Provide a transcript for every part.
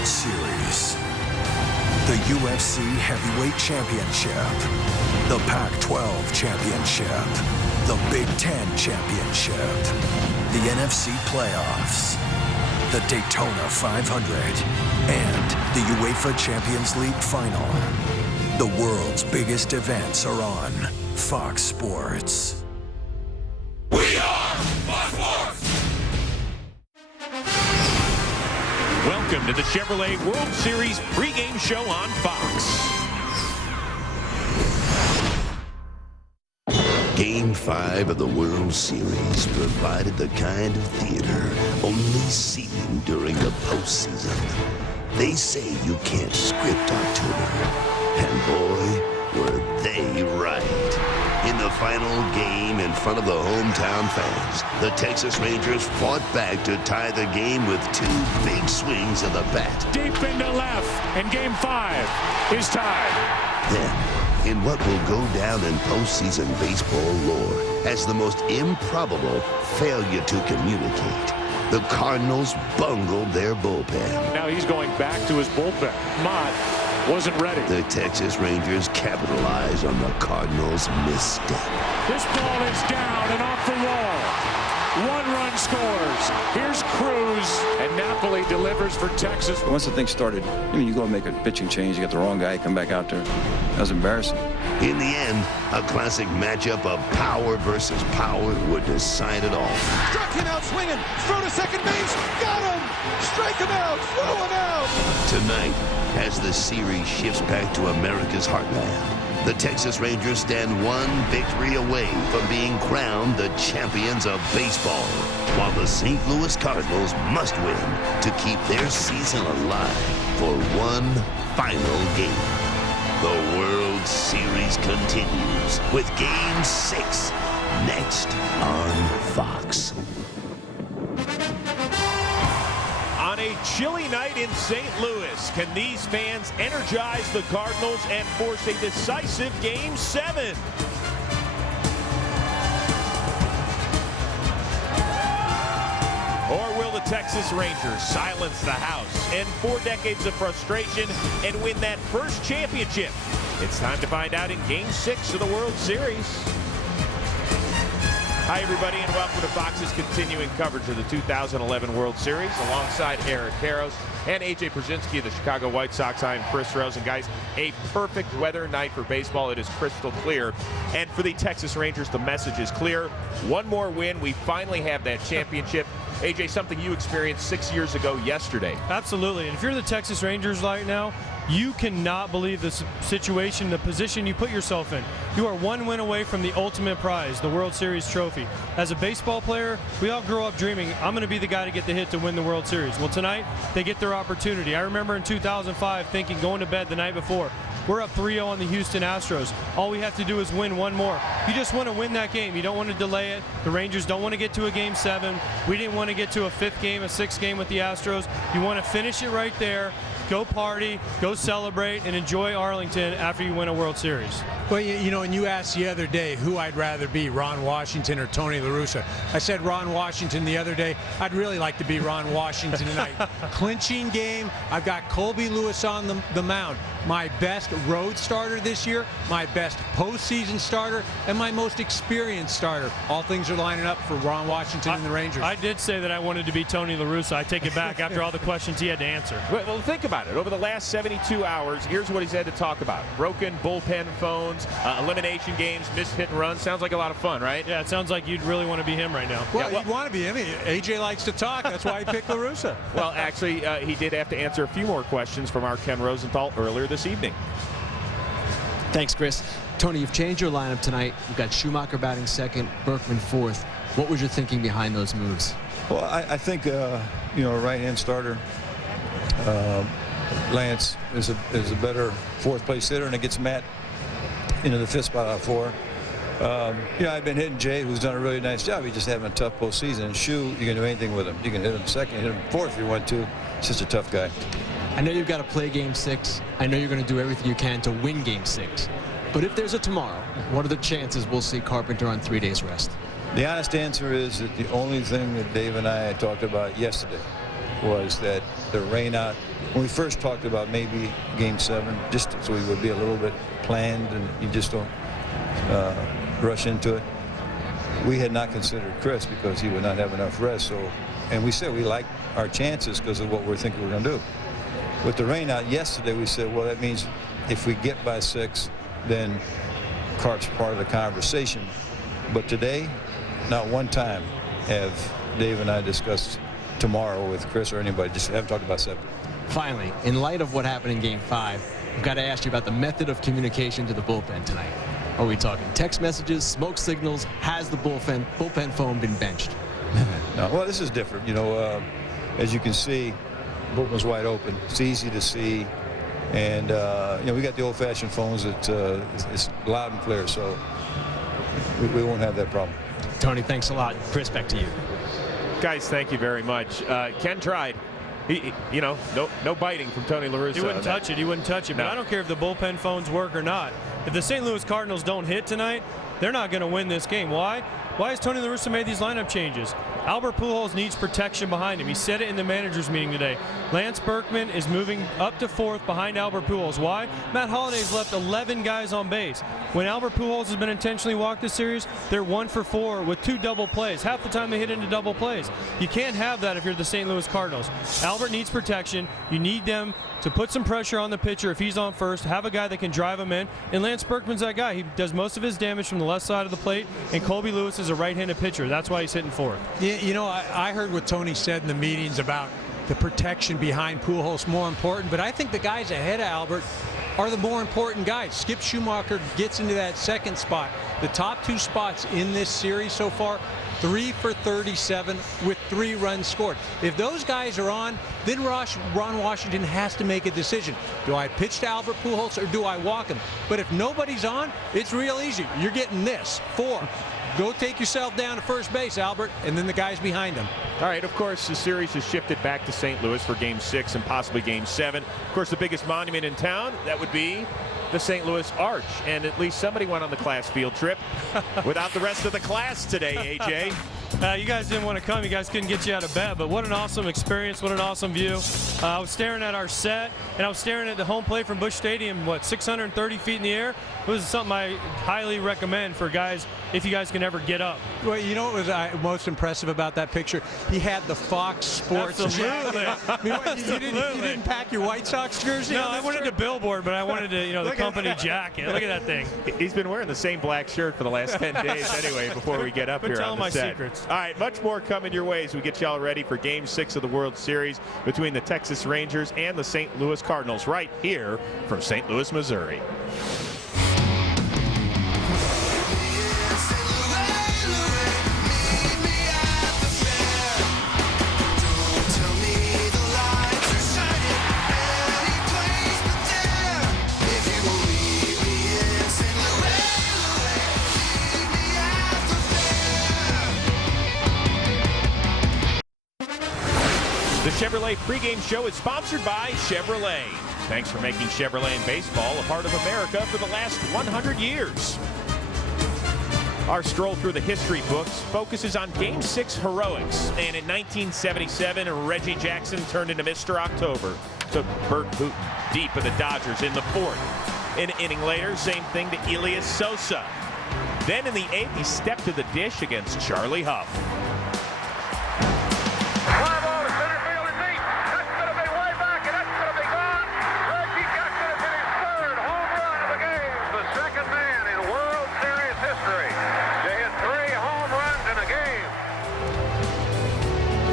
World Series. The UFC Heavyweight Championship, the Pac-12 Championship, the Big Ten Championship, the NFC Playoffs, the Daytona 500, and the UEFA Champions League Final. The world's biggest events are on Fox Sports. We are Fox Sports! Welcome to the Chevrolet World Series pregame show on Fox. Game 5 of the World Series provided the kind of theater only seen during the postseason. They say you can't script October, and boy, were they right. In the final game in front of the hometown fans, the Texas Rangers fought back to tie the game with 2 big swings of the bat. Deep into left, and Game 5 is tied. Then, in what will go down in postseason baseball lore as the most improbable failure to communicate, the Cardinals bungled their bullpen. Now he's going back to his bullpen. Mott wasn't ready. The Texas Rangers capitalize on the Cardinals' misstep. This ball is down and off the wall. 1 run scores. Here's Cruz, and Napoli delivers for Texas. Once the thing started, you go and make a pitching change, you got the wrong guy, come back out there. That was embarrassing. In the end, a classic matchup of power versus power would decide it all. Struck him out swinging, throw to second base, got him! Strike him out, throw him out! Tonight, as the series shifts back to America's heartland, the Texas Rangers stand 1 victory away from being crowned the champions of baseball, while the St. Louis Cardinals must win to keep their season alive for 1 final game. The World Series continues with Game 6 next on Fox. On a chilly night in St. Louis, can these fans energize the Cardinals and force a decisive Game 7? Or will the Texas Rangers silence the house, end 4 decades of frustration, and win that first championship? It's time to find out in Game 6 of the World Series. Hi, everybody, and welcome to Fox's continuing coverage of the 2011 World Series. Alongside Eric Harrows and A.J. Brzezinski of the Chicago White Sox, I'm Chris Rosen. Guys, a perfect weather night for baseball. It is crystal clear. And for the Texas Rangers, the message is clear. 1 more win. We finally have that championship. A.J., something you experienced 6 years ago yesterday. Absolutely. And if you're the Texas Rangers right now, you cannot believe the situation, the position you put yourself in. You are 1 win away from the ultimate prize, the World Series trophy. As a baseball player, we all grow up dreaming, I'm going to be the guy to get the hit to win the World Series. Well, tonight, they get their opportunity. I remember in 2005 thinking, going to bed the night before, we're up 3-0 on the Houston Astros. All we have to do is win 1 more. You just want to win that game. You don't want to delay it. The Rangers don't want to get to a Game 7. We didn't want to get to a 5th game, a 6th game with the Astros. You want to finish it right there. Go party, go celebrate, and enjoy Arlington after you win a World Series. Well, you know, and you asked the other day who I'd rather be, Ron Washington or Tony La Russa. I said Ron Washington the other day. I'd really like to be Ron Washington tonight. Clinching game. I've got Colby Lewis on the mound. My best road starter this year, my best postseason starter, and my most experienced starter. All things are lining up for Ron Washington and the Rangers. I did say that I wanted to be Tony La Russa. I take it back after all the questions he had to answer. Well, think about it. Over the last 72 hours, here's what he's had to talk about. Broken bullpen phones, elimination games, missed hit and runs. Sounds like a lot of fun, right? Yeah, it sounds like you'd really want to be him right now. Well, you'd want to be him. AJ likes to talk. That's why he picked La Russa. Well, actually, he did have to answer a few more questions from our Ken Rosenthal earlier this evening. Thanks, Chris. Tony, you've changed your lineup tonight. You've got Schumacher batting 2nd, Berkman 4th. What was your thinking behind those moves? Well, I think, a right-hand starter, Lance, is a better 4th place hitter, and it gets Matt into the 5th spot out of 4. I've been hitting Jay, who's done a really nice job. He's just having a tough postseason. And Shu, you can do anything with him. You can hit him 2nd, hit him 4th if you want to. He's just a tough guy. I know you've got to play Game 6. I know you're going to do everything you can to win Game 6. But if there's a tomorrow, what are the chances we'll see Carpenter on 3 days rest? The honest answer is that the only thing that Dave and I talked about yesterday was that the rain out, when we first talked about maybe Game 7, just so we would be a little bit planned and you just don't rush into it. We had not considered Chris because he would not have enough rest. So, and we said we like our chances because of what we're thinking we're going to do. With the rain out yesterday, we said, well, that means if we get by 6, then Carp's part of the conversation. But today, not one time have Dave and I discussed tomorrow with Chris or anybody. Just haven't talked about 7. Finally, in light of what happened in Game 5, I've got to ask you about the method of communication to the bullpen tonight. Are we talking text messages, smoke signals? Has the bullpen phone been benched? No, well, this is different. You know, as you can see, bullpen's wide open. It's easy to see. And, you know, we got the old-fashioned phones that it's loud and clear, so we won't have that problem. Tony, thanks a lot. Chris, back to you. Guys, thank you very much. Ken tried. You know, no biting from Tony La Russa. He wouldn't touch it. He wouldn't touch it. But I don't care if the bullpen phones work or not. If the St. Louis Cardinals don't hit tonight, they're not going to win this game. Why? Why has Tony La Russa made these lineup changes? Albert Pujols needs protection behind him. He said it in the manager's meeting today. Lance Berkman is moving up to 4th behind Albert Pujols. Why? Matt Holliday's left 11 guys on base. When Albert Pujols has been intentionally walked this series, they're 1 for 4 with 2 double plays. Half the time they hit into double plays. You can't have that if you're the St. Louis Cardinals. Albert needs protection. You need them to put some pressure on the pitcher if he's on first, have a guy that can drive him in, and Lance Berkman's that guy. He does most of his damage from the left side of the plate, and Colby Lewis is a right-handed pitcher. That's why he's hitting 4th. Yeah, you know, I heard what Tony said in the meetings about the protection behind Pujols more important, but I think the guys ahead of Albert are the more important guys. Skip Schumacher gets into that 2nd spot. The top 2 spots in this series so far, 3 for 37 with 3 runs scored. If those guys are on, then Ron Washington has to make a decision. Do I pitch to Albert Pujols or do I walk him? But if nobody's on, it's real easy. You're getting this, 4. Go take yourself down to first base, Albert, and then the guys behind him. All right, of course, the series has shifted back to St. Louis for Game 6 and possibly Game 7. Of course, the biggest monument in town, that would be the St. Louis Arch. And at least somebody went on the class field trip without the rest of the class today, AJ. You guys didn't want to come. You guys couldn't get you out of bed. But what an awesome experience. What an awesome view. I was staring at our set, and I was staring at the home plate from Busch Stadium, 630 feet in the air. It was something I highly recommend for guys if you guys can ever get up. Well, you know what was most impressive about that picture? He had the Fox Sports Absolutely. I mean, you didn't pack your White Sox jersey? No, I wanted the billboard, but I wanted to, the company jacket. Look at that thing. He's been wearing the same black shirt for the last 10 days anyway before we get up here on the my set. secrets. All right, much more coming your way as we get y'all ready for Game 6 of the World Series between the Texas Rangers and the St. Louis Cardinals right here from St. Louis, Missouri. The Chevrolet pregame show is sponsored by Chevrolet. Thanks for making Chevrolet and baseball a part of America for the last 100 years. Our stroll through the history books focuses on Game 6 heroics. And in 1977, Reggie Jackson turned into Mr. October. Took Bert Hooton deep of the Dodgers in the 4th. An inning later, same thing to Elias Sosa. Then in the 8th, he stepped to the dish against Charlie Huff.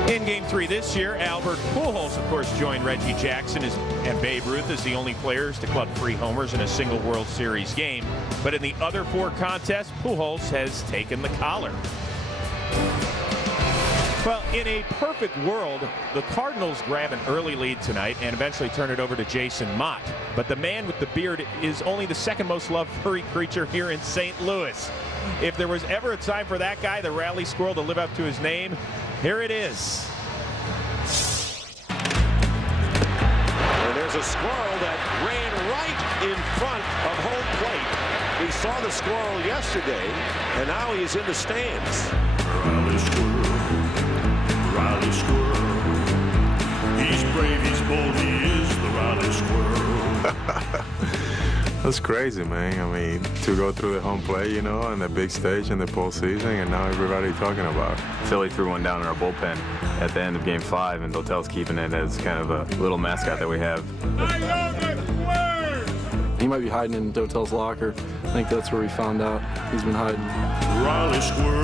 In Game 3 this year, Albert Pujols, of course, joined Reggie Jackson and Babe Ruth as the only players to club 3 homers in a single World Series game. But in the other 4 contests, Pujols has taken the collar. Well, in a perfect world, the Cardinals grab an early lead tonight and eventually turn it over to Jason Mott. But the man with the beard is only the 2nd most loved furry creature here in St. Louis. If there was ever a time for that guy, the rally squirrel, to live up to his name, here it is. And there's a squirrel that ran right in front of home plate. We saw the squirrel yesterday, and now he's in the stands. Rally squirrel, brave, he's bold, he is the rally squirrel. That's crazy, man. I mean, to go through the home plate, you know, and the big stage in the postseason, and now everybody talking about it. Philly threw one down in our bullpen at the end of Game 5, and Dotel's keeping it as kind of a little mascot that we have. He might be hiding in Dotel's locker. I think that's where we found out he's been hiding. Rally squirrel,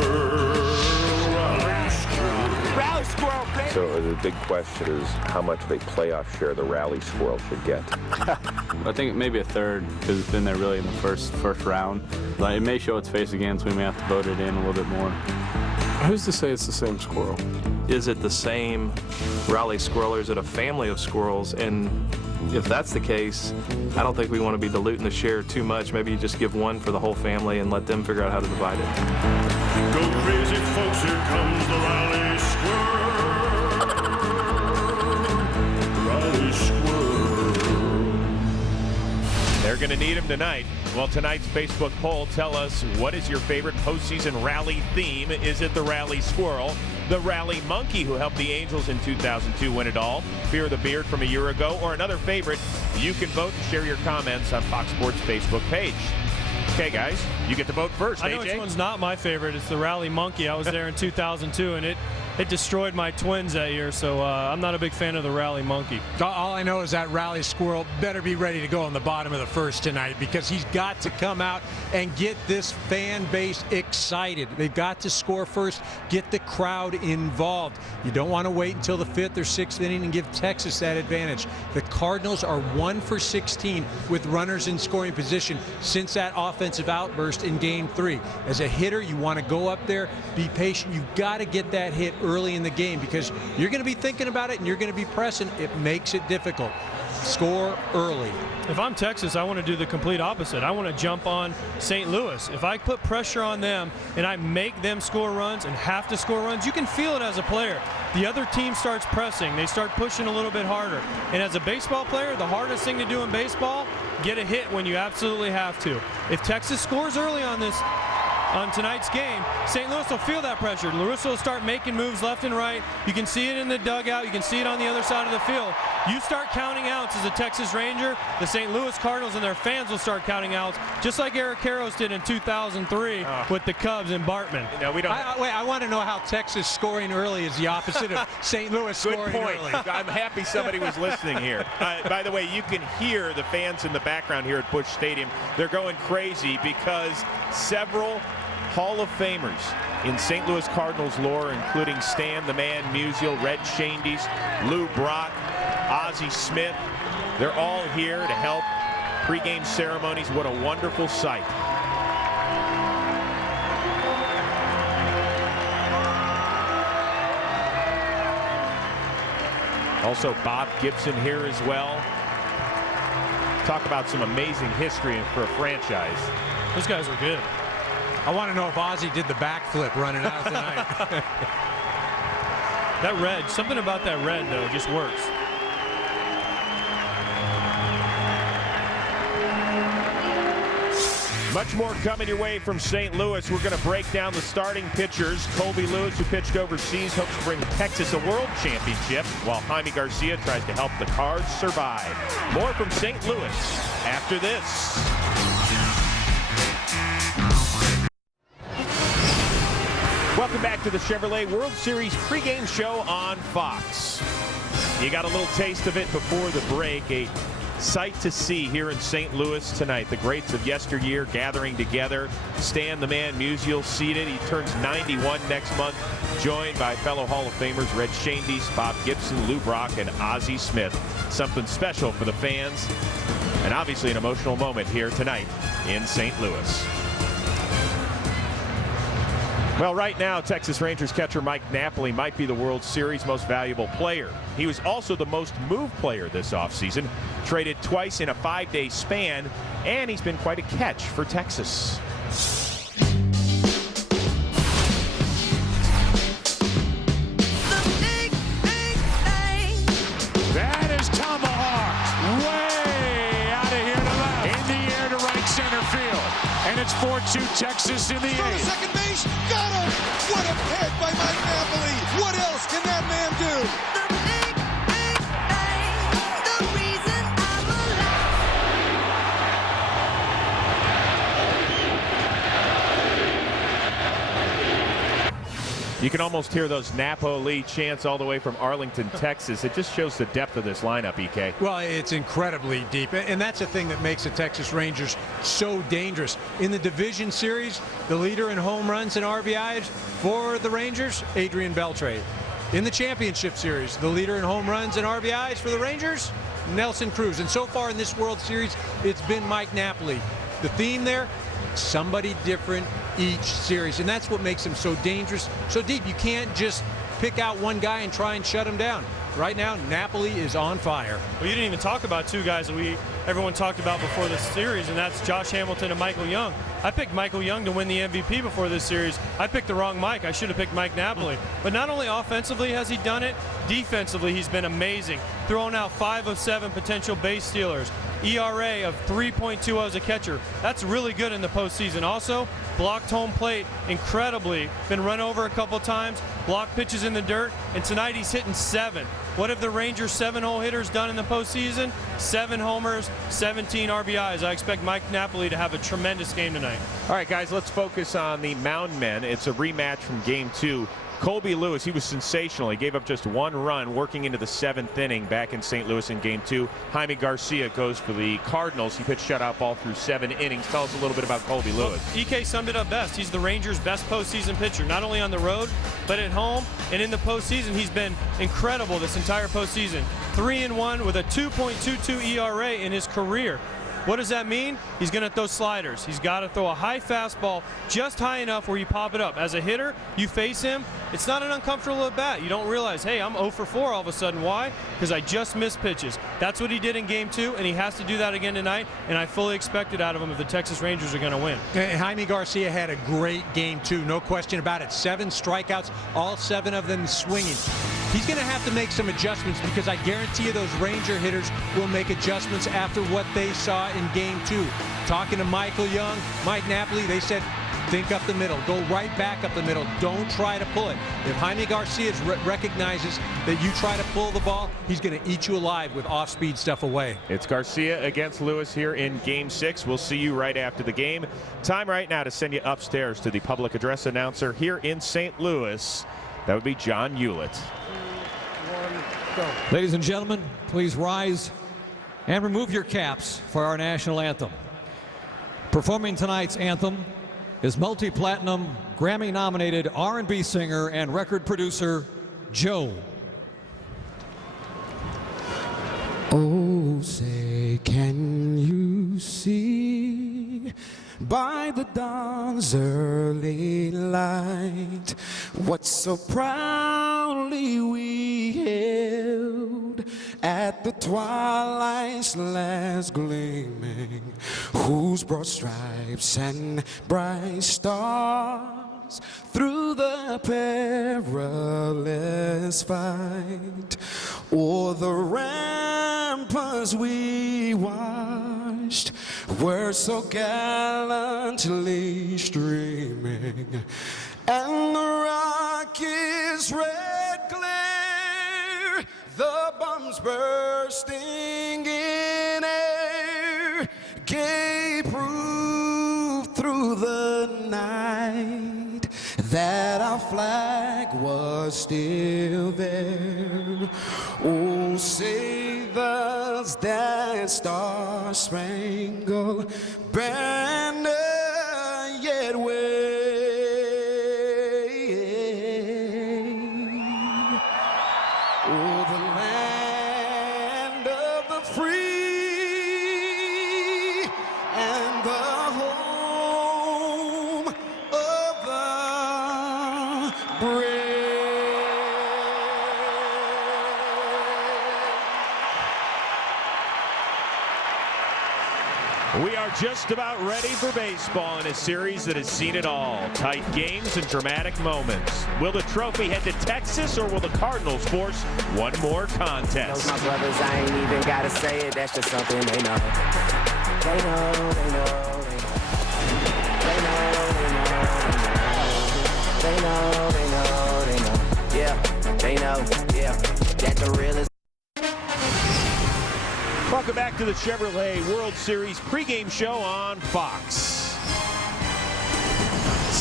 rally squirrel. Rally squirrel, baby. So the big question is how much of a playoff share the rally squirrel should get. I think maybe a third, because it's been there really in the first round. Like, it may show its face again, so we may have to vote it in a little bit more. Who's to say it's the same squirrel? Is it the same rally squirrel, or is it a family of squirrels? And if that's the case, I don't think we want to be diluting the share too much. Maybe you just give one for the whole family and let them figure out how to divide it. Go crazy, folks, here comes the rally squirrel. Rally squirrel. They're going to need him tonight. Well, tonight's Facebook poll, tell us, what is your favorite postseason rally theme? Is it the rally squirrel, the rally monkey who helped the Angels in 2002 win it all, Fear the Beard from a year ago, or another favorite? You can vote and share your comments on Fox Sports Facebook page. Okay, guys, you get to vote first. I know which one's not my favorite. It's the rally monkey. I was there in 2002, and it destroyed my Twins that year, so I'm not a big fan of the rally monkey. All I know is that rally squirrel better be ready to go in the bottom of the first tonight, because he's got to come out and get this fan base excited. They've got to score first, get the crowd involved. You don't want to wait until the 5th or 6th inning and give Texas that advantage. The Cardinals are 1 for 16 with runners in scoring position since that offensive outburst in Game 3. As a hitter, you want to go up there, be patient. You've got to get that hit early in the game, because you're going to be thinking about it and you're going to be pressing. It makes it difficult. Score early. If I'm Texas, I want to do the complete opposite. I want to jump on St. Louis. If I put pressure on them and I make them score runs and have to score runs, you can feel it as a player. The other team starts pressing. They start pushing a little bit harder. And as a baseball player, the hardest thing to do in baseball, get a hit when you absolutely have to. If Texas scores early on tonight's game, St. Louis will feel that pressure. La Russa will start making moves left and right. You can see it in the dugout. You can see it on the other side of the field. You start counting outs as a Texas Ranger, the St. Louis Cardinals and their fans will start counting outs, just like Eric Karros did in 2003 with the Cubs and Bartman. No, we don't. I want to know how Texas scoring early is the opposite of St. Louis scoring early. Good point. I'm happy somebody was listening here. By the way, you can hear the fans in the background here at Busch Stadium. They're going crazy because several Hall of Famers in St. Louis Cardinals lore, including Stan the Man Musial, Red Shandies, Lou Brock, Ozzie Smith. They're all here to help pregame ceremonies. What a wonderful sight. Also Bob Gibson here as well. Talk about some amazing history for a franchise. Those guys are good. I want to know if Ozzie did the backflip running out tonight. That red, something about that red, though, just works. Much more coming your way from St. Louis. We're going to break down the starting pitchers. Colby Lewis, who pitched overseas, hopes to bring Texas a world championship, while Jaime Garcia tries to help the Cards survive. More from St. Louis after this. Welcome back to the Chevrolet World Series pregame show on Fox. You got a little taste of it before the break. A sight to see here in St. Louis tonight. The greats of yesteryear gathering together. Stan the Man Musial seated. He turns 91 next month, joined by fellow Hall of Famers Red Shandies, Bob Gibson, Lou Brock, and Ozzie Smith. Something special for the fans, and obviously an emotional moment here tonight in St. Louis. Well, right now, Texas Rangers catcher Mike Napoli might be the World Series most valuable player. He was also the most moved player this offseason, traded twice in a 5-day span, and he's been quite a catch for Texas. That is tomahawk way out of here to left. In the air to right center field. And it's 4-2 Texas in the 8th. Second base, got him! What a pick by Mike Napoli! What else can that man do? You can almost hear those Napoli chants all the way from Arlington, Texas. It just shows the depth of this lineup, EK. Well, it's incredibly deep, and that's the thing that makes the Texas Rangers so dangerous. In the division series, the leader in home runs and RBIs for the Rangers, Adrian Beltre. In the championship series, the leader in home runs and RBIs for the Rangers, Nelson Cruz. And so far in this World Series, it's been Mike Napoli. The theme there, somebody different each series, and that's what makes him so dangerous, so deep. You can't just pick out one guy and try and shut him down. Right now, Napoli is on fire. Well, you didn't even talk about two guys that everyone talked about before this series, and that's Josh Hamilton and Michael Young. I picked Michael Young to win the MVP before this series. I picked the wrong Mike. I should have picked Mike Napoli. But not only offensively has he done it, defensively he's been amazing. Throwing out 5 of 7 potential base stealers. ERA of 3.20 as a catcher. That's really good in the postseason. Also, blocked home plate incredibly. Been run over a couple times, blocked pitches in the dirt, and tonight he's hitting 7. What have the Rangers 7-hole hitters done in the postseason? 7 homers, 17 RBIs. I expect Mike Napoli to have a tremendous game tonight. All right, guys, let's focus on the mound men. It's a rematch from Game 2. Colby Lewis, he was sensational. He gave up just 1 run working into the 7th inning back in St. Louis in Game 2. Jaime Garcia goes for the Cardinals. He pitched shutout ball through 7 innings. Tell us a little bit about Colby Lewis. Well, EK summed it up best. He's the Rangers' best postseason pitcher, not only on the road, but at home. And in the postseason, he's been incredible this entire postseason. 3-1 with a 2.22 ERA in his career. What does that mean? He's going to throw sliders. He's got to throw a high fastball just high enough where you pop it up. As a hitter, you face him, it's not an uncomfortable at bat. You don't realize, hey, I'm 0 for 4 all of a sudden. Why? Because I just missed pitches. That's what he did in Game 2, and he has to do that again tonight, and I fully expect it out of him if the Texas Rangers are going to win. Jaime Garcia had a great Game 2, no question about it. 7 strikeouts, all 7 of them swinging. He's going to have to make some adjustments because I guarantee you those Ranger hitters will make adjustments after what they saw in Game 2. Talking to Michael Young, Mike Napoli, they said, think up the middle. Go right back up the middle. Don't try to pull it. If Jaime Garcia recognizes that you try to pull the ball, he's going to eat you alive with off-speed stuff away. It's Garcia against Lewis here in Game 6. We'll see you right after the game. Time right now to send you upstairs to the public address announcer here in St. Louis. That would be John Hewlett. Ladies and gentlemen, please rise and remove your caps for our national anthem. Performing tonight's anthem is multi-platinum, Grammy-nominated R&B singer and record producer, Joe. Oh, say, can you see by the dawn's early light what so proudly we held at the twilight's last gleaming, whose broad stripes and bright stars through the perilous fight o'er the ramparts we watched were so gallantly streaming, and the rocket's red glare, the bombs bursting in air, gave proof through the night that our flag was still there. Oh, save us that star-spangled banner yet wave. Oh, the land of the free and the home of the brave. We are just about ready for baseball in a series that has seen it all. Tight games and dramatic moments. Will the trophy head to Texas, or will the Cardinals force one more contest? Those my brothers, I ain't even gotta say it, that's just something they know. They know, they know, they know. They know, they know, they know. They know, they know, they know. Yeah, they know, yeah. That the realest. Welcome back to the Chevrolet World Series pregame show on Fox.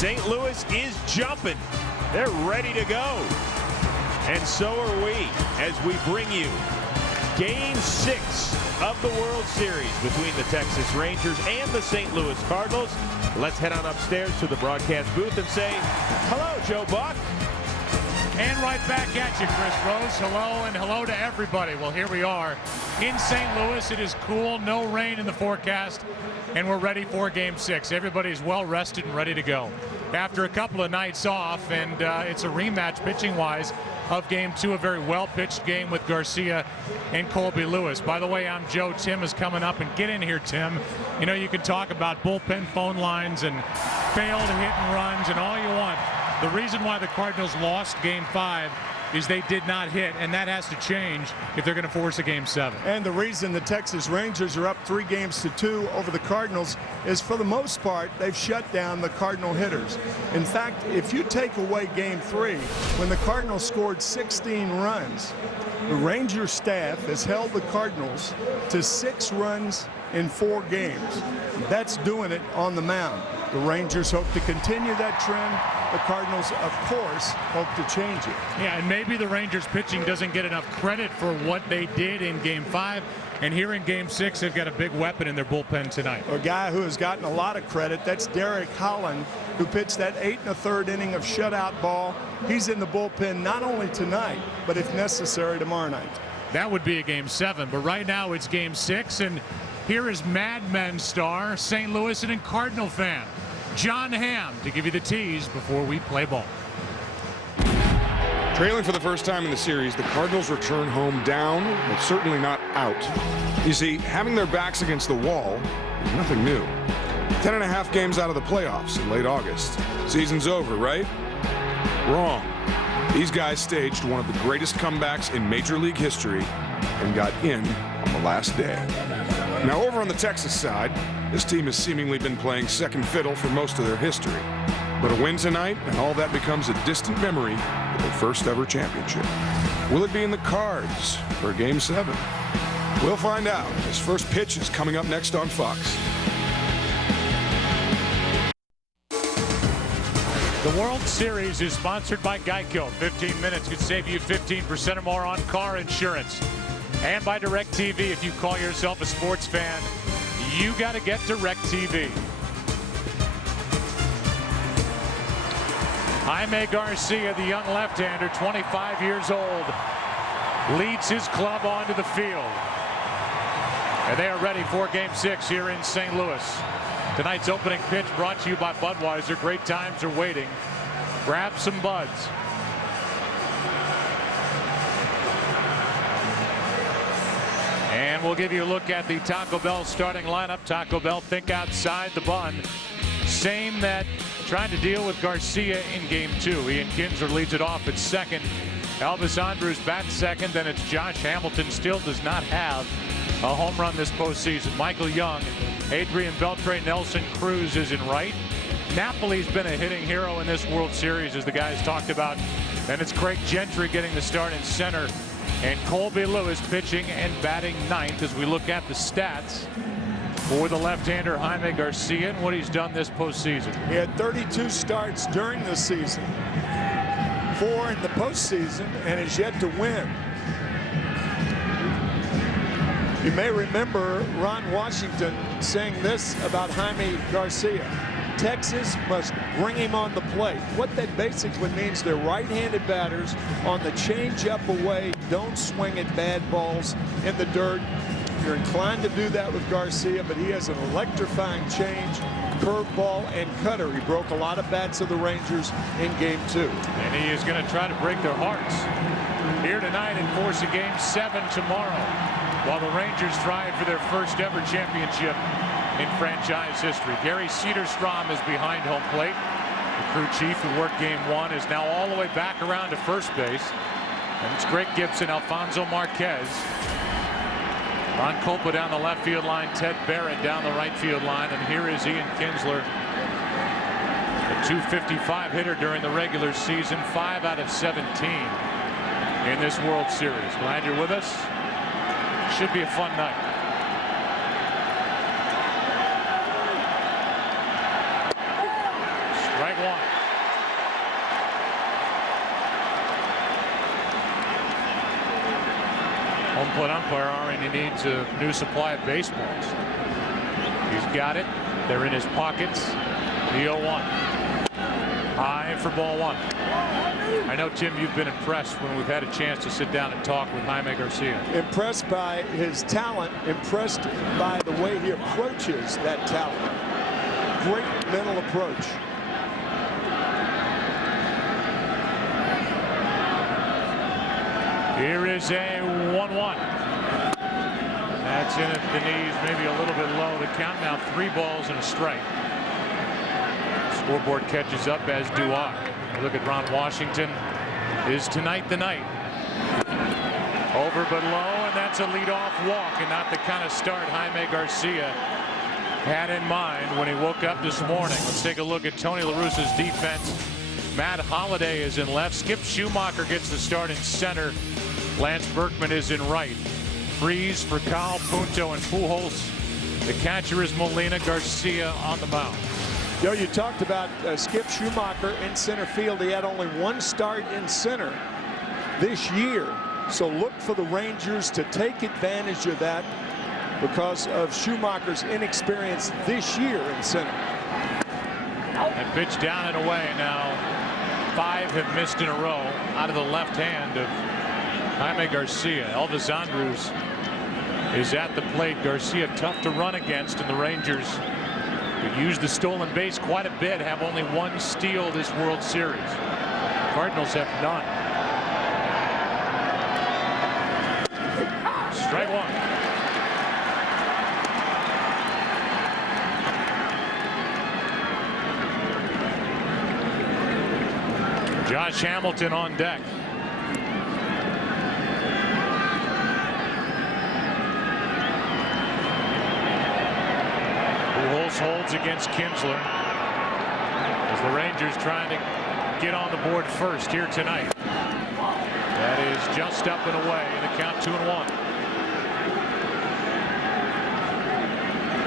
St. Louis is jumping They're ready to go. And so are we as we bring you Game 6 of the World Series between the Texas Rangers and the St. Louis Cardinals. Let's head on upstairs to the broadcast booth and say hello, Joe Buck. And right back at you, Chris Rose. Hello, and hello to everybody. Well, here we are in St. Louis. It is cool, no rain in the forecast, and we're ready for Game 6. Everybody's well rested and ready to go after a couple of nights off, and it's a rematch pitching-wise of Game 2, a very well-pitched game with Garcia and Colby Lewis. By the way, I'm Joe. Tim is coming up, and get in here, Tim. You know, you can talk about bullpen phone lines and failed hit and runs and all you want. The reason why the Cardinals lost Game 5 is they did not hit, and that has to change if they're going to force a Game 7. And the reason the Texas Rangers are up 3-2 over the Cardinals is, for the most part, they've shut down the Cardinal hitters. In fact, if you take away Game 3, when the Cardinals scored 16 runs, the Ranger staff has held the Cardinals to 6 runs in 4 games. That's doing it on the mound. The Rangers hope to continue that trend. The Cardinals, of course, hope to change it. Yeah, and maybe the Rangers pitching doesn't get enough credit for what they did in Game 5. And here in Game 6, they've got a big weapon in their bullpen tonight. A guy who has gotten a lot of credit, that's Derek Holland, who pitched that 8 1/3 inning of shutout ball. He's in the bullpen not only tonight, but if necessary, tomorrow night. That would be a Game 7, but right now it's Game 6, and here is Mad Men star, St. Louis and Cardinal fan, John Hamm, to give you the tease before we play ball. Trailing for the first time in the series, the Cardinals return home down, but certainly not out. You see, having their backs against the wall is nothing new. 10.5 games out of the playoffs in late August. Season's over, right? Wrong. These guys staged one of the greatest comebacks in Major League history and got in on the last day. Now, over on the Texas side, this team has seemingly been playing second fiddle for most of their history. But a win tonight, and all that becomes a distant memory of their first ever championship. Will it be in the cards for Game 7? We'll find out. His first pitch is coming up next on Fox. The World Series is sponsored by Geico. 15 minutes could save you 15% or more on car insurance. And by DirecTV. If you call yourself a sports fan, you got to get DirecTV. Jaime Garcia, the young left-hander, 25 years old, leads his club onto the field. And they are ready for Game 6 here in St. Louis. Tonight's opening pitch brought to you by Budweiser. Great times are waiting. Grab some buds. And we'll give you a look at the Taco Bell starting lineup. Taco Bell, think outside the bun. Same that tried to deal with Garcia in Game 2. Ian Kinsler leads it off at second. Elvis Andrus bats second. Then it's Josh Hamilton. Still does not have a home run this postseason. Michael Young, Adrian Beltre, Nelson Cruz is in right. Napoli's been a hitting hero in this World Series, as the guys talked about. And it's Craig Gentry getting the start in center. And Colby Lewis pitching and batting ninth as we look at the stats for the left-hander Jaime Garcia and what he's done this postseason. He had 32 starts during the season, 4 in the postseason, and is yet to win. You may remember Ron Washington saying this about Jaime Garcia: Texas must bring him on the plate. What that basically means, they're right-handed batters on the change-up away, don't swing at bad balls in the dirt. You're inclined to do that with Garcia, but he has an electrifying change, curveball, and cutter. He broke a lot of bats of the Rangers in Game 2. And he is going to try to break their hearts here tonight and force a Game 7 tomorrow, while the Rangers strive for their first ever championship in franchise history. Gary Cederstrom is behind home plate. The crew chief who worked Game 1 is now all the way back around to first base. And it's Greg Gibson, Alfonso Marquez, Ron Kolpa down the left field line, Ted Barrett down the right field line, and here is Ian Kinsler, a .255 hitter during the regular season, 5 out of 17 in this World Series. Glad you're with us. Should be a fun night. Strike one. He needs a new supply of baseballs. He's got it. They're in his pockets. The 0-1. High for ball one. I know, Tim, you've been impressed when we've had a chance to sit down and talk with Jaime Garcia. Impressed by his talent, impressed by the way he approaches that talent. Great mental approach. Here is a 1-1. That's in at the knees, maybe a little bit low. The count now 3 balls and a strike. Scoreboard catches up, as do I. Look at Ron Washington. Is tonight the night? Over but low, and that's a leadoff walk, and not the kind of start Jaime Garcia had in mind when he woke up this morning. Let's take a look at Tony La Russa's defense. Matt Holliday is in left. Skip Schumacher gets the start in center. Lance Berkman is in right. Freeze for Cal, Punto, and Pujols. The catcher is Molina. Garcia on the mound. Joe, you talked about Skip Schumacher in center field. He had only 1 start in center this year. So look for the Rangers to take advantage of that because of Schumacher's inexperience this year in center. And pitch down and away. Now 5 have missed in a row out of the left hand of Jaime Garcia. Elvis Andrus is at the plate. Garcia tough to run against, and the Rangers could use the stolen base quite a bit, have only 1 steal this World Series. Cardinals have none. Strike 1. Josh Hamilton on deck. Pujols holds against Kinsler as the Rangers trying to get on the board first here tonight. That is just up and away, and the count 2-1.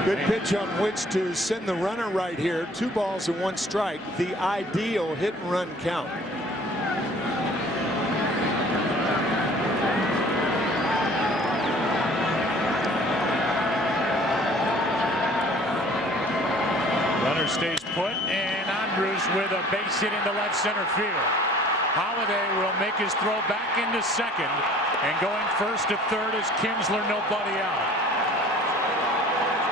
Good pitch on which to send the runner right here. 2 balls and 1 strike. The ideal hit and run count. Runner stays put, and Andrus with a base hit into left center field. Holliday will make his throw back into second, and going first to third is Kinsler, nobody out.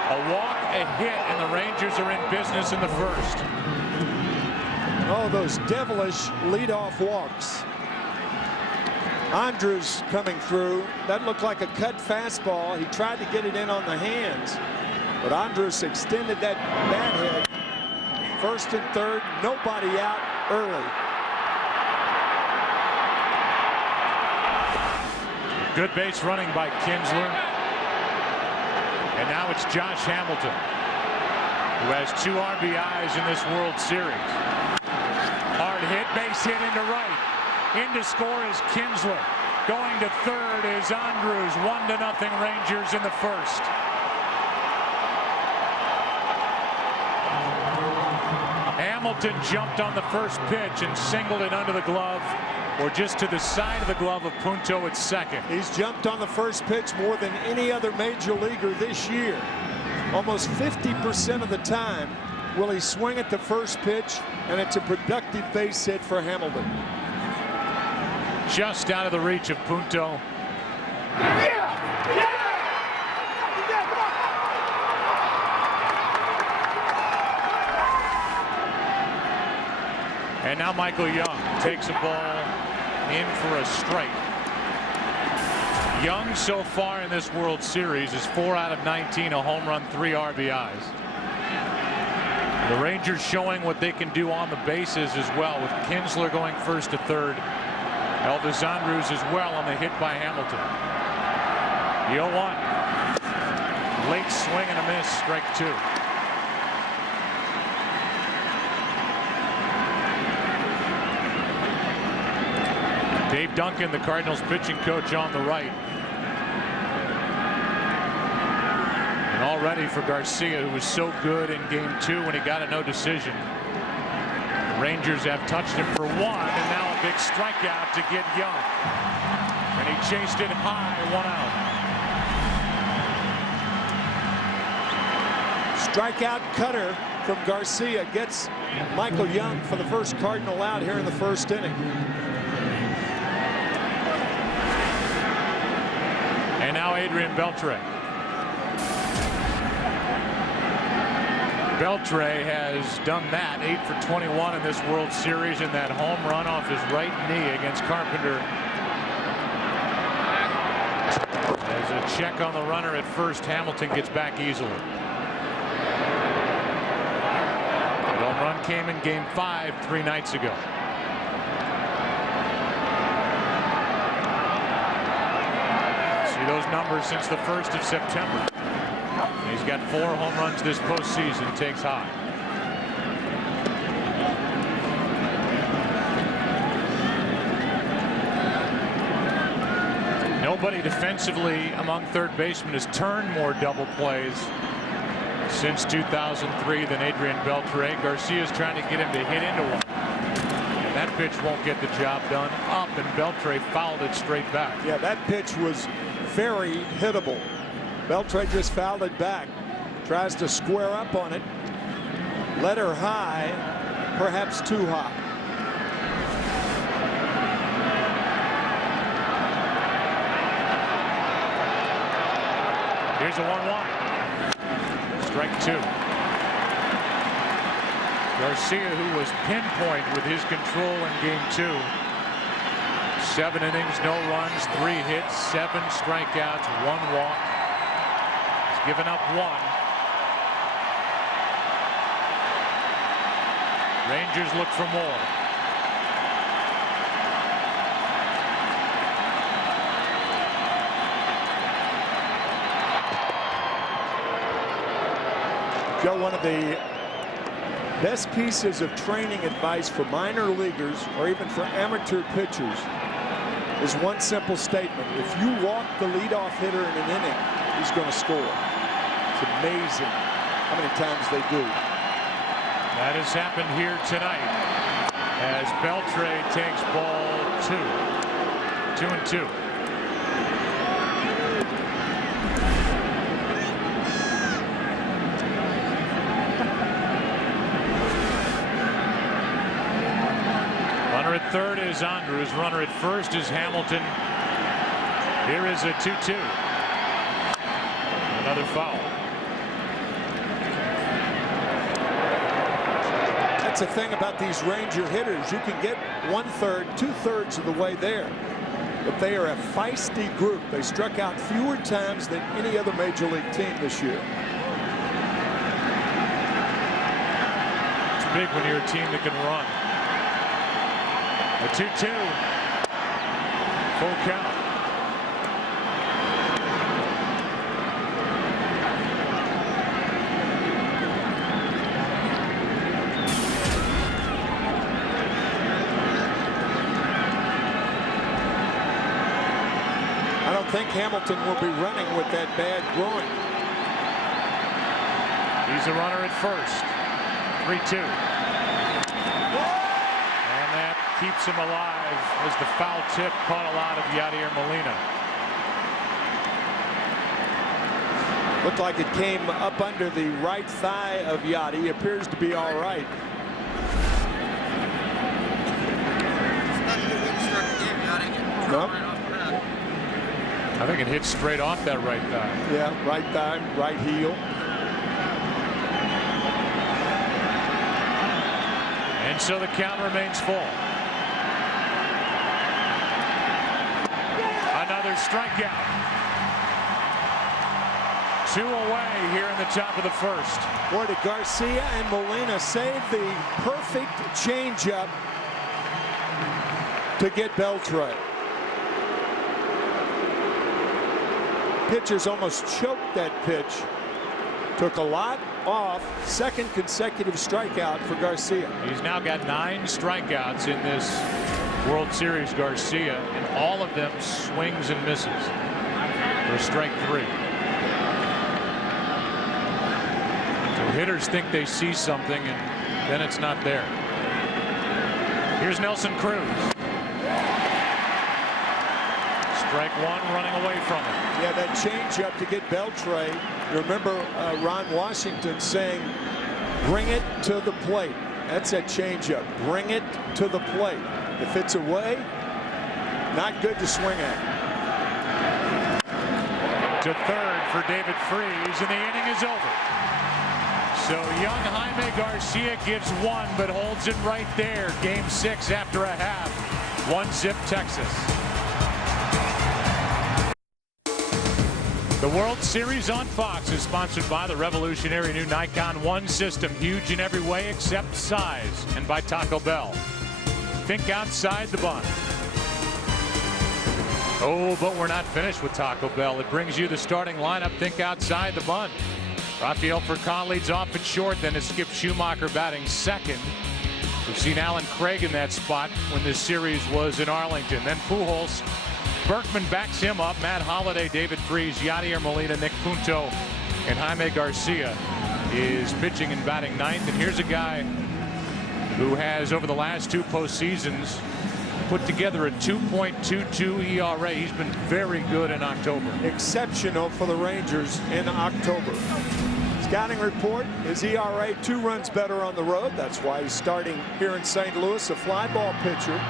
A walk, a hit, and the Rangers are in business in the first. Oh, those devilish leadoff walks. Andrus coming through. That looked like a cut fastball. He tried to get it in on the hands, but Andrus extended that bat head. First and third, nobody out early. Good base running by Kinsler. And now it's Josh Hamilton, who has 2 RBIs in this World Series. Hard hit, base hit into right. In to score is Kinsler. Going to third is Andrus. 1-0 Rangers in the first. Hamilton jumped on the first pitch and singled it under the glove, or just to the side of the glove of Punto at second. He's jumped on the first pitch more than any other major leaguer this year. Almost 50% of the time will he swing at the first pitch, and it's a productive base hit for Hamilton. Just out of the reach of Punto. And now Michael Young takes a ball in for a strike. Young so far in this World Series is 4 out of 19, a home run, 3 RBIs. The Rangers showing what they can do on the bases as well, with Kinsler going first to third. Elvis Andrus as well on the hit by Hamilton. The 0-1. Late swing and a miss, strike 2. Dave Duncan, the Cardinals pitching coach, on the right. And all ready for Garcia, who was so good in game 2 when he got a no decision. The Rangers have touched him for 1, and now a big strikeout to get Young. And he chased it high, 1 out. Strikeout cutter from Garcia gets Michael Young for the first Cardinal out here in the first inning. And now Adrian Beltre. Beltre has done that, 8 for 21 in this World Series, and that home run off his right knee against Carpenter. As a check on the runner at first, Hamilton gets back easily. The home run came in Game 5 3 nights ago. See those numbers since the 1st of September. He's got 4 home runs this postseason. Takes high. Nobody defensively among third basemen has turned more double plays since 2003 than Adrian Beltre. Garcia's trying to get him to hit into one. And that pitch won't get the job done. Up, and Beltre fouled it straight back. Yeah, that pitch was very hittable. Beltre just fouled it back. Tries to square up on it. Let her high, perhaps too high. Here's a 1-1. Strike 2. Garcia, who was pinpoint with his control in Game 2. 7 innings, no runs, 3 hits, 7 strikeouts, 1 walk. He's given up 1. Rangers look for more. Joe, one of the best pieces of training advice for minor leaguers or even for amateur pitchers is one simple statement. If you walk the leadoff hitter in an inning, he's going to score. It's amazing how many times they do. That has happened here tonight as Beltre takes ball 2. 2-2. Runner at third is Andrews. Runner at first is Hamilton. Here is a 2-2. Another foul. That's the thing about these Ranger hitters. You can get 1/3, 2/3 of the way there. But they are a feisty group. They struck out fewer times than any other major league team this year. It's big when you're a team that can run. A 2-2. Full count. I don't think Hamilton will be running with that bad groin. He's a runner at first. 3-2. And that keeps him alive as the foul tip caught a lot of Yadier Molina. Looked like it came up under the right thigh of Yadi. Appears to be all right. Nope. I think it hit straight off that right thigh. Yeah, right thigh, right heel. And so the count remains full. Another strikeout. 2 away here in the top of the first. Boy, did Garcia and Molina save the perfect changeup to get Beltre. Pitchers almost choked that pitch. Took a lot off. Second consecutive strikeout for Garcia. He's now got 9 strikeouts in this World Series, Garcia, and all of them swings and misses for strike 3. So hitters think they see something, and then it's not there. Here's Nelson Cruz. Strike one, running away from it. Yeah, that changeup to get Beltre. You remember Ron Washington saying, bring it to the plate. That's a changeup. Bring it to the plate. If it's away, not good to swing at. To third for David Freese, and the inning is over. So young Jaime Garcia gives one, but holds it right there. Game 6 after a half. 1-zip Texas. The World Series on Fox is sponsored by the revolutionary new Nikon One system, huge in every way except size, and by Taco Bell. Think outside the bun. Oh, but we're not finished with Taco Bell. It brings you the starting lineup. Think outside the bun. Rafael Furcal leads off at short, then it's Skip Schumacher batting second. We've seen Alan Craig in that spot when this series was in Arlington. Then Pujols, Berkman backs him up. Matt Holliday, David Freese, Yadier Molina, Nick Punto, and Jaime Garcia is pitching and batting ninth. And here's a guy who has, over the last 2 postseasons, put together a 2.22 ERA. He's been very good in October. Exceptional for the Rangers in October. Scouting report, his ERA 2 runs better on the road. That's why he's starting here in St. Louis, a fly ball pitcher.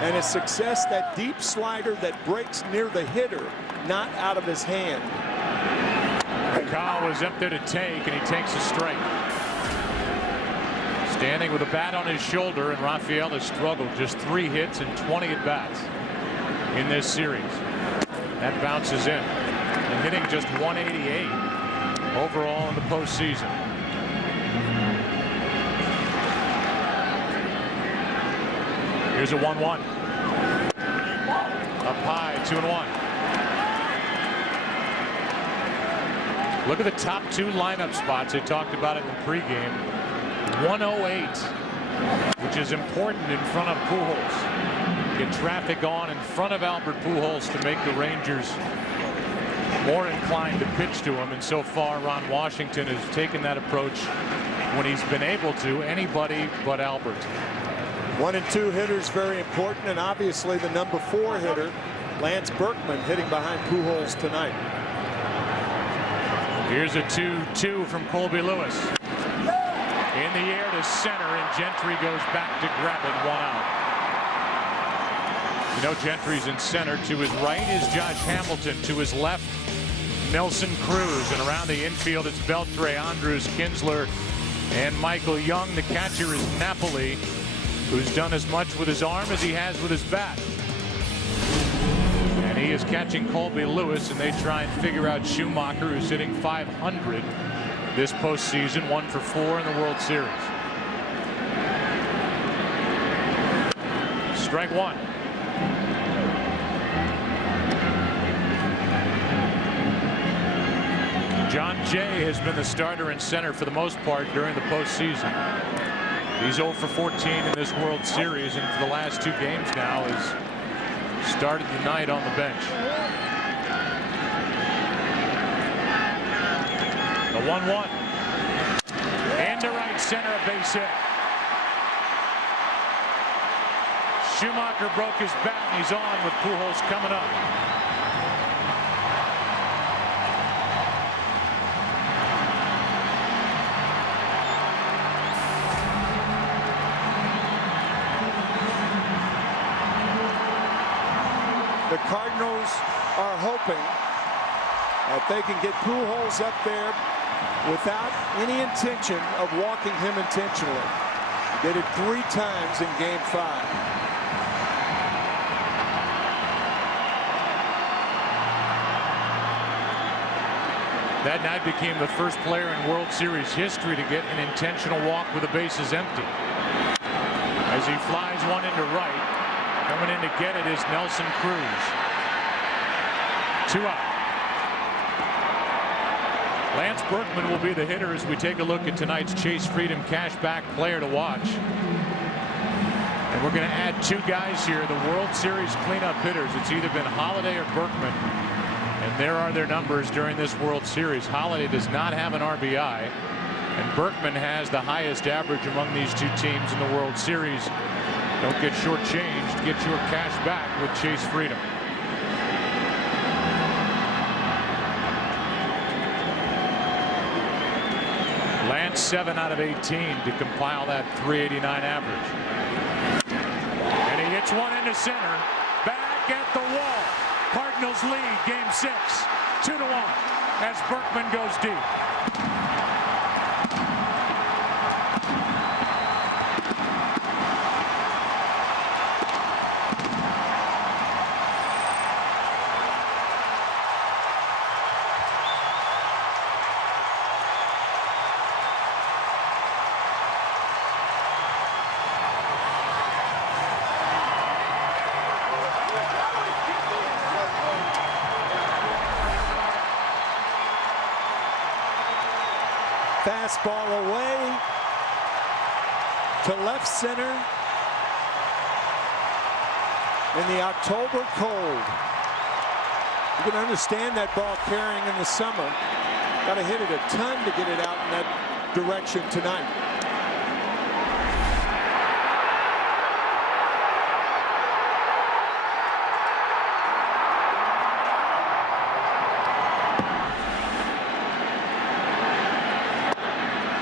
And his success, that deep slider that breaks near the hitter, not out of his hand. Kyle was up there to take, and he takes a strike. Standing with a bat on his shoulder, and Rafael has struggled. Just 3 hits and 20 at-bats in this series. That bounces in. And hitting just 188 overall in the postseason. Here's a 1-1. Up high, 2-1. Look at the top 2 lineup spots. They talked about it in the pregame. 108, which is important in front of Pujols. Get traffic on in front of Albert Pujols to make the Rangers more inclined to pitch to him. And so far, Ron Washington has taken that approach when he's been able to. Anybody but Albert. 1 and 2 hitters very important, and obviously the number 4 hitter, Lance Berkman, hitting behind Pujols tonight. Here's a 2-2 from Colby Lewis. In the air to center, and Gentry goes back to grab it. 1 out. You know Gentry's in center. To his right is Josh Hamilton. To his left, Nelson Cruz. And around the infield, it's Beltre, Andrews, Kinsler, and Michael Young. The catcher is Napoli, who's done as much with his arm as he has with his bat. And he is catching Colby Lewis, and they try and figure out Schumacher, who's hitting .500 this postseason, 1 for 4 in the World Series. Strike 1. John Jay has been the starter in center for the most part during the postseason. He's 0 for 14 in this World Series, and for the last 2 games now has started the night on the bench. The 1-1. And to right center, a base hit. Schumacher broke his bat, and he's on with Pujols coming up. The Cardinals are hoping that they can get Pujols up there without any intention of walking him intentionally. Did it 3 times in Game 5. That night became the first player in World Series history to get an intentional walk with the bases empty. As he flies one into right, coming in to get it is Nelson Cruz. 2 out. Lance Berkman will be the hitter as we take a look at tonight's Chase Freedom Cashback Player to Watch. And we're going to add 2 guys here, the World Series cleanup hitters. It's either been Holliday or Berkman. And there are their numbers during this World Series. Holliday does not have an RBI, and Berkman has the highest average among these 2 teams in the World Series. Don't get shortchanged. Get your cash back with Chase Freedom. went 7 out of 18 to compile that 389 average. And he hits one into center. Back at the wall. Cardinals lead game 6, 2-1 as Berkman goes deep. Fastball away to left center in the October cold. You can understand that ball carrying in the summer. Got to hit it a ton to get it out in that direction tonight.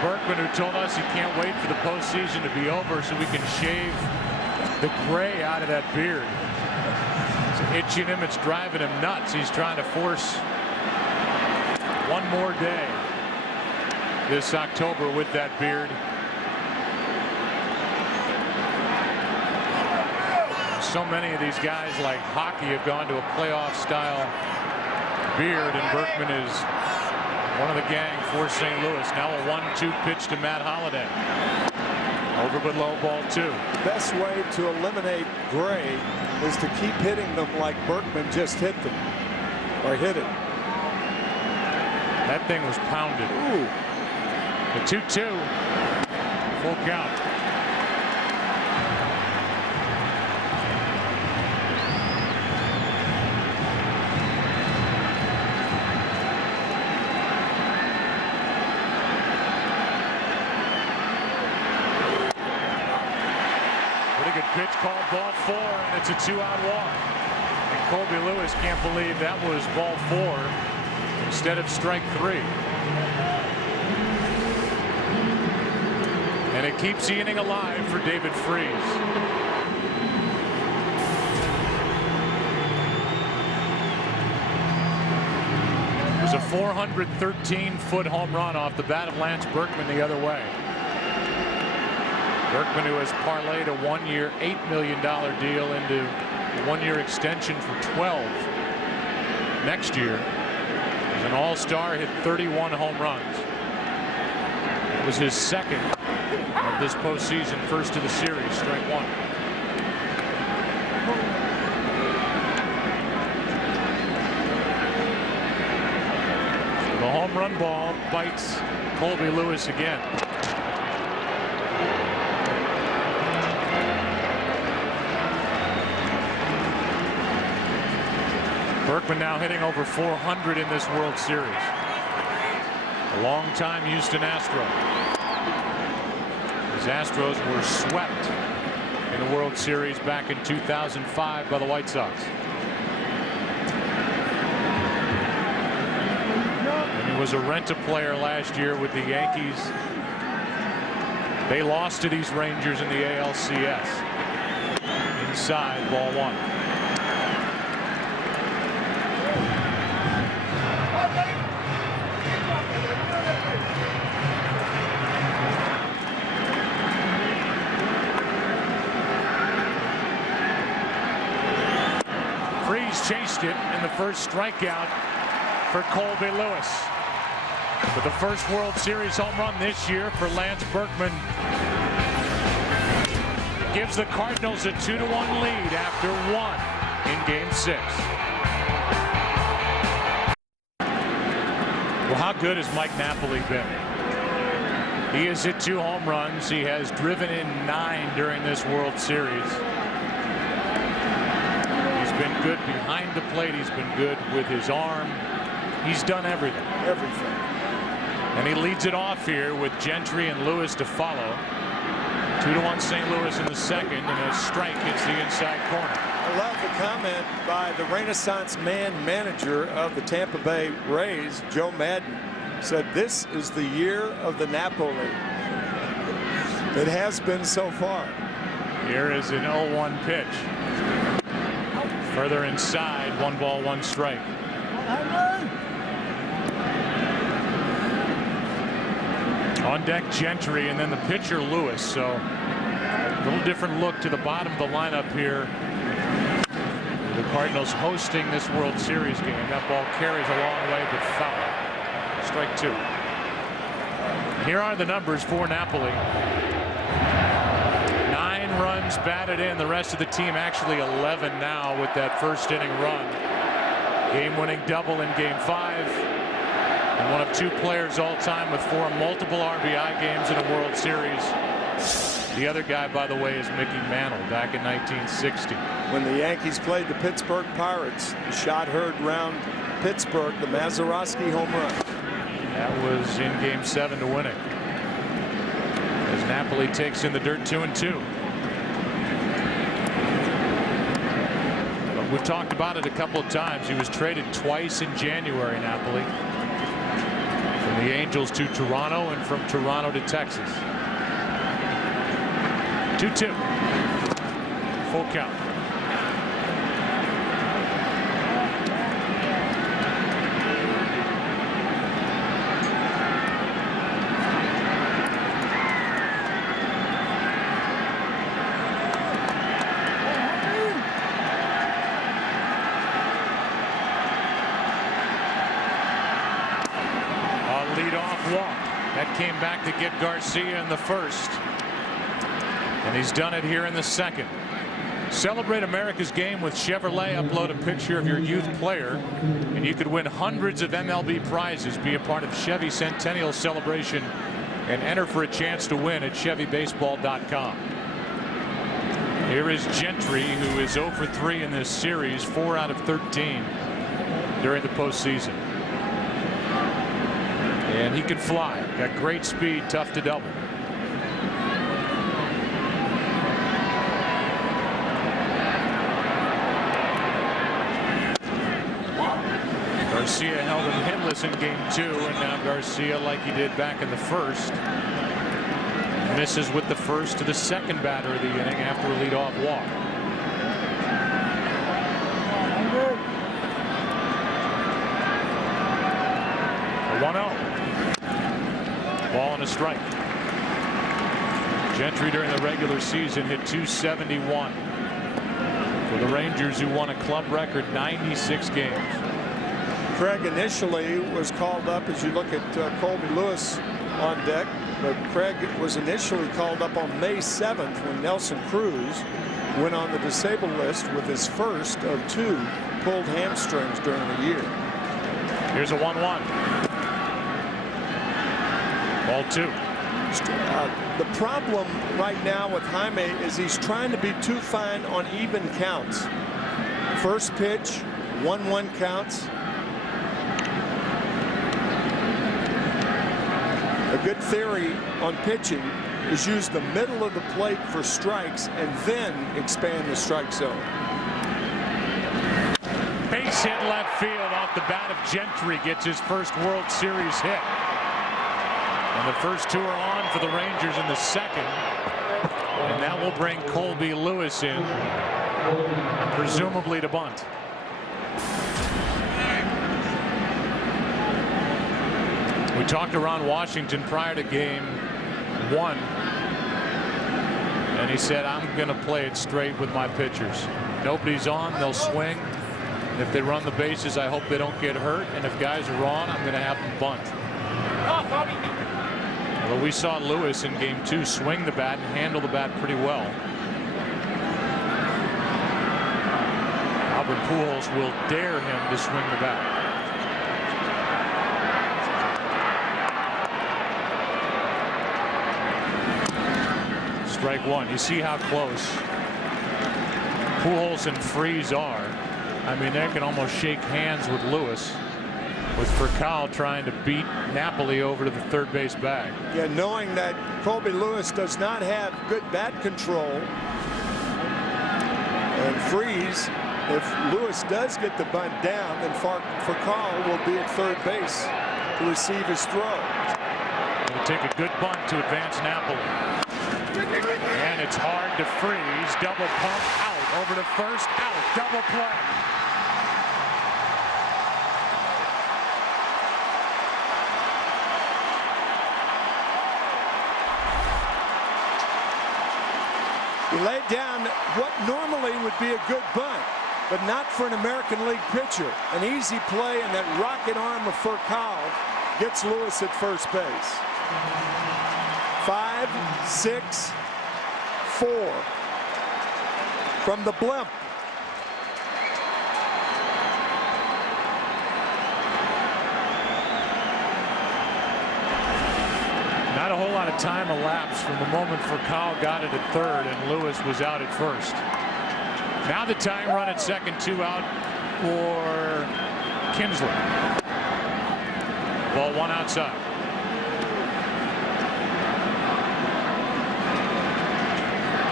Berkman, who told us he can't wait for the postseason to be over so we can shave the gray out of that beard. It's itching him, it's driving him nuts. He's trying to force one more day this October with that beard. So many of these guys, like hockey, have gone to a playoff style beard, and Berkman is one of the gang for St. Louis. Now a 1-2 pitch to Matt Holliday. Over but low, ball 2. Best way to eliminate Gray is to keep hitting them like Berkman just hit them, or hit it. That thing was pounded. Ooh. The 2-2. Full count. Pitch called ball 4, and it's a 2-out walk. And Colby Lewis can't believe that was ball 4 instead of strike 3. And it keeps the inning alive for David Freese. It was a 413-foot home run off the bat of Lance Berkman the other way. Berkman, who has parlayed a 1-year, $8 million deal into a 1-year extension for 12 next year. He's an all-star, hit 31 home runs. It was his second of this postseason, first of the series, strike 1. The home run ball bites Colby Lewis again. Berkman now hitting over 400 in this World Series. A long-time Houston Astro. His Astros were swept in the World Series back in 2005 by the White Sox. And he was a rent-a-player last year with the Yankees. They lost to these Rangers in the ALCS. Inside, ball 1. Chased it in the first strikeout for Colby Lewis. But the first World Series home run this year for Lance Berkman gives the Cardinals a 2-1 lead after 1 in Game 6. Well, how good has Mike Napoli been? He has hit 2 home runs. He has driven in 9 during this World Series. He's been good behind the plate. He's been good with his arm. He's done everything. Everything. And he leads it off here with Gentry and Lewis to follow. 2-1 St. Louis in the second, and a strike hits the inside corner. I love the comment by the Renaissance man manager of the Tampa Bay Rays, Joe Madden. said this is the year of the Napoli. It has been so far. Here is an 0-1 pitch. Further inside, 1 ball, 1 strike. On deck Gentry and then the pitcher Lewis. So a little different look to the bottom of the lineup here. The Cardinals hosting this World Series game. That ball carries a long way but foul. Strike 2. Here are the numbers for Napoli. 9 runs batted in. The rest of the team actually 11 now with that first inning run. Game-winning double in Game 5. And one of 2 players all time with 4 multiple RBI games in a World Series. The other guy, by the way, is Mickey Mantle back in 1960. When the Yankees played the Pittsburgh Pirates, the shot heard round Pittsburgh, the Mazeroski home run. That was in Game 7 to win it. As Napoli takes in the dirt 2-2. But we've talked about it a couple of times. He was traded twice in January, Napoli. From the Angels to Toronto and from Toronto to Texas. 2-2. Full count. Came back to get Garcia in the first. And he's done it here in the second. Celebrate America's game with Chevrolet. Upload a picture of your youth player and you could win hundreds of MLB prizes. Be a part of Chevy Centennial Celebration and enter for a chance to win at ChevyBaseball.com. Here is Gentry, who is 0 for 3 in this series, 4 out of 13 during the postseason. And he can fly. Got great speed, tough to double. Garcia held him hitless in Game 2, and now Garcia, like he did back in the first, misses with the first to the second batter of the inning after a leadoff walk. A 1-0. Ball and a strike. Gentry during the regular season hit .271 for the Rangers, who won a club record 96 games. Craig initially was called up, as you look at Colby Lewis on deck, but Craig was initially called up on May 7th when Nelson Cruz went on the disabled list with his first of 2 pulled hamstrings during the year. Here's a 1-1. Ball 2. The problem right now with Jaime is he's trying to be too fine on even counts. First pitch, 1-1 counts. A good theory on pitching is use the middle of the plate for strikes and then expand the strike zone. Base hit left field off the bat of Gentry, gets his first World Series hit. And the first 2 are on for the Rangers in the second. And that will bring Colby Lewis in, presumably to bunt. We talked to Ron Washington prior to Game 1. And he said, I'm going to play it straight with my pitchers. Nobody's on, they'll swing. If they run the bases, I hope they don't get hurt. And if guys are on, I'm going to have them bunt. Well, we saw Lewis in Game 2 swing the bat and handle the bat pretty well. Albert Pujols will dare him to swing the bat. Strike 1. You see how close Pujols and Freese are. I mean, they can almost shake hands with Lewis, with Furcal trying to beat Napoli over to the third base bag. Yeah, knowing that Colby Lewis does not have good bat control, and Freese, if Lewis does get the bunt down, then Furcal will be at third base. to receive his throw. It'll take a good bunt to advance Napoli. And it's hard to freeze. Double pump out. Over to first. Out. Double play. He laid down what normally would be a good bunt, but not for an American League pitcher. An easy play, and that rocket arm of Furcal gets Lewis at first base. 5, 6, 4 from the blimp. Not a whole lot of time elapsed from the moment Furcal got it at third and Lewis was out at first. Now the tying run at second, 2 out for Kinsler. Ball 1 outside.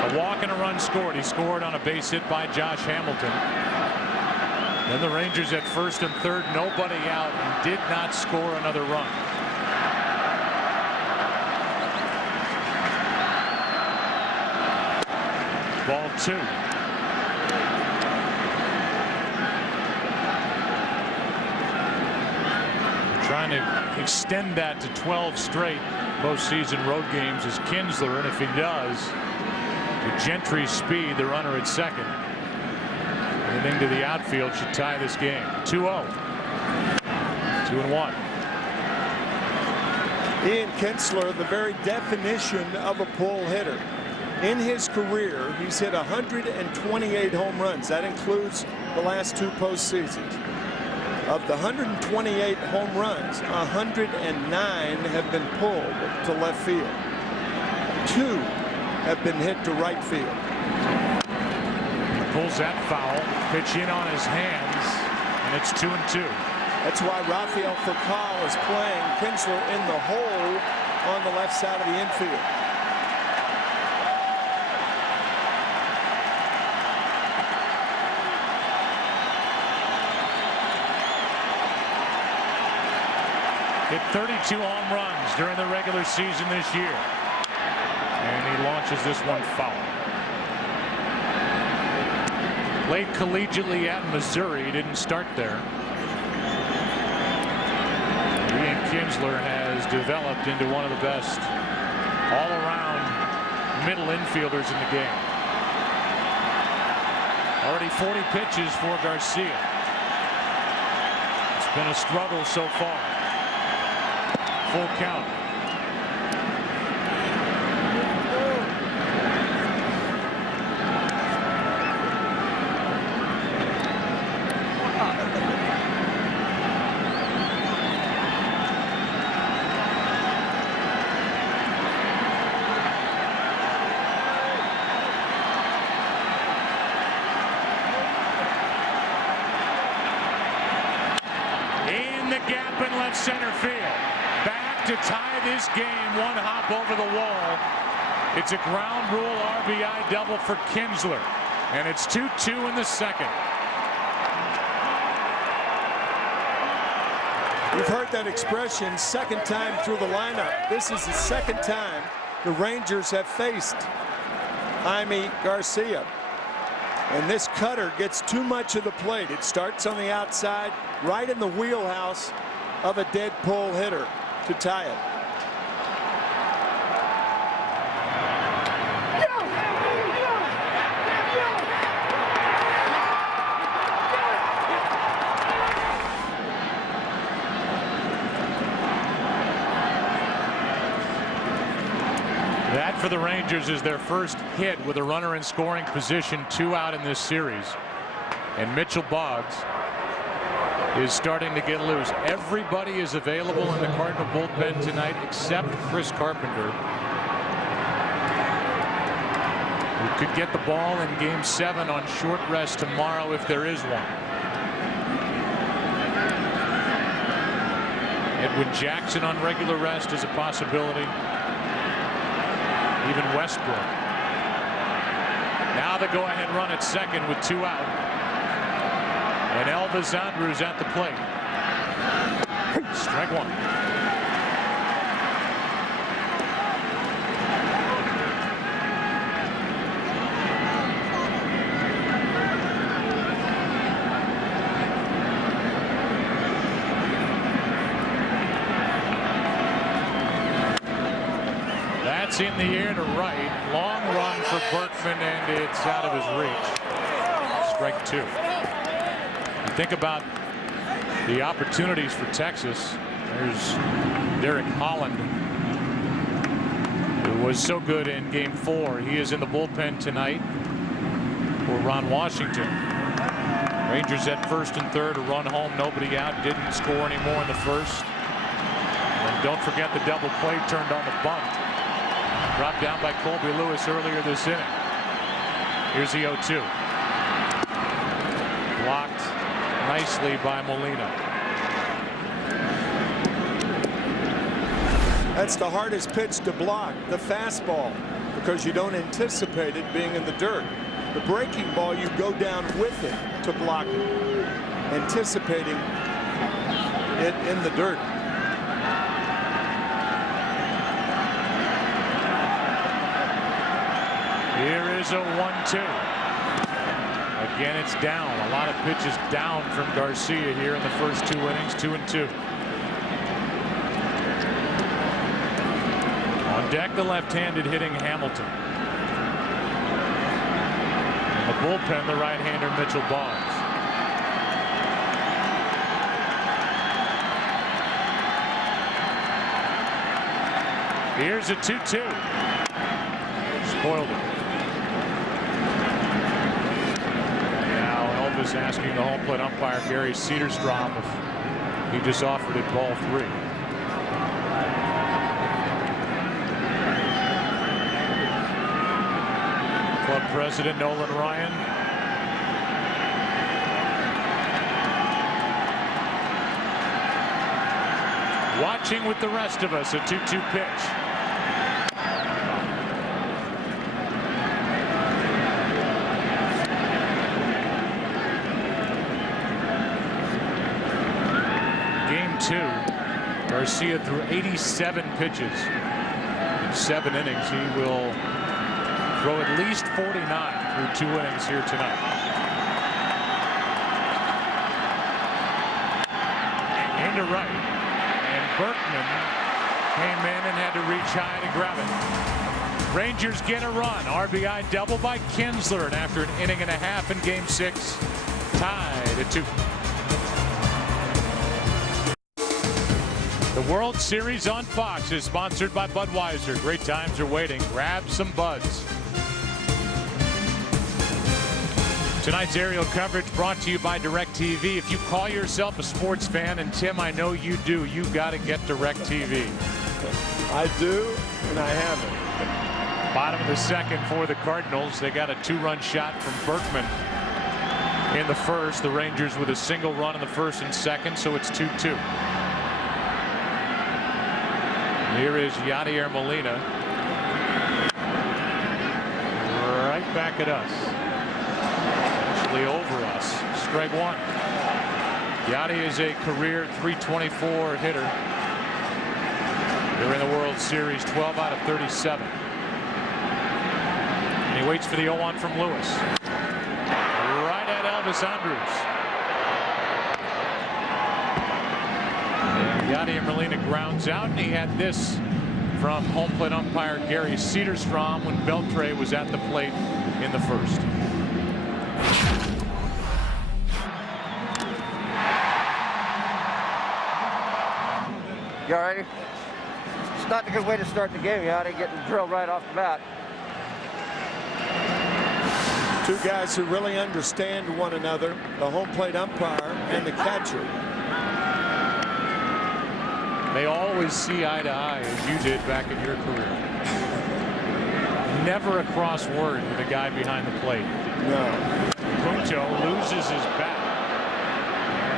A walk and a run scored. He scored on a base hit by Josh Hamilton. Then the Rangers at first and third, nobody out, and did not score another run. Ball 2. Trying to extend that to 12 straight postseason road games is Kinsler, and if he does, with Gentry's speed, the runner at second, getting to the outfield should tie this game. 2-0. 2-1. Ian Kinsler, the very definition of a pull hitter. In his career, he's hit 128 home runs. That includes the last 2 postseasons. Of the 128 home runs, 109 have been pulled to left field. 2 have been hit to right field. He pulls that foul, pitch in on his hands, and it's 2-2. That's why Rafael Furcal is playing Kinsler in the hole on the left side of the infield. Hit 32 home runs during the regular season this year. And he launches this one foul. Played collegiately at Missouri. He didn't start there. Ian Kinsler has developed into one of the best all-around middle infielders in the game. Already 40 pitches for Garcia. It's been a struggle so far. Full count. In the gap in left center field. To tie this game, 1 hop over the wall. It's a ground rule RBI double for Kinsler, and it's 2-2 in the second. You've heard that expression, second time through the lineup. This is the second time the Rangers have faced Jaime Garcia. And this cutter gets too much of the plate. It starts on the outside, right in the wheelhouse of a dead pull hitter to tie it. That for the Rangers is their first hit with a runner in scoring position, 2 out in this series. And Mitchell Boggs is starting to get loose. Everybody is available in the Cardinal bullpen tonight except Chris Carpenter, who could get the ball in Game 7 on short rest tomorrow if there is one. Edwin Jackson on regular rest is a possibility. Even Westbrook. Now the go-ahead run at second with 2 out. And Elvis Andrews at the plate. Strike one. That's in the air to right. Long run for Berkman, and it's out of his reach. Strike two. You think about the opportunities for Texas. There's Derek Holland, who was so good in Game 4. He is in the bullpen tonight for Ron Washington. Rangers at first and third, a run home, nobody out. Didn't score anymore in the first. And don't forget the double play turned on the bunt. Dropped down by Colby Lewis earlier this inning. Here's the 0-2. Blocked nicely by Molina. That's the hardest pitch to block, the fastball, because you don't anticipate it being in the dirt. The breaking ball, you go down with it to block it, anticipating it in the dirt. Here is a 1-2. Again, it's down. A lot of pitches down from Garcia here in the first 2 innings, 2-2. On deck, the left-handed hitting Hamilton. In the bullpen, the right-hander Mitchell Boggs. Here's a 2-2. Spoiled it. Elvis asking the home plate umpire Gary Cedarstrom if he just offered it ball 3. Club president Nolan Ryan. Watching with the rest of us, a 2-2 pitch. Garcia threw 87 pitches in 7 innings. He will throw at least 49 through 2 innings here tonight. Into right, and Berkman came in and had to reach high to grab it. Rangers get a run. RBI double by Kinsler, and after an inning and a half in Game 6, tied at 2. The World Series on Fox is sponsored by Budweiser. Great times are waiting. Grab some buds. Tonight's aerial coverage brought to you by DirecTV. If you call yourself a sports fan, and Tim, I know you do, you got to get DirecTV. I do, and I haven't. Bottom of the second for the Cardinals. They got a 2-run shot from Berkman in the first. The Rangers with a single run in the first and second, so it's 2-2. Here is Yadier Molina. Right back at us. Actually over us. Strike one. Yadi is a career .324 hitter. They're in the World Series, 12 out of 37. And he waits for the 0-1 from Lewis. Right at Elvis Andrus. Yadier Molina grounds out, and he had this from home plate umpire Gary Cedarstrom when Beltre was at the plate in the first. You all ready? It's not a good way to start the game, Yadi, getting drilled right off the bat. Two guys who really understand one another, the home plate umpire and the catcher. They always see eye to eye, as you did back in your career. Never a cross word with a guy behind the plate. No. Punto loses his bat,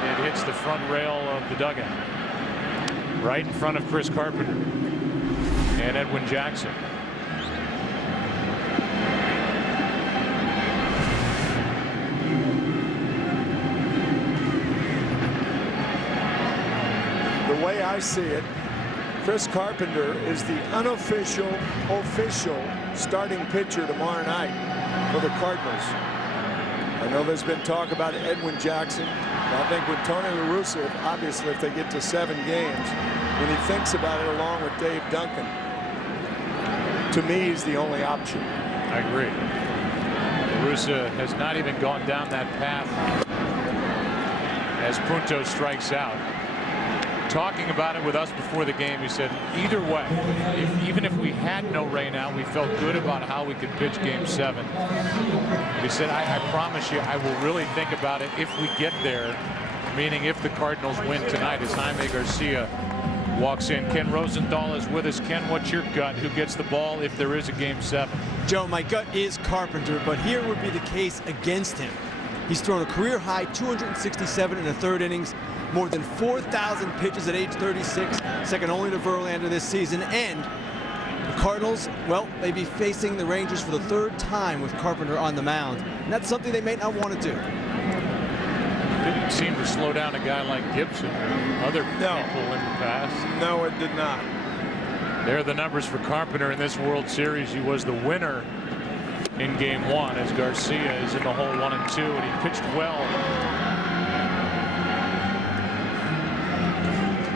and it hits the front rail of the dugout, right in front of Chris Carpenter and Edwin Jackson. way I see it, Chris Carpenter is the unofficial, official starting pitcher tomorrow night for the Cardinals. I know there's been talk about Edwin Jackson. I think with Tony La Russa, obviously if they get to 7 games, when he thinks about it along with Dave Duncan, to me he's the only option. I agree. La Russa has not even gone down that path as Punto strikes out. Talking about it with us before the game, he said either way, even if we had no rain out, we felt good about how we could pitch game 7. He said, I promise you I will really think about it if we get there, meaning if the Cardinals win tonight, as Jaime Garcia walks in. Ken Rosenthal is with us. Ken, what's your gut? Who gets the ball if there is a game 7? Joe, my gut is Carpenter, but here would be the case against him. He's thrown a career high 267 in the 3rd innings, more than 4,000 pitches at age 36, second only to Verlander this season. And the Cardinals, well, may be facing the Rangers for the 3rd time with Carpenter on the mound. And that's something they may not want to do. Didn't seem to slow down a guy like Gibson or other people in the past. No, it did not. There are the numbers for Carpenter in this World Series. He was the winner in game 1 as Garcia is in the hole 1 and 2, and he pitched well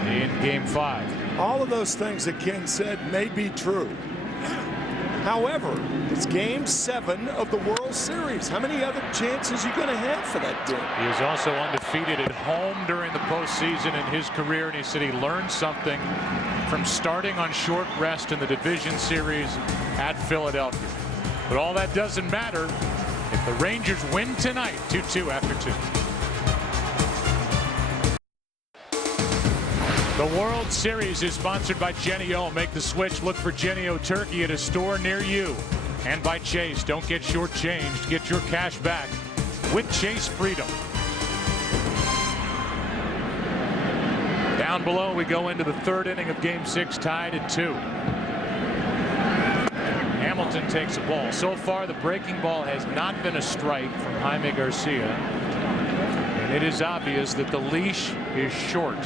in game 5. All of those things that Ken said may be true. However, it's game 7 of the World Series. How many other chances are you going to have for that game? He is also undefeated at home during the postseason in his career, and he said he learned something from starting on short rest in the division series at Philadelphia. But all that doesn't matter if the Rangers win tonight, 2-2 after 2. The World Series is sponsored by Jennie-O. Make the switch. Look for Jennie-O turkey at a store near you. And by Chase. Don't get shortchanged. Get your cash back with Chase Freedom. Down below, we go into the 3rd inning of game 6, tied at 2. Hamilton takes a ball. So far, the breaking ball has not been a strike from Jaime Garcia. And it is obvious that the leash is short.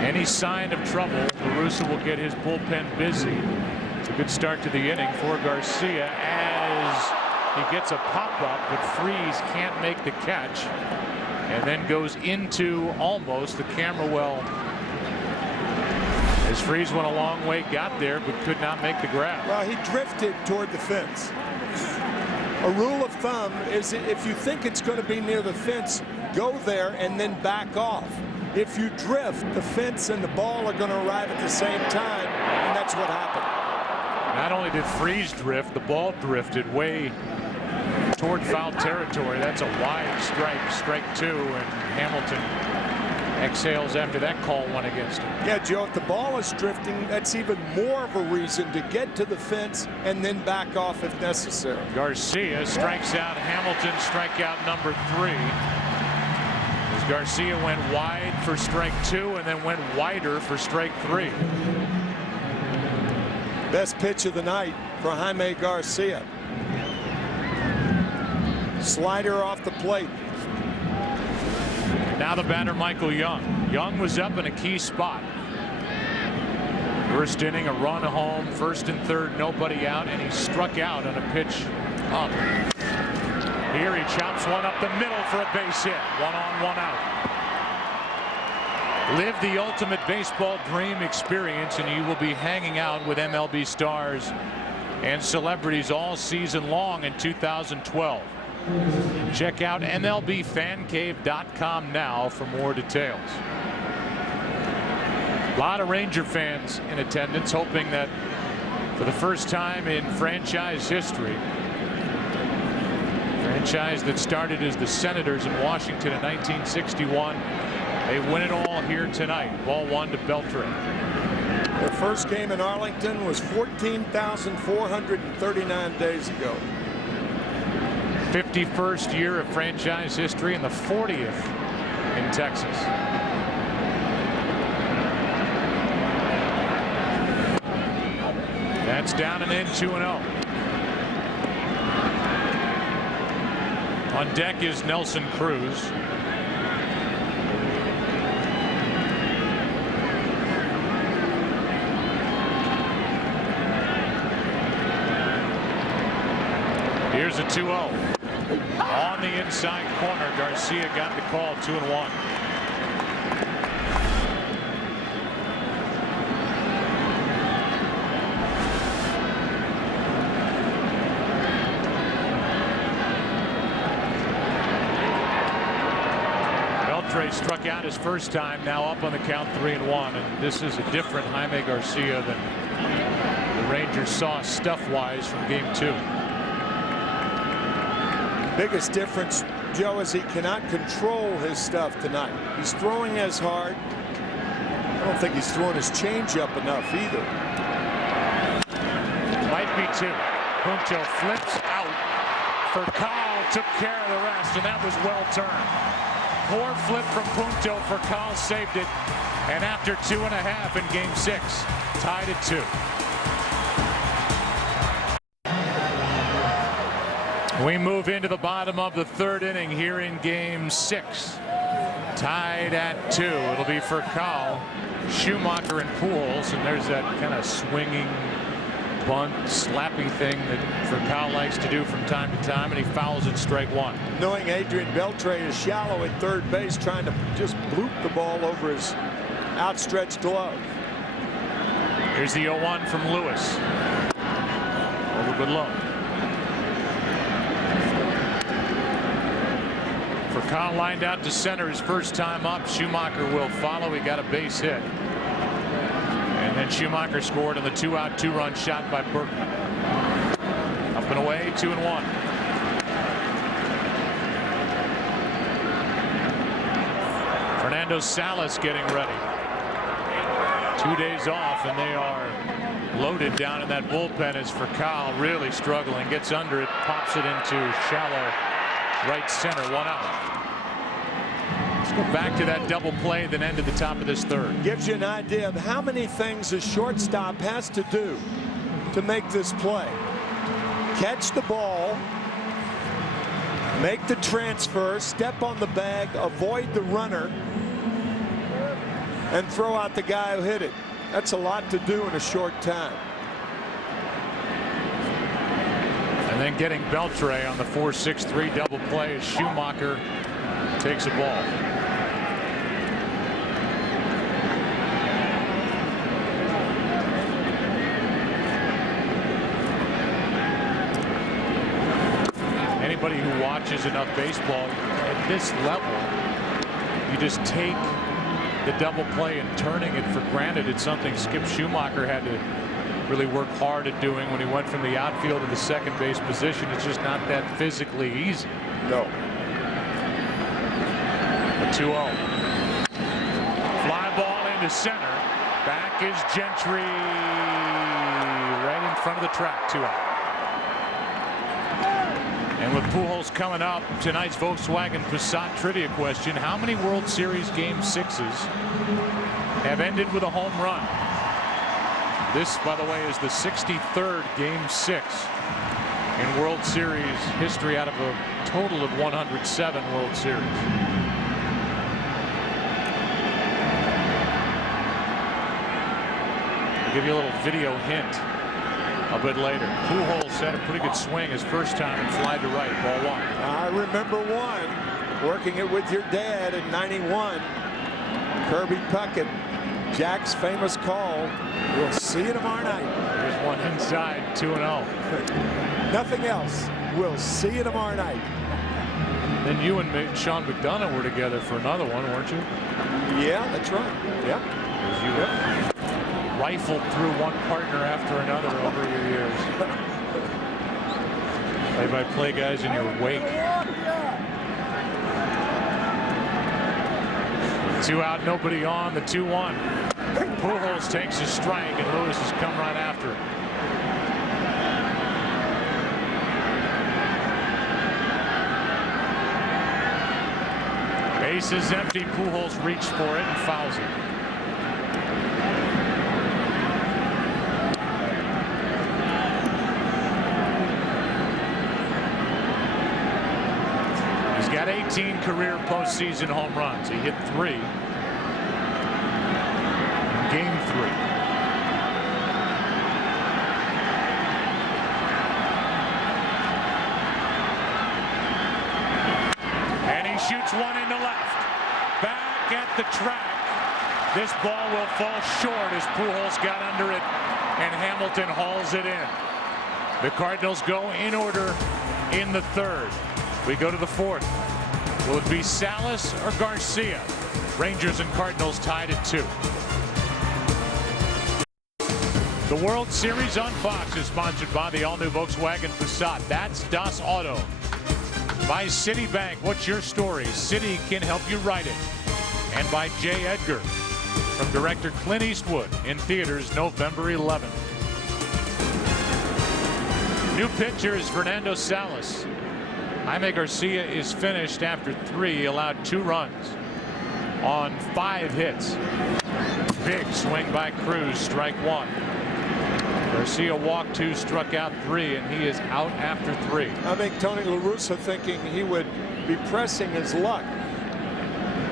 Any sign of trouble, La Russa will get his bullpen busy. It's a good start to the inning for Garcia as he gets a pop-up, but Freese can't make the catch and then goes into almost the camera well as Freese went a long way, got there, but could not make the grab. Well, he drifted toward the fence. A rule of thumb is if you think it's going to be near the fence, go there and then back off. If you drift, the fence and the ball are going to arrive at the same time, and that's what happened. Not only did Freese drift, the ball drifted way toward foul territory. That's a wide strike, strike 2, and Hamilton exhales after that call went against him. Yeah, Joe, if the ball is drifting, that's even more of a reason to get to the fence and then back off if necessary. Garcia strikes out Hamilton, strikeout number 3. As Garcia went wide for strike 2 and then went wider for strike 3. Best pitch of the night for Jaime Garcia. Slider off the plate. Now the batter, Michael Young. Young was up in a key spot. First inning, a run home, 1st and 3rd, nobody out, and he struck out on a pitch up. Here he chops one up the middle for a base hit. 1 on, 1 out. Live the ultimate baseball dream experience, and you will be hanging out with MLB stars and celebrities all season long in 2012. Check out MLBFanCave.com now for more details. A lot of Ranger fans in attendance, hoping that for the first time in franchise history, franchise that started as the Senators in Washington in 1961, they win it all here tonight. Ball 1 to Beltran. Their first game in Arlington was 14,439 days ago. 51st year of franchise history and the 40th in Texas. That's down and in, 2-0. On deck is Nelson Cruz. Here's a 2-0. On the inside corner, Garcia got the call, 2-1. Beltre struck out his first time, now up on the count 3-1, and this is a different Jaime Garcia than the Rangers saw stuff-wise from game 2. Biggest difference, Joe, is he cannot control his stuff tonight. He's throwing as hard. I don't think he's throwing his changeup enough either. Might be 2. Punto flips out. Furcal took care of the rest, and that was well turned. Poor flip from Punto. Furcal saved it, and after 2.5 in game 6, tied at 2. We move into the bottom of the 3rd inning here in game 6. Tied at 2. It'll be Furcal, Schumacher, and Pujols, and there's that kind of swinging bunt, slappy thing that Furcal likes to do from time to time, and he fouls it strike 1. Knowing Adrian Beltre is shallow at third base, trying to just bloop the ball over his outstretched glove. Here's the 0-1 from Lewis. Over good low. Furcal lined out to center his first time up. Schumacher will follow. He got a base hit. And then Schumacher scored on the 2-out, 2-run shot by Burton. Up and away, 2-1. Fernando Salas getting ready. 2 days off, and they are loaded down in that bullpen as Furcal really struggling. Gets under it, pops it into shallow right center, 1 out. Let's go back to that double play, then end to the top of this 3rd. Gives you an idea of how many things a shortstop has to do to make this play. Catch the ball, make the transfer, step on the bag, avoid the runner, and throw out the guy who hit it. That's a lot to do in a short time. And then getting Beltre on the 4-6-3 double play as Schumacher takes a ball. Anybody who watches enough baseball at this level, you just take the double play and turning it for granted. It's something Skip Schumacher had to really work hard at doing when he went from the outfield to the second base position. It's just not that physically easy. No. A 2-0. Fly ball into center. Back is Gentry, right in front of the track. 2 out. And with Pujols coming up, tonight's Volkswagen Passat trivia question: how many World Series Game 6s have ended with a home run? This, by the way, is the 63rd Game 6 in World Series history out of a total of 107 World Series. I'll give you a little video hint a bit later. Pujols had a pretty good swing his first time and fly to right, ball 1. I remember one, working it with your dad in '91. Kirby Puckett, Jack's famous call. We'll see you tomorrow night. There's one inside, 2-0. Nothing else. We'll see you tomorrow night. Then you and Sean McDonough were together for another one, weren't you? Yeah, that's right. Yeah. You rifled through one partner after another over your years. Play-by-play guys in your wake. 2 out, nobody on. The 2-1. Pujols takes a strike, and Lewis has come right after it. Base is empty. Pujols reached for it and fouls it. He's got 18 career postseason home runs. He hit 3 in Game 3. shoots one into left. Back at the track. This ball will fall short as Pujols got under it, and Hamilton hauls it in. The Cardinals go in order in the third. We go to the fourth. Will it be Salas or Garcia? Rangers and Cardinals tied at 2. The World Series on Fox is sponsored by the all-new Volkswagen Passat. That's Das Auto. By Citibank, what's your story? Citi can help you write it. And by J. Edgar, from director Clint Eastwood, in theaters November 11th. New pitcher is Fernando Salas. Jaime Garcia is finished after 3. He allowed 2 runs on 5 hits. Big swing by Cruz, strike 1. Garcia walked 2, struck out 3, and he is out after 3. I think Tony La Russa thinking he would be pressing his luck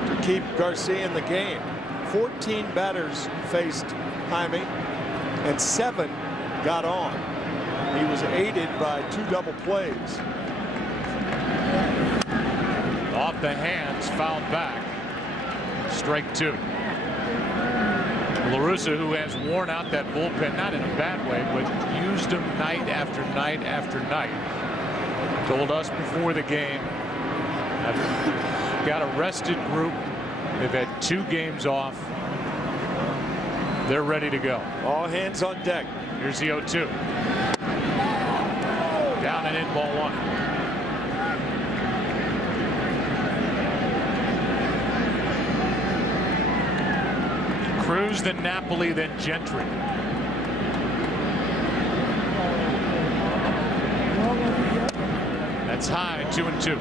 to keep Garcia in the game. 14 batters faced Jaime, and 7 got on. He was aided by 2 double plays. Off the hands, fouled back. Strike 2. La Russa, who has worn out that bullpen, not in a bad way, but used them night after night after night, told us before the game, I've got a rested group. They've had 2 games off. They're ready to go. All hands on deck. Here's the 0-2. Down and in, ball 1. Cruz, then Napoli, then Gentry. That's high, 2-2.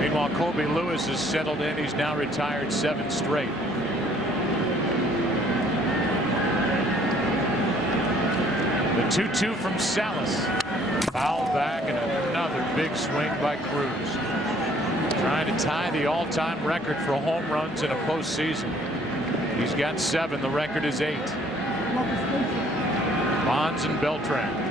Meanwhile, Colby Lewis has settled in. He's now retired 7 straight. The 2-2 from Salas. Foul back, and another big swing by Cruz. Trying to tie the all-time record for home runs in a postseason. He's got 7. The record is 8. Bonds and Beltran.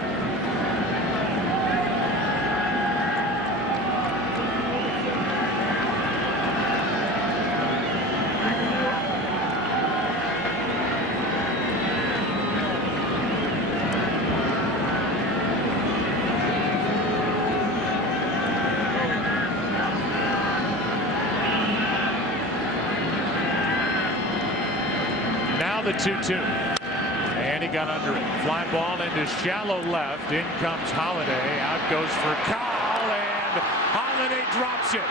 The 2-2, and he got under it. Fly ball into shallow left. In comes Holiday. Out goes for Kyle, and Holiday drops it.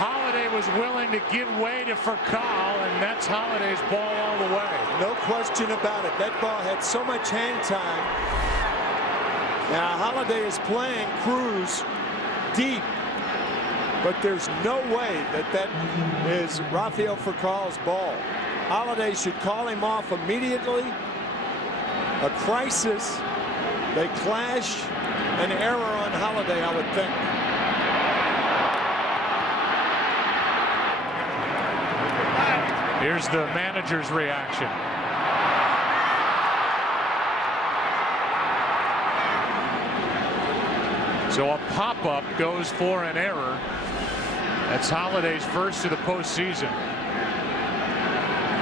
Holiday was willing to give way to Furcal, and that's Holiday's ball all the way. No question about it. That ball had so much hang time. Now Holiday is playing Cruz deep, but there's no way that that is Rafael Furcal's ball. Holiday should call him off immediately. A crisis. They clash. An error on Holiday, I would think. Here's the manager's reaction. So a pop-up goes for an error. That's Holiday's first of the postseason.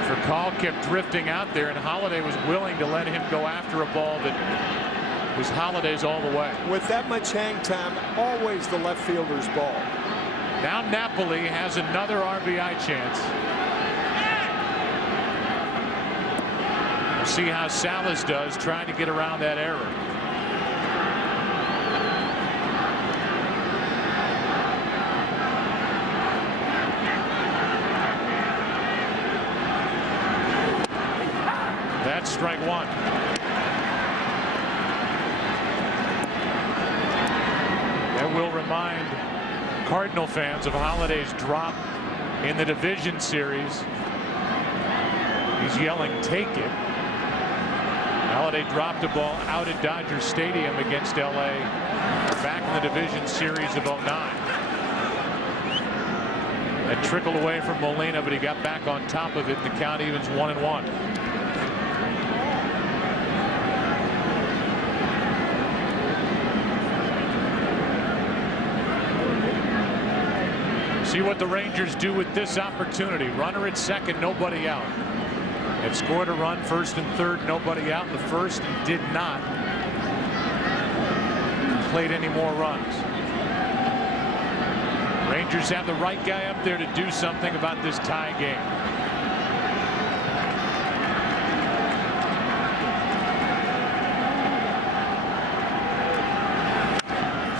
Furcal kept drifting out there, and Holiday was willing to let him go after a ball that was Holiday's all the way. With that much hang time, always the left fielder's ball. Now Napoli has another RBI chance. We'll see how Salas does trying to get around that error. That's strike 1. That will remind Cardinal fans of Holiday's drop in the division series. He's yelling, "Take it." Holiday dropped a ball out at Dodger Stadium against LA back in the division series of '09. That trickled away from Molina, but he got back on top of it, and the count evens 1-1. See what the Rangers do with this opportunity. Runner at second, nobody out. Had scored a run first and third, nobody out in the first, and did not played any more runs. Rangers have the right guy up there to do something about this tie game.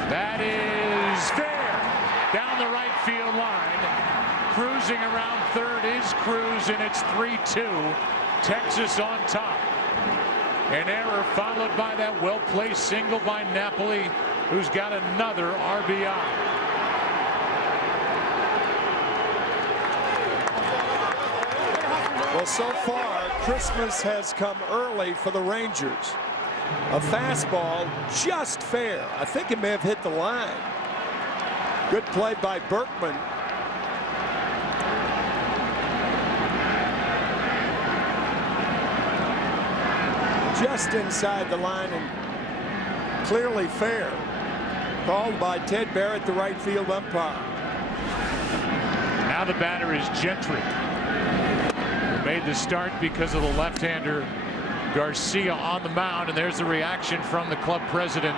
That is fair. Down the right field line. Cruising around third is Cruz, and it's 3-2. Texas on top. An error followed by that well-placed single by Napoli, who's got another RBI. Well, so far, Christmas has come early for the Rangers. A fastball just fair. I think it may have hit the line. Good play by Berkman. Just inside the line and clearly fair. Called by Ted Barrett, the right field umpire. Now the batter is Gentry. Who made the start because of the left-hander Garcia on the mound, and there's the reaction from the club president,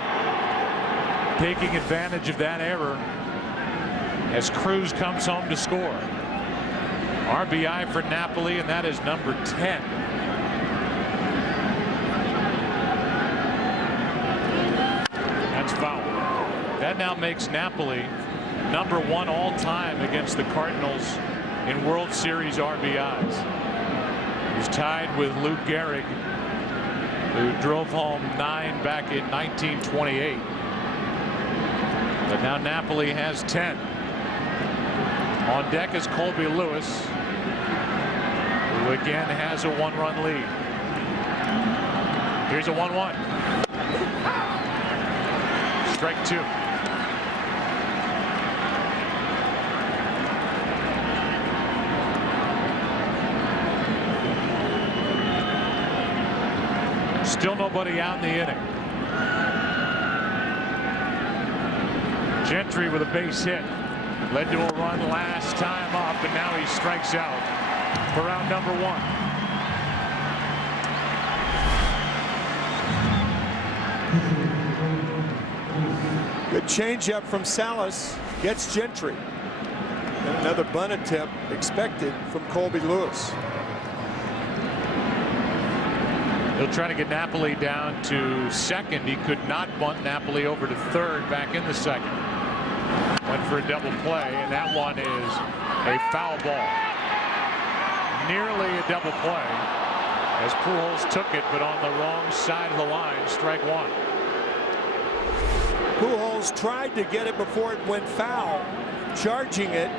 taking advantage of that error as Cruz comes home to score. RBI for Napoli, and that is number 10. That's foul. That now makes Napoli number 1 all-time against the Cardinals in World Series RBIs. He's tied with Lou Gehrig, who drove home 9 back in 1928. But now Napoli has 10. On deck is Colby Lewis, who again has a 1-run lead. Here's a 1-1. Strike 2. Still nobody out in the inning. Gentry with a base hit. Led to a run last time up, and now he strikes out for round number 1. Good changeup from Salas. Gets Gentry. And another bunt attempt expected from Colby Lewis. He'll try to get Napoli down to second. He could not bunt Napoli over to third back in the second. Went for a double play, and that one is a foul ball. Nearly a double play as Pujols took it, but on the wrong side of the line. Strike 1. Pujols tried to get it before it went foul, charging it,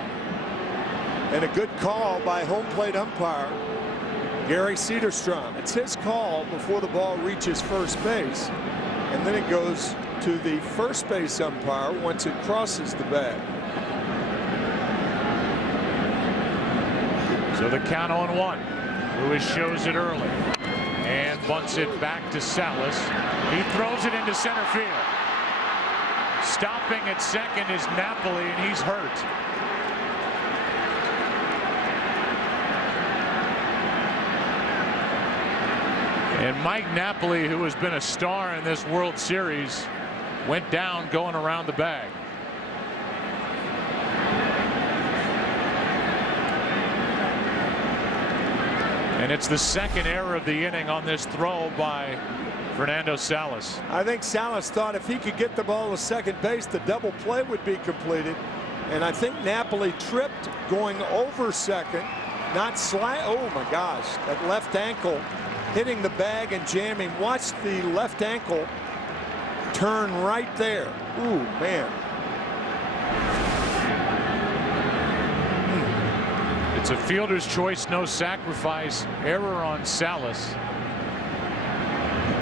and a good call by home plate umpire Gary Cederstrom. It's his call before the ball reaches first base, and then it goes to the first base umpire once it crosses the bag. So the count on 1. Lewis shows it early and bunts it back to Salas. He throws it into center field. Stopping at second is Napoli, and he's hurt. And Mike Napoli, who has been a star in this World Series, went down going around the bag. And it's the second error of the inning on this throw by Fernando Salas. I think Salas thought if he could get the ball to second base, the double play would be completed. And I think Napoli tripped going over second, not slide. Oh my gosh, that left ankle hitting the bag and jamming. Watch the left ankle turn right there. Ooh, man. It's a fielder's choice, no sacrifice error on Salas.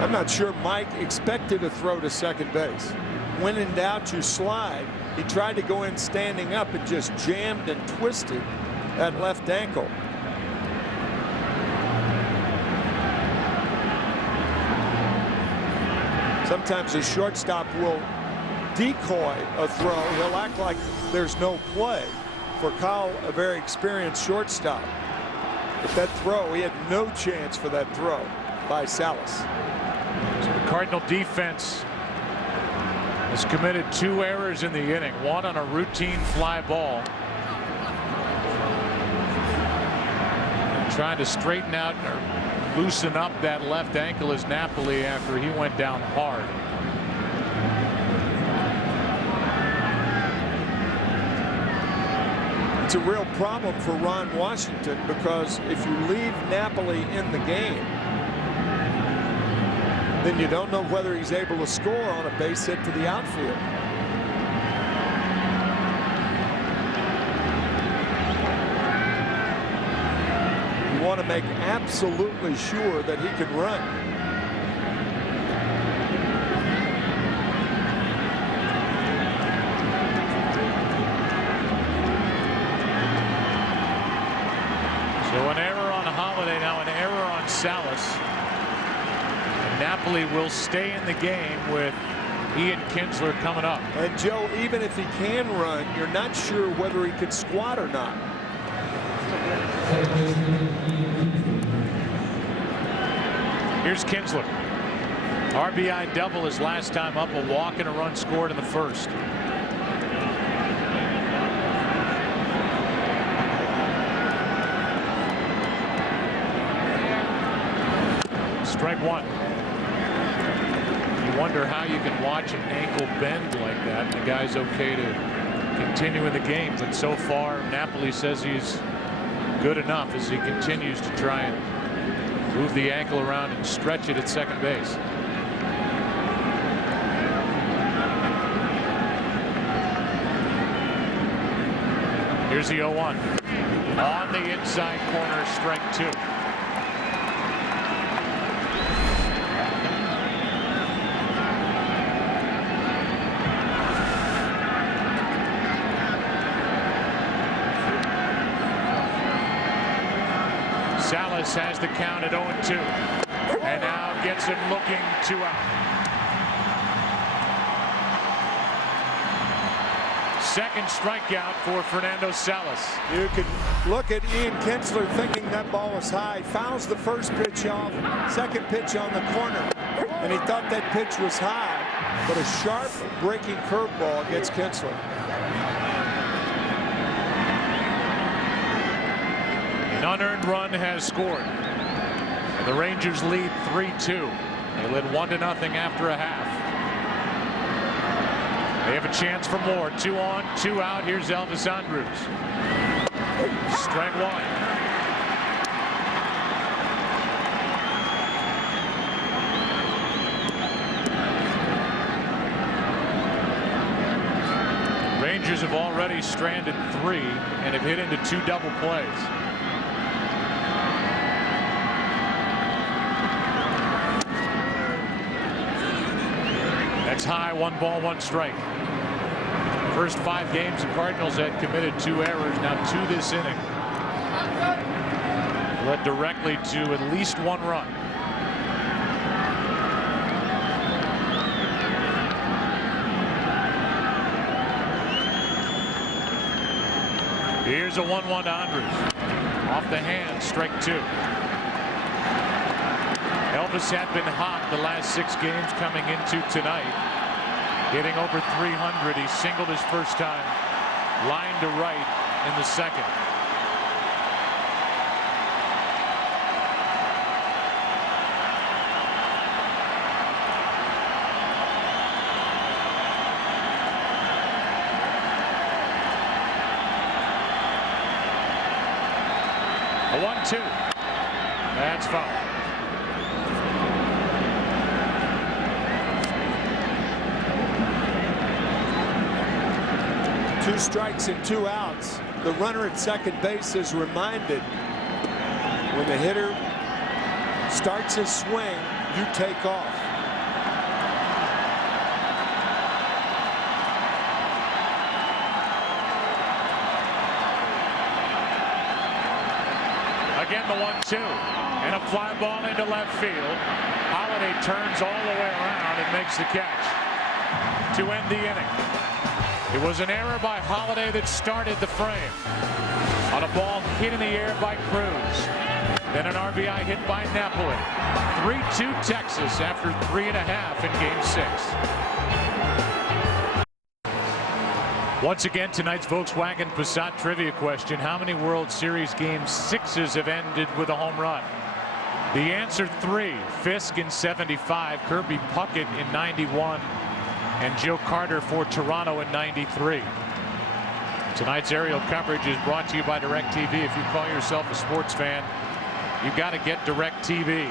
I'm not sure Mike expected a throw to second base. When in doubt, you slide. He tried to go in standing up and just jammed and twisted that left ankle. Sometimes a shortstop will decoy a throw. He'll act like there's no play. for Kyle, a very experienced shortstop. But that throw, he had no chance for that throw by Salas. So the Cardinal defense has committed 2 errors in the inning, one on a routine fly ball. And trying to straighten out or loosen up that left ankle is Napoli after he went down hard. It's a real problem for Ron Washington, because if you leave Napoli in the game, then you don't know whether he's able to score on a base hit to the outfield. You want to make absolutely sure that he can run. So an error on Holiday, now an error on Salas. And Napoli will stay in the game with Ian Kinsler coming up. And Joe, even if he can run, you're not sure whether he can squat or not. Here's Kinsler. RBI double his last time up, a walk and a run scored in the first. Strike one. You wonder how you can watch an ankle bend like that and the guy's okay to continue in the game, but so far Napoli says he's good enough as he continues to try and move the ankle around and stretch it at second base. Here's the 0-1 on the inside corner, strike 2. Salas has the count at 0-2 and now gets him looking 2 out. Second strikeout for Fernando Salas. You can look at Ian Kinsler thinking that ball was high. Fouls the first pitch off, second pitch on the corner, and he thought that pitch was high, but a sharp breaking curveball against Kinsler. An unearned run has scored. And the Rangers lead 3-2. They led 1-0 after a half. They have a chance for more. 2 on, 2 out. Here's Elvis Andrus. Strike 1. Rangers have already stranded 3 and have hit into 2 double plays. That's high, 1 ball, 1 strike. First 5 games, the Cardinals had committed 2 errors. Now 2 this inning. Led directly to at least 1 run. Here's a 1-1 to Andrus. Off the hand, strike 2. Elvis had been hot the last 6 games coming into tonight. Hitting over 300. He singled his first time. Line to right in the second. A 1-2. That's foul. 2 strikes and 2 outs. The runner at second base is reminded, when the hitter starts his swing, you take off. Again, the 1-2 and a fly ball into left field. Holiday turns all the way around and makes the catch to end the inning. It was an error by Holiday that started the frame. On a ball hit in the air by Cruz. Then an RBI hit by Napoli. 3-2 Texas after 3.5 in Game 6. Once again, tonight's Volkswagen Passat trivia question. How many World Series Game 6s have ended with a home run? The answer 3. Fisk in 75, Kirby Puckett in 91, and Joe Carter for Toronto in 93. Tonight's aerial coverage is brought to you by DirecTV. If you call yourself a sports fan, you got to get DirecTV.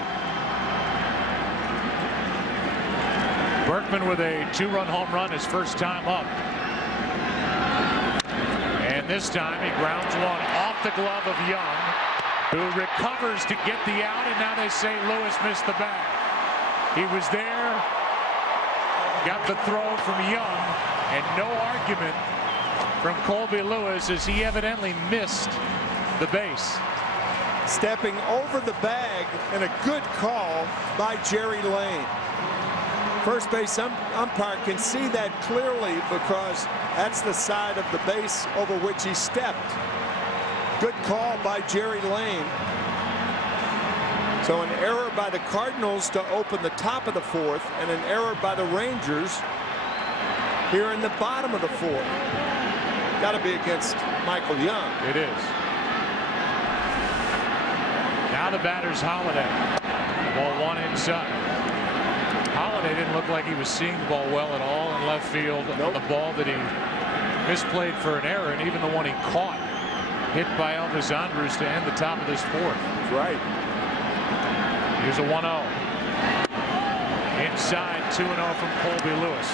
Berkman with a 2-run home run his first time up. And this time he grounds one off the glove of Young, who recovers to get the out, and now they say Lewis missed the bag. He was there, got the throw from Young, and no argument from Colby Lewis as he evidently missed the base. Stepping over the bag, and a good call by Jerry Lane. First base umpire can see that clearly because that's the side of the base over which he stepped. Good call by Jerry Lane. So an error by the Cardinals to open the top of the 4th, and an error by the Rangers here in the bottom of the 4th. Got to be against Michael Young. It is. Now the batter's Holiday. Ball 1 inside. Holiday didn't look like he was seeing the ball well at all in left field. On the ball that he misplayed for an error, and even the one he caught hit by Elvis Andrus to end the top of this 4th. That's right. Here's a 1-0. Inside, 2-0 from Colby Lewis.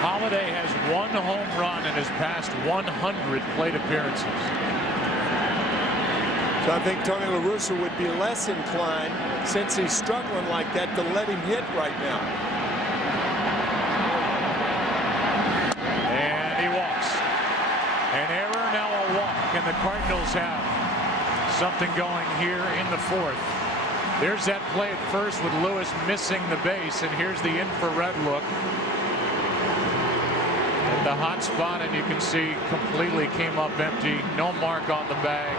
Holiday has 1 home run in his past 100 plate appearances. So I think Tony La Russa would be less inclined, since he's struggling like that, to let him hit right now. And he walks. An error, now a walk, and the Cardinals have something going here in the 4th. There's that play at first with Lewis missing the base, and here's the infrared look. The hot spot, and you can see completely came up empty. No mark on the bag.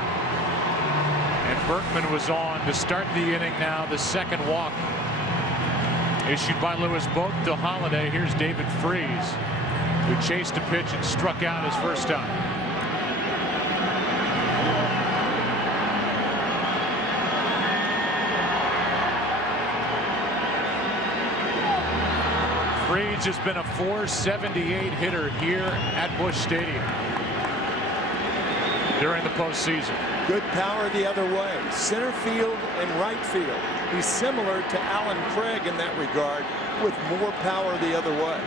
And Berkman was on to start the inning now. The second walk issued by Lewis both to Holiday. Here's David Freese, who chased a pitch and struck out his first time. Freese has been a .478 hitter here at Busch Stadium during the postseason. Good power the other way, center field and right field. He's similar to Alan Craig in that regard, with more power the other way.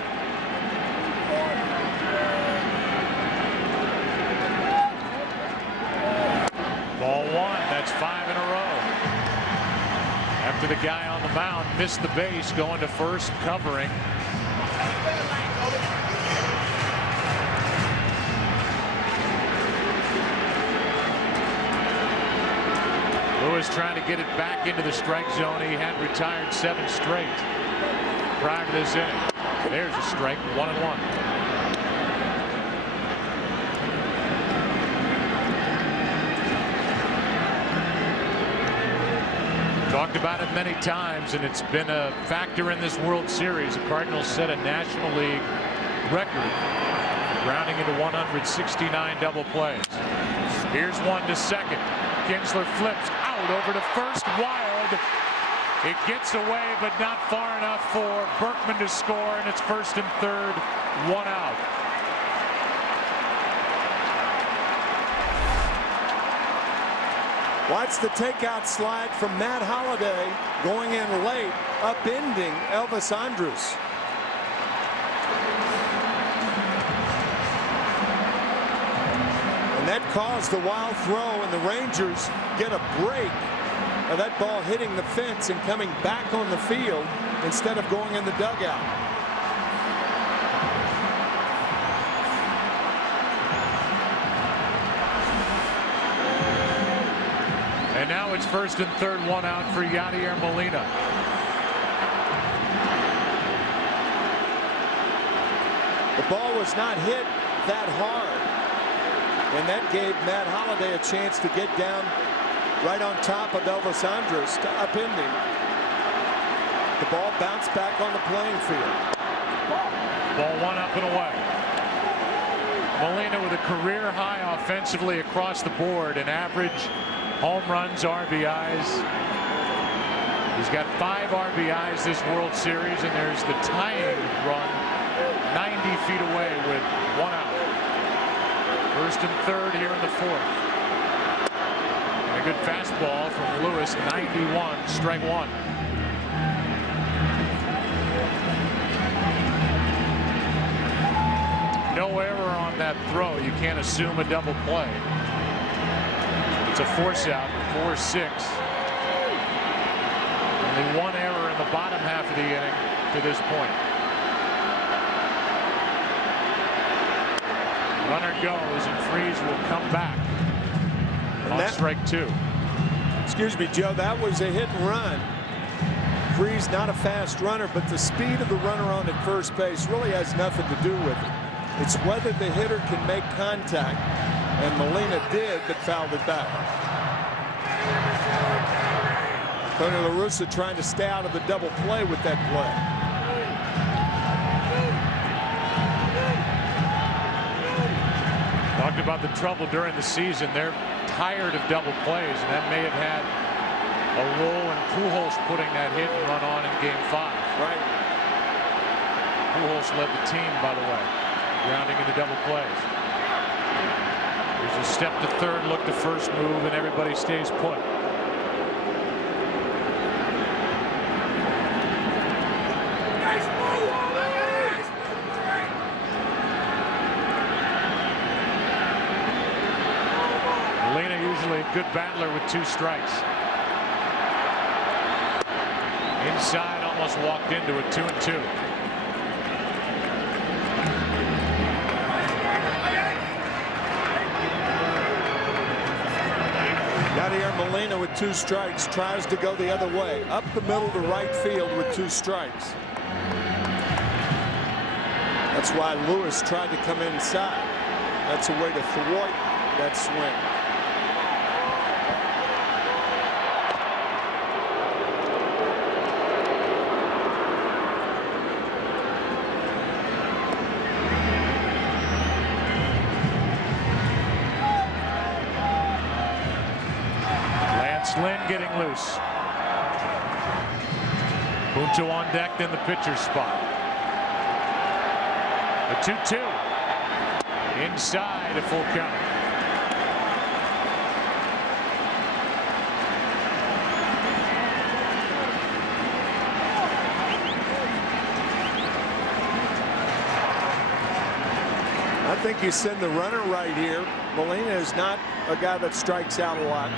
Ball 1, that's 5 in a row. After the guy on the mound missed the base, going to first, covering. Lewis trying to get it back into the strike zone. He had retired 7 straight prior to this inning. There's a strike, 1-1. Talked about it many times, and it's been a factor in this World Series. The Cardinals set a National League record, rounding into 169 double plays. Here's one to second. Kinsler flips out over to first, wild. It gets away, but not far enough for Berkman to score, and it's first and third, 1 out. Watch the takeout slide from Matt Holliday, going in late upending Elvis Andrus. And that caused the wild throw, and the Rangers get a break of that ball hitting the fence and coming back on the field instead of going in the dugout. And now it's 1st and 3rd, 1 out for Yadier Molina. The ball was not hit that hard, and that gave Matt Holliday a chance to get down right on top of Elvis Andrus to upend him. The ball bounced back on the playing field. Ball 1 up and away. Molina with a career high offensively across the board in average home runs, RBIs. He's got 5 RBIs this World Series, and there's the tying run 90 feet away with 1 out. 1st and 3rd here in the 4th. And a good fastball from Lewis, 91, strike 1. No error on that throw. You can't assume a double play. It's a force out, 4-6. Only 1 error in the bottom half of the inning to this point. Runner goes, and Freese will come back on strike 2. Excuse me, Joe, that was a hit and run. Freese not a fast runner, but the speed of the runner on at first base really has nothing to do with it. It's whether the hitter can make contact, and Molina did, but fouled it back. Tony La Russa trying to stay out of the double play with that play. Talked about the trouble during the season. They're tired of double plays, and that may have had a role in Pujols putting that hit and run on in Game 5. Right. Pujols led the team, by the way, grounding into double plays. There's a step to 3rd, look to 1st move, and everybody stays put. Molina usually a good battler with 2 strikes. Inside, almost walked into it, 2-2. Yadier Molina with 2 strikes tries to go the other way, up the middle to right field with 2 strikes. That's why Lewis tried to come inside. That's a way to thwart that swing. Lynn getting loose. Punto on deck in the pitcher's spot. A 2-2. Inside, a full count. I think you send the runner right here. Molina is not a guy that strikes out a lot.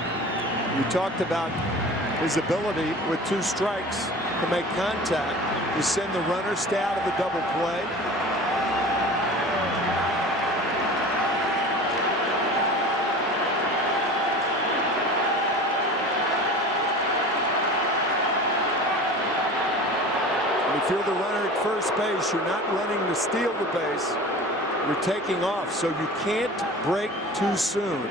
You talked about his ability with 2 strikes to make contact. You send the runner, stay out of the double play. When you feel the runner at first base, you're not running to steal the base. You're taking off, so you can't break too soon.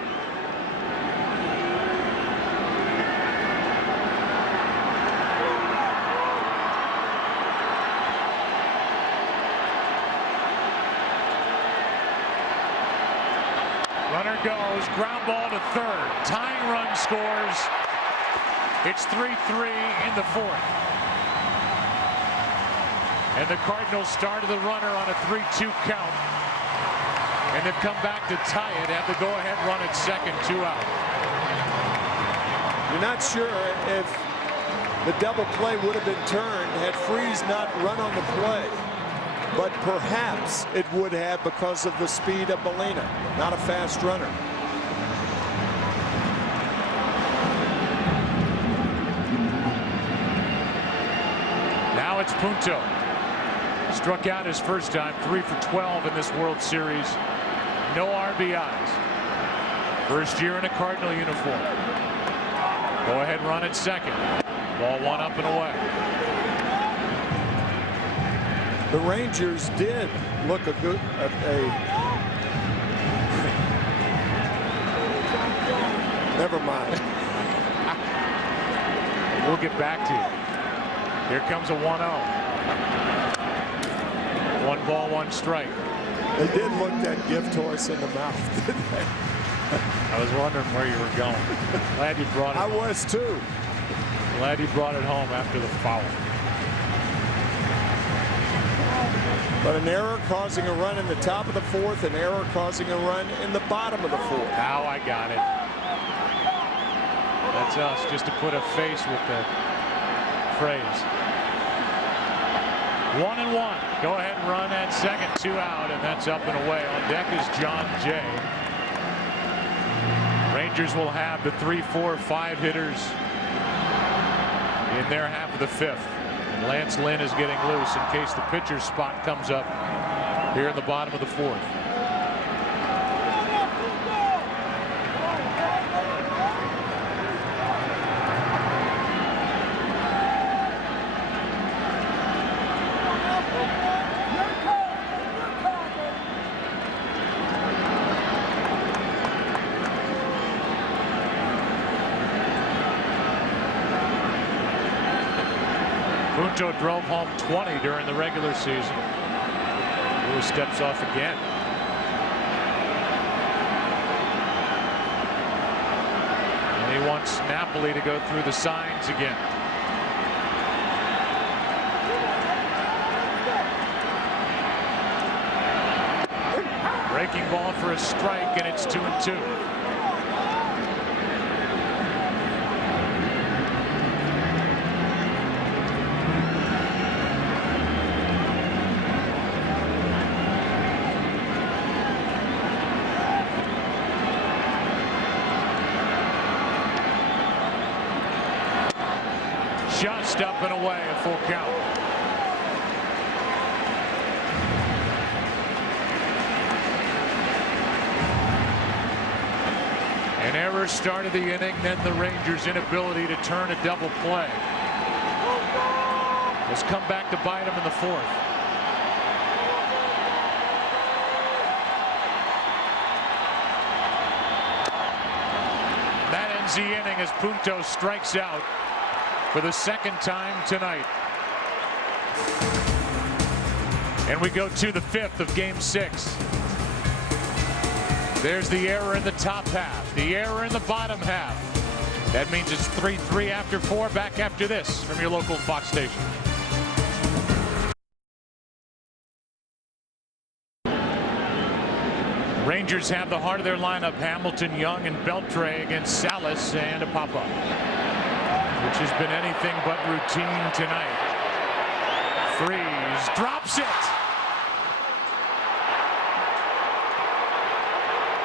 Runner goes, ground ball to 3rd. Tying run scores. It's 3-3 in the 4th. And the Cardinals started the runner on a 3-2 count. And they've come back to tie it, have the go-ahead run at 2nd, 2 out. You're not sure if the double play would have been turned had Freeze not run on the play. But perhaps it would have because of the speed of Molina, not a fast runner. Now it's Punto. Struck out his first time, 3 for 12 in this World Series. No RBIs. First year in a Cardinal uniform. Go ahead run at second. Ball 1 up and away. The Rangers did look a good never mind. We'll get back to you. Here comes a 1-0. 1 ball, 1 strike. They did look that gift horse in the mouth, didn't they? I was wondering where you were going. Glad you brought it. I was too. Glad you brought it home after the foul. But an error causing a run in the top of the 4th, an error causing a run in the bottom of the 4th. Now I got it. That's us, just to put a face with the phrase. 1-1. Go ahead and run at second, 2 out, and that's up and away. On deck is John Jay. Rangers will have the 3, 4, 5 hitters in their half of the 5th. And Lance Lynn is getting loose in case the pitcher's spot comes up here in the bottom of the 4th. Punto drove home 20 during the regular season. Lewis steps off again. And he wants Napoli to go through the signs again. Breaking ball for a strike, and it's 2-2. Just up and away, a full count. An error started the inning, then the Rangers' inability to turn a double play has come back to bite them in the 4th. That ends the inning as Punto strikes out for the 2nd time tonight. And we go to the 5th of Game 6. There's the error in the top half, the error in the bottom half. That means it's 3-3 after 4. Back after this from your local Fox station. Rangers have the heart of their lineup: Hamilton, Young, and Beltre against Salas and Apapa, which has been anything but routine tonight. Freeze drops it.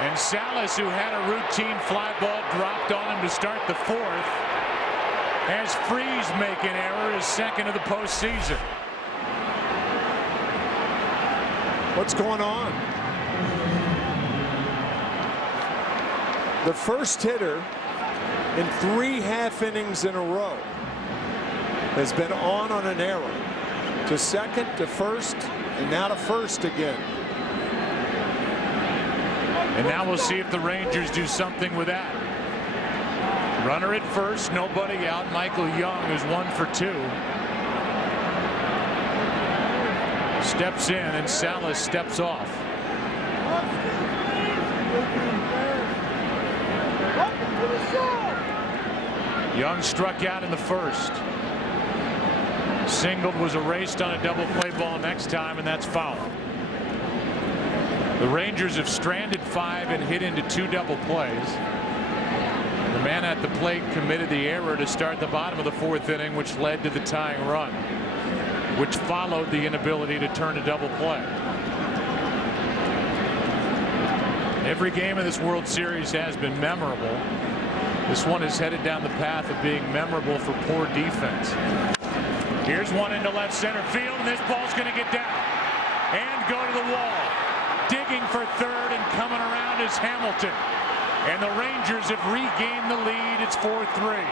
And Salas, who had a routine fly ball dropped on him to start the 4th, has Freeze make an error, his 2nd of the postseason. What's going on? The first hitter in 3 half innings in a row has been on an error. To second, to first, and now to first again. And now we'll see if the Rangers do something with that. Runner at first, nobody out. Michael Young is 1 for 2. Steps in, and Salas steps off. Young struck out in the 1st. Singled, was erased on a double play ball next time, and that's foul. The Rangers have stranded 5 and hit into 2 double plays. The man at the plate committed the error to start the bottom of the 4th inning, which led to the tying run, which followed the inability to turn a double play. Every game in this World Series has been memorable. This one is headed down the path of being memorable for poor defense. Here's one into left center field, and this ball's going to get down and go to the wall. Digging for third and coming around is Hamilton. And the Rangers have regained the lead. It's 4-3.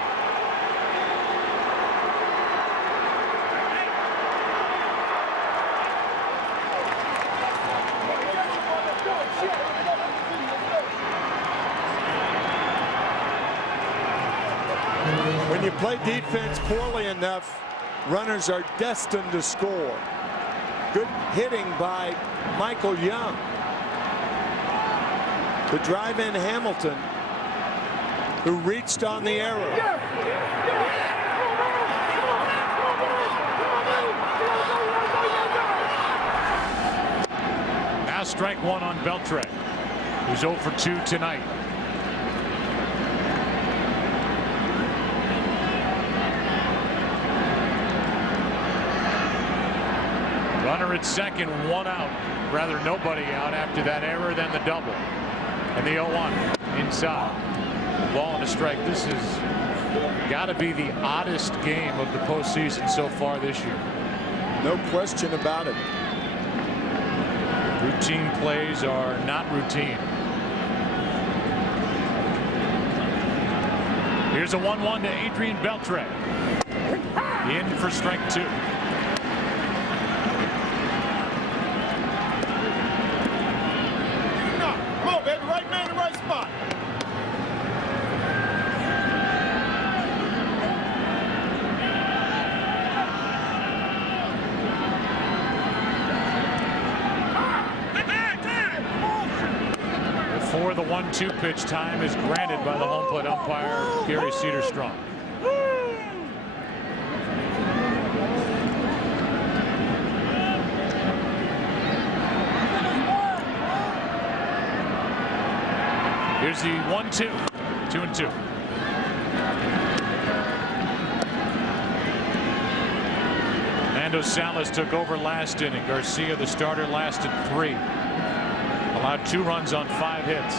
When you play defense poorly enough, runners are destined to score. Good hitting by Michael Young to drive in Hamilton, who reached on the arrow. Now strike one on Beltre, who's 0 for 2 tonight. Runner at second, one out. Rather nobody out after that error, then the double. And the 0-1 inside. Ball and a strike. This has got to be the oddest game of the postseason so far this year. No question about it. Routine plays are not routine. Here's a 1-1 to Adrian Beltre. In for strike 2. Come on, baby. Right man in the right spot. Before the 1-2 pitch, time is granted by the home plate umpire, Gary Cedarstrom. Here's the 1-2. 2-2. Fernando Salas took over last inning. Garcia, the starter, lasted 3. Allowed 2 runs on 5 hits.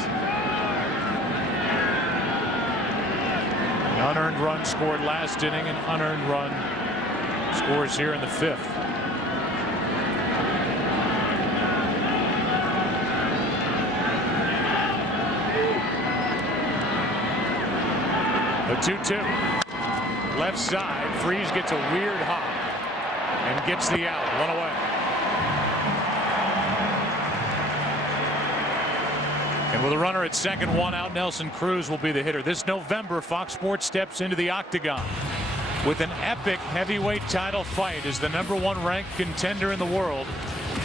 An unearned run scored last inning, an unearned run scores here in the 5th. The 2-2. Left side. Freese gets a weird hop and gets the out. 1 away. And with a runner at second, 1 out, Nelson Cruz will be the hitter. This November, Fox Sports steps into the octagon with an epic heavyweight title fight as the #1 ranked contender in the world.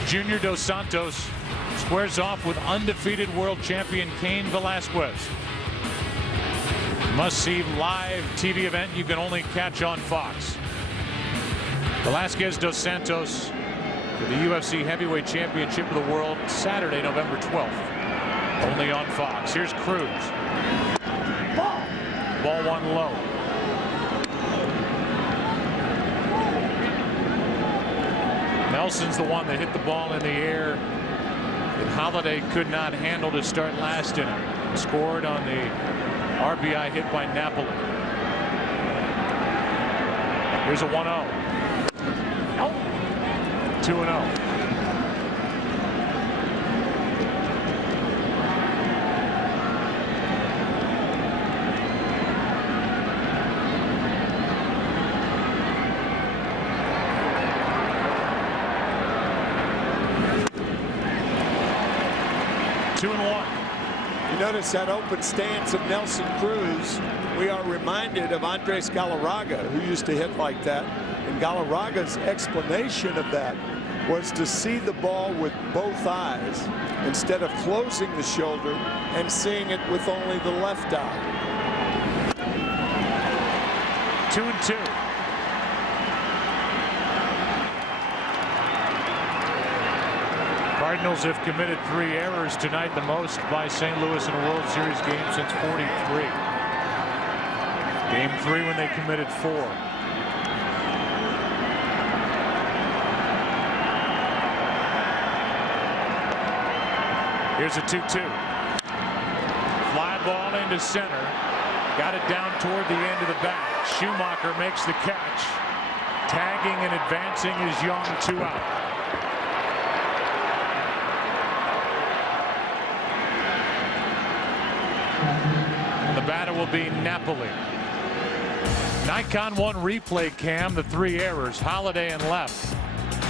Junior Dos Santos squares off with undefeated world champion Cain Velasquez. Must-see live TV event you can only catch on Fox. Velasquez Dos Santos for the UFC Heavyweight Championship of the World Saturday, November 12th. Only on Fox. Here's Cruz. Ball 1 low. Nelson's the one that hit the ball in the air that Holiday could not handle to start last inning. Scored on the RBI hit by Napoli. Here's a 1-0. 2-0. You notice that open stance of Nelson Cruz. We are reminded of Andres Galarraga, who used to hit like that. And Galarraga's explanation of that was to see the ball with both eyes instead of closing the shoulder and seeing it with only the left eye. 2-2. Cardinals have committed 3 errors tonight, the most by St. Louis in a World Series game since '43. Game 3 when they committed 4. Here's a 2-2. Fly ball into center. Got it down toward the end of the bat. Schumacher makes the catch. Tagging and advancing is Young, 2 out. And the batter will be Napoli. Nikon 1 replay cam, the 3 errors. Holiday and left.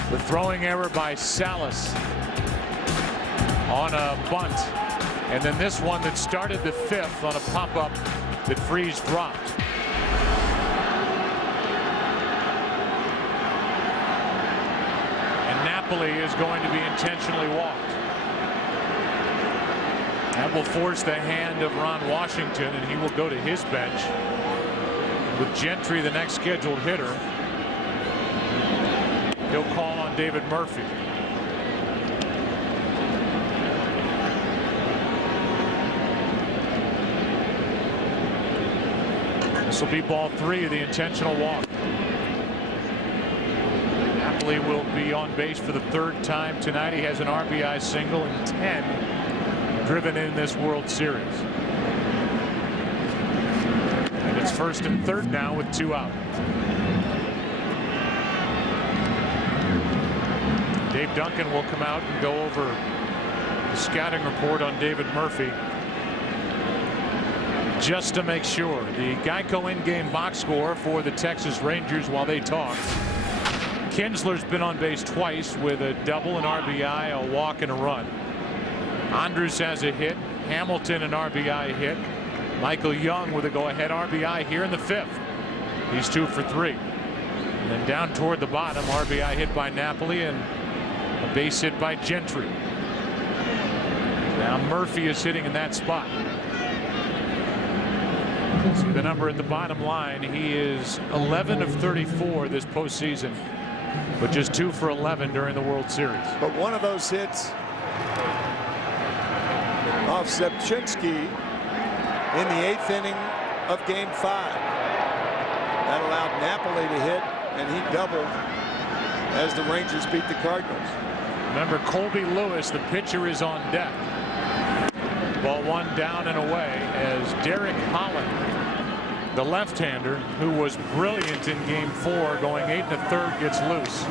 The throwing error by Salas on a bunt. And then this one that started the 5th on a pop-up that Freese dropped. And Napoli is going to be intentionally walked. That will force the hand of Ron Washington, and he will go to his bench. With Gentry, the next scheduled hitter, he'll call on David Murphy. This will be ball 3 of the intentional walk. Napoli will be on base for the 3rd time tonight. He has an RBI single and 10 driven in this World Series. And it's 1st and 3rd now with 2 out. Dave Duncan will come out and go over the scouting report on David Murphy, just to make sure. The Geico in-game box score for the Texas Rangers while they talk. Kinsler's been on base twice with a double, an RBI, a walk, and a run. Andrus has a hit. Hamilton an RBI hit. Michael Young with a go-ahead RBI here in the 5th. He's 2 for 3. And then down toward the bottom, RBI hit by Napoli and a base hit by Gentry. Now Murphy is hitting in that spot. See the number at the bottom line. He is 11 of 34 this postseason, but just 2 for 11 during the World Series. But one of those hits off Zepchinski in the 8th inning of Game 5. That allowed Napoli to hit, and he doubled as the Rangers beat the Cardinals. Remember, Colby Lewis, the pitcher, is on deck. Ball 1 down and away as Derek Holland, the left-hander, who was brilliant in Game 4, going 8 1/3, gets loose.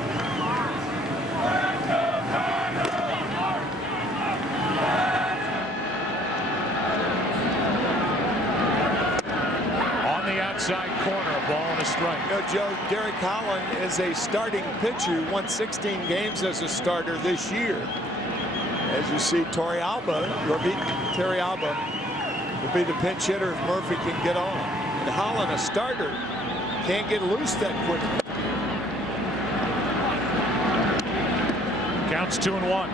On the outside corner, a ball and a strike. You know, Joe, Derek Holland is a starting pitcher, won 16 games as a starter this year. As you see, Terry Alba will be the pinch hitter if Murphy can get on. And Holland, a starter, can't get loose that quickly. Counts 2-1.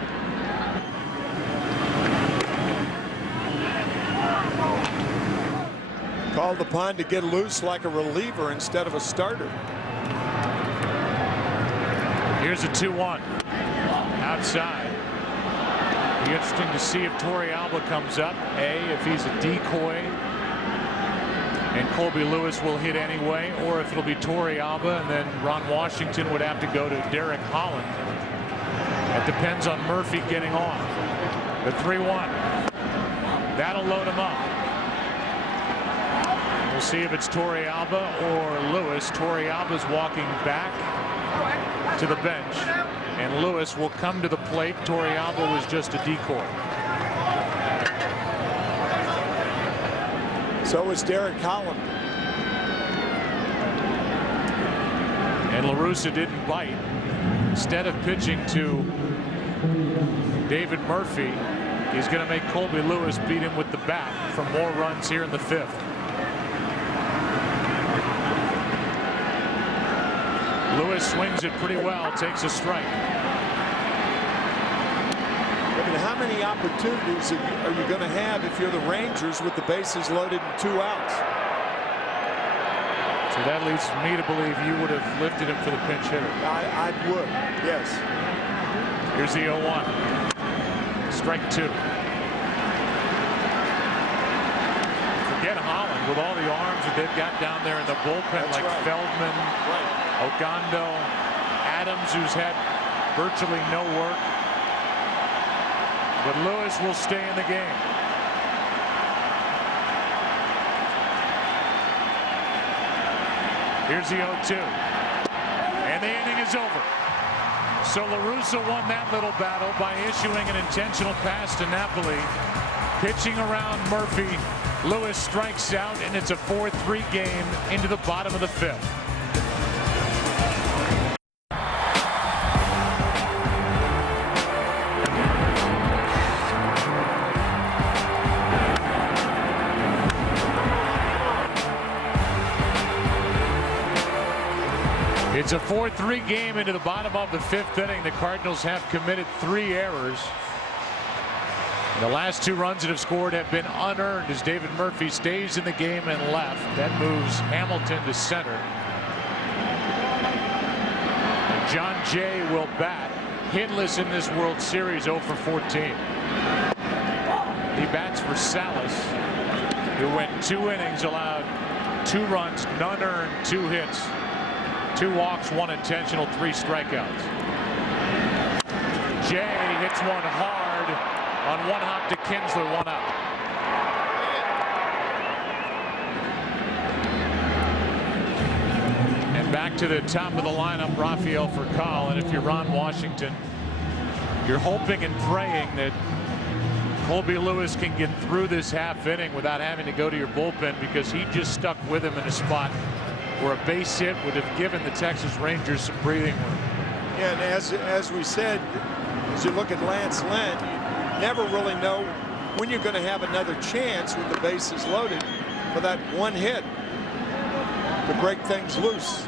Called upon to get loose like a reliever instead of a starter. Here's a 2-1 outside. Be interesting to see if Torrey Alba comes up. If he's a decoy and Colby Lewis will hit anyway, or if it'll be Torrey Alba and then Ron Washington would have to go to Derek Holland. It depends on Murphy getting on. The 3-1. That'll load him up. We'll see if it's Torrey Alba or Lewis. Torrey Alba's walking back to the bench, and Lewis will come to the plate. Torrey Alba was just a decoy. So was Derek Holland. And La Russa didn't bite. Instead of pitching to David Murphy, he's going to make Colby Lewis beat him with the bat for more runs here in the 5th. Lewis swings it pretty well, takes a strike. I mean, how many opportunities are you going to have if you're the Rangers with the bases loaded and 2 outs? So that leads me to believe you would have lifted him for the pinch hitter. I would, yes. Here's the 0-1. Strike 2. Jed Holland, with all the arms that they've got down there in the bullpen, like Feldman, Ogando, Adams, who's had virtually no work. But Lewis will stay in the game. Here's the 0-2. And the inning is over. So La Russa won that little battle by issuing an intentional pass to Napoli. Pitching around Murphy. Lewis strikes out, and it's a 4-3 game into the bottom of the 5th. It's a 4-3 game into the bottom of the 5th inning. The Cardinals have committed 3 errors. The last 2 runs that have scored have been unearned as David Murphy stays in the game and left. That moves Hamilton to center. And John Jay will bat hitless in this World Series, 0 for 14. He bats for Salas, who went 2 innings, allowed 2 runs, none earned, 2 hits. 2 walks, 1 intentional, 3 strikeouts. Jay hits one hard on 1 hop to Kinsler, 1 out. And back to the top of the lineup, Rafael Furcal. And if you're Ron Washington, you're hoping and praying that Colby Lewis can get through this half inning without having to go to your bullpen, because he just stuck with him in a spot where a base hit would have given the Texas Rangers some breathing room. Yeah, and as we said, as you look at Lance Lynn, you never really know when you're going to have another chance with the bases loaded for that 1 hit to break things loose.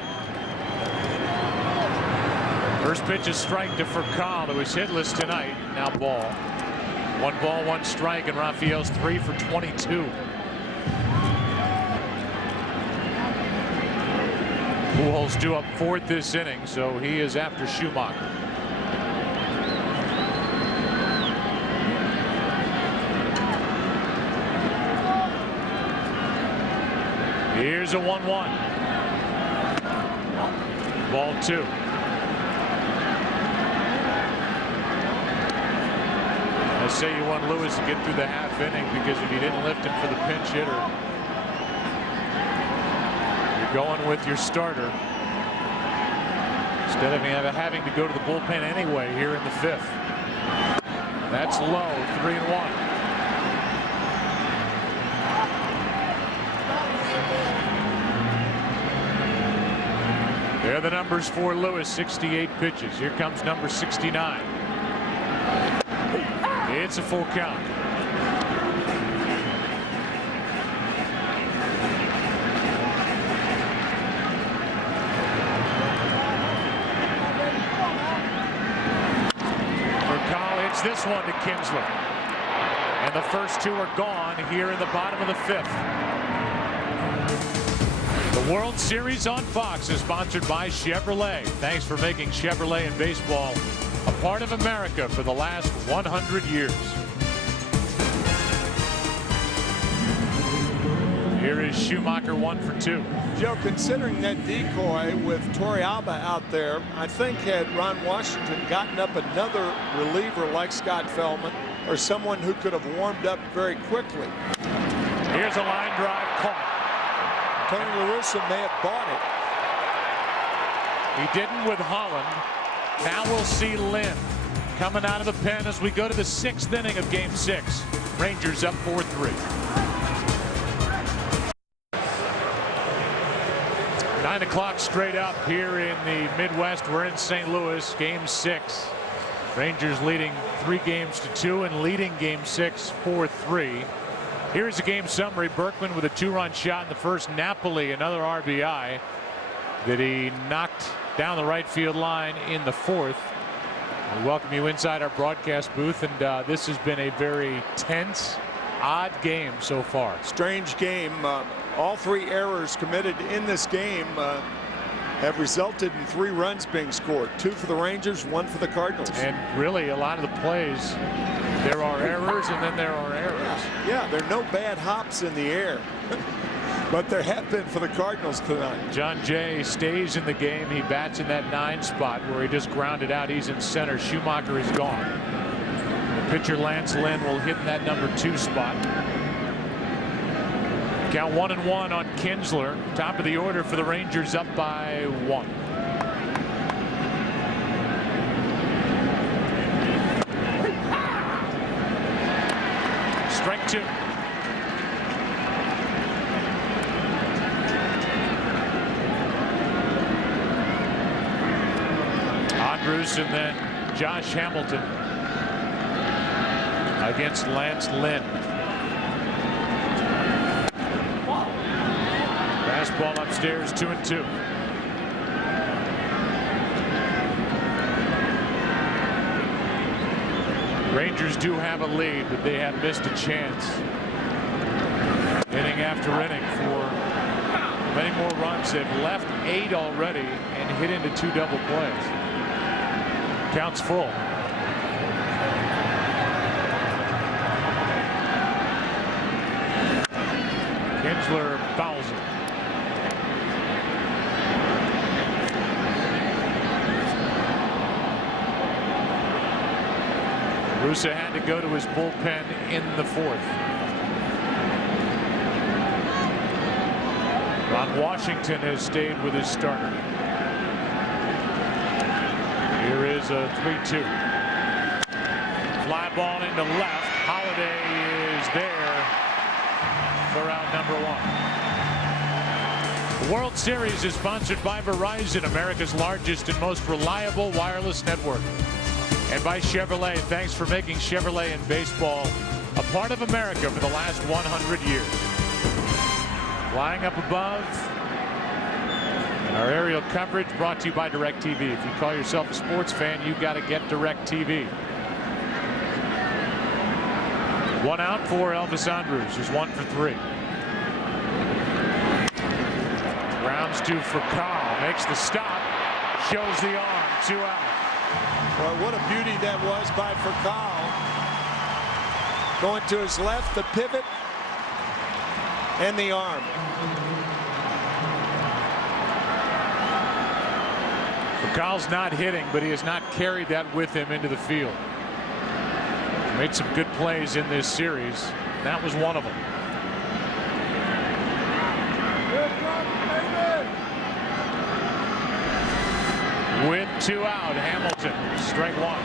First pitch is strike to Furcal, who was hitless tonight. Now ball. 1 ball, 1 strike, and Rafael's 3 for 22. Pujols due up 4th this inning, so he is after Schumacher. Here's a 1-1. Ball 2. I say you want Lewis to get through the half inning, because if you didn't lift him for the pinch hitter, going with your starter instead of having to go to the bullpen anyway here in the 5th. That's low, 3-1. There are the numbers for Lewis, 68 pitches. Here comes number 69. It's a full count. This one to Kinsler, and the first 2 are gone here in the bottom of the 5th. The World Series on Fox is sponsored by Chevrolet. Thanks for making Chevrolet and baseball a part of America for the last 100 years. Here is Schumacher, 1 for 2. Joe, considering that decoy with Torrealba out there, I think had Ron Washington gotten up another reliever like Scott Feldman or someone who could have warmed up very quickly. Here's a line drive caught. Tony La Russa may have bought it. He didn't with Holland. Now we'll see Lynn coming out of the pen as we go to the 6th inning of Game 6. Rangers up 4-3. 9 o'clock straight up here in the Midwest. We're in St. Louis, Game 6. Rangers leading 3 games to 2 and leading Game 6 4-3. Here's the game summary. Berkman with a 2-run shot in the first. Napoli another RBI that he knocked down the right field line in the 4th. We welcome you inside our broadcast booth, and this has been a very tense, odd game so far. Strange game. All 3 errors committed in this game have resulted in 3 runs being scored. 2 for the Rangers, 1 for the Cardinals. And really a lot of the plays There are errors, and then there are errors. Yeah, there are no bad hops in the air. But there have been for the Cardinals tonight. John Jay stays in the game. He bats in that 9 spot where he just grounded out. He's in center. Schumacher is gone. The pitcher Lance Lynn will hit in that number 2 spot. Count 1-1 on Kinsler. Top of the order for the Rangers, up by 1. Strike 2. Andrus and then Josh Hamilton against Lance Lynn. Fastball upstairs, 2-2. Rangers do have a lead, but they have missed a chance inning after inning for many more runs. They've left 8 already and hit into 2 double plays. Counts full. Kinsler fouls it. Russa had to go to his bullpen in the 4th. Ron Washington has stayed with his starter. Here is a 3-2. Fly ball into left. Holiday is there for out number 1. The World Series is sponsored by Verizon, America's largest and most reliable wireless network. And by Chevrolet. Thanks for making Chevrolet and baseball a part of America for the last 100 years. Flying up above. And our aerial coverage brought to you by DirecTV. If you call yourself a sports fan, you've got to get DirecTV. 1 out for Elvis Andrus, who's 1 for 3. Grounds to Furcal, makes the stop, shows the arm, 2 out. Well, what a beauty that was by Furcal. Going to his left, the pivot, and the arm. Furcal's not hitting, but he has not carried that with him into the field. Made some good plays in this series. That was one of them. With 2 out, Hamilton, strike 1.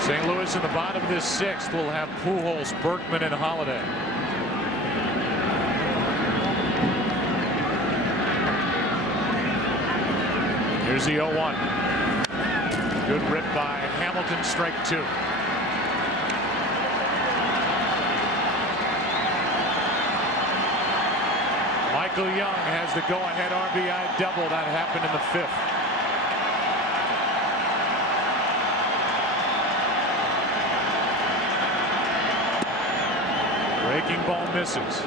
St. Louis in the bottom of this 6th will have Pujols, Berkman, and Holiday. Here's the 0-1. Good rip by Hamilton, strike 2. Michael Young has the go-ahead RBI double. That happened in the 5th. Breaking ball misses.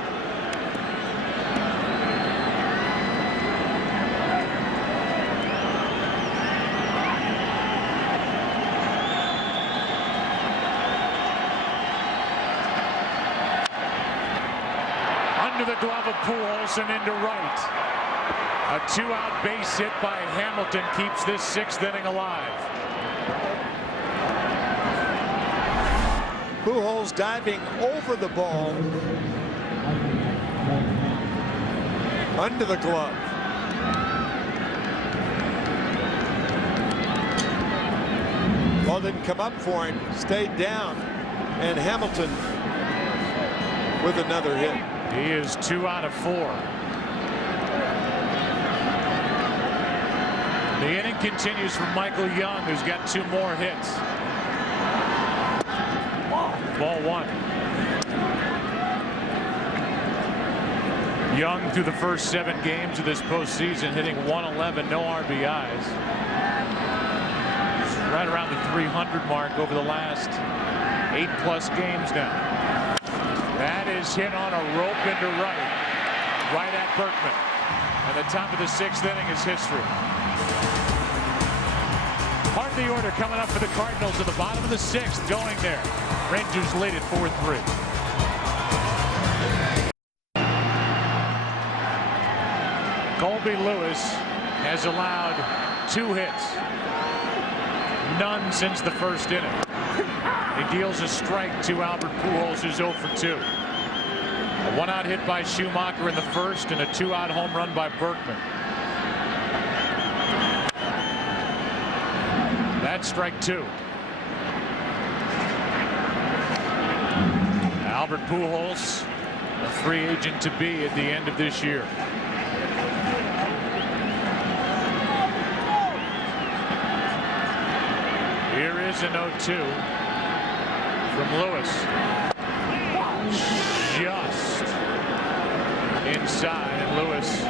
Under the glove of Pujols and into right. A 2-out base hit by Hamilton keeps this 6th inning alive. Pujols diving over the ball. Under the glove. Ball didn't come up for him. Stayed down. And Hamilton with another hit. He is 2 out of 4. The inning continues for Michael Young, who's got 2 more hits. Ball 1. Young through the first 7 games of this postseason, hitting 111, no RBIs. Right around the 300 mark over the last 8+ games now. That is hit on a rope into right at Berkman. And the top of the 6th inning is history. of the order coming up for the Cardinals at the bottom of the 6th, going there. Rangers lead at 4-3. Colby Lewis has allowed 2 hits. None since the first inning. He deals a strike to Albert Pujols, who's 0 for 2. A 1-out hit by Schumacher in the first and a 2-out home run by Berkman. That's strike 2. Albert Pujols, a free agent to be at the end of this year. Here is an 0-2 from Lewis. Just inside, and Lewis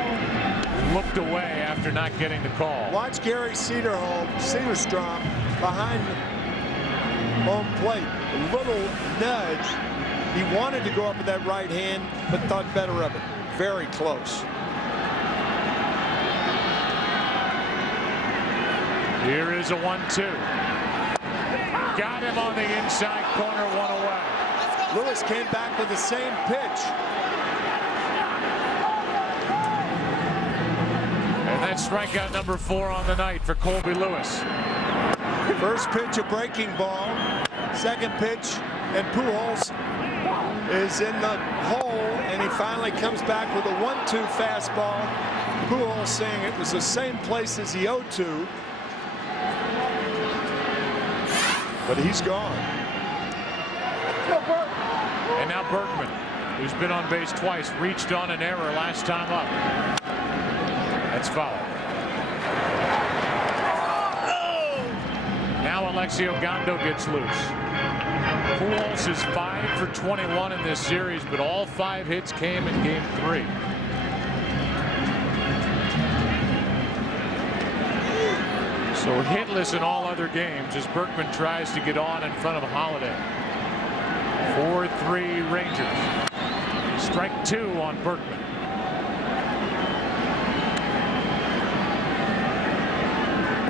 looked away after not getting the call. Watch Gary Cederstrom behind home plate. A little nudge. He wanted to go up with that right hand, but thought better of it. Very close. Here is a 1-2. Got him on the inside corner, 1 away. Lewis came back with the same pitch. And that's strikeout number 4 on the night for Colby Lewis. First pitch, a breaking ball. Second pitch, and Pujols is in the hole, and he finally comes back with a 1-2 fastball. Pujols saying it was the same place as the 0-2. But he's gone. And now Berkman, who's been on base twice, reached on an error last time up. That's foul. Now Alexio Gondo gets loose. Pujols is 5 for 21 in this series, but all 5 hits came in game 3. So hitless in all other games as Berkman tries to get on in front of Holiday. 4-3 Rangers. Strike 2 on Berkman.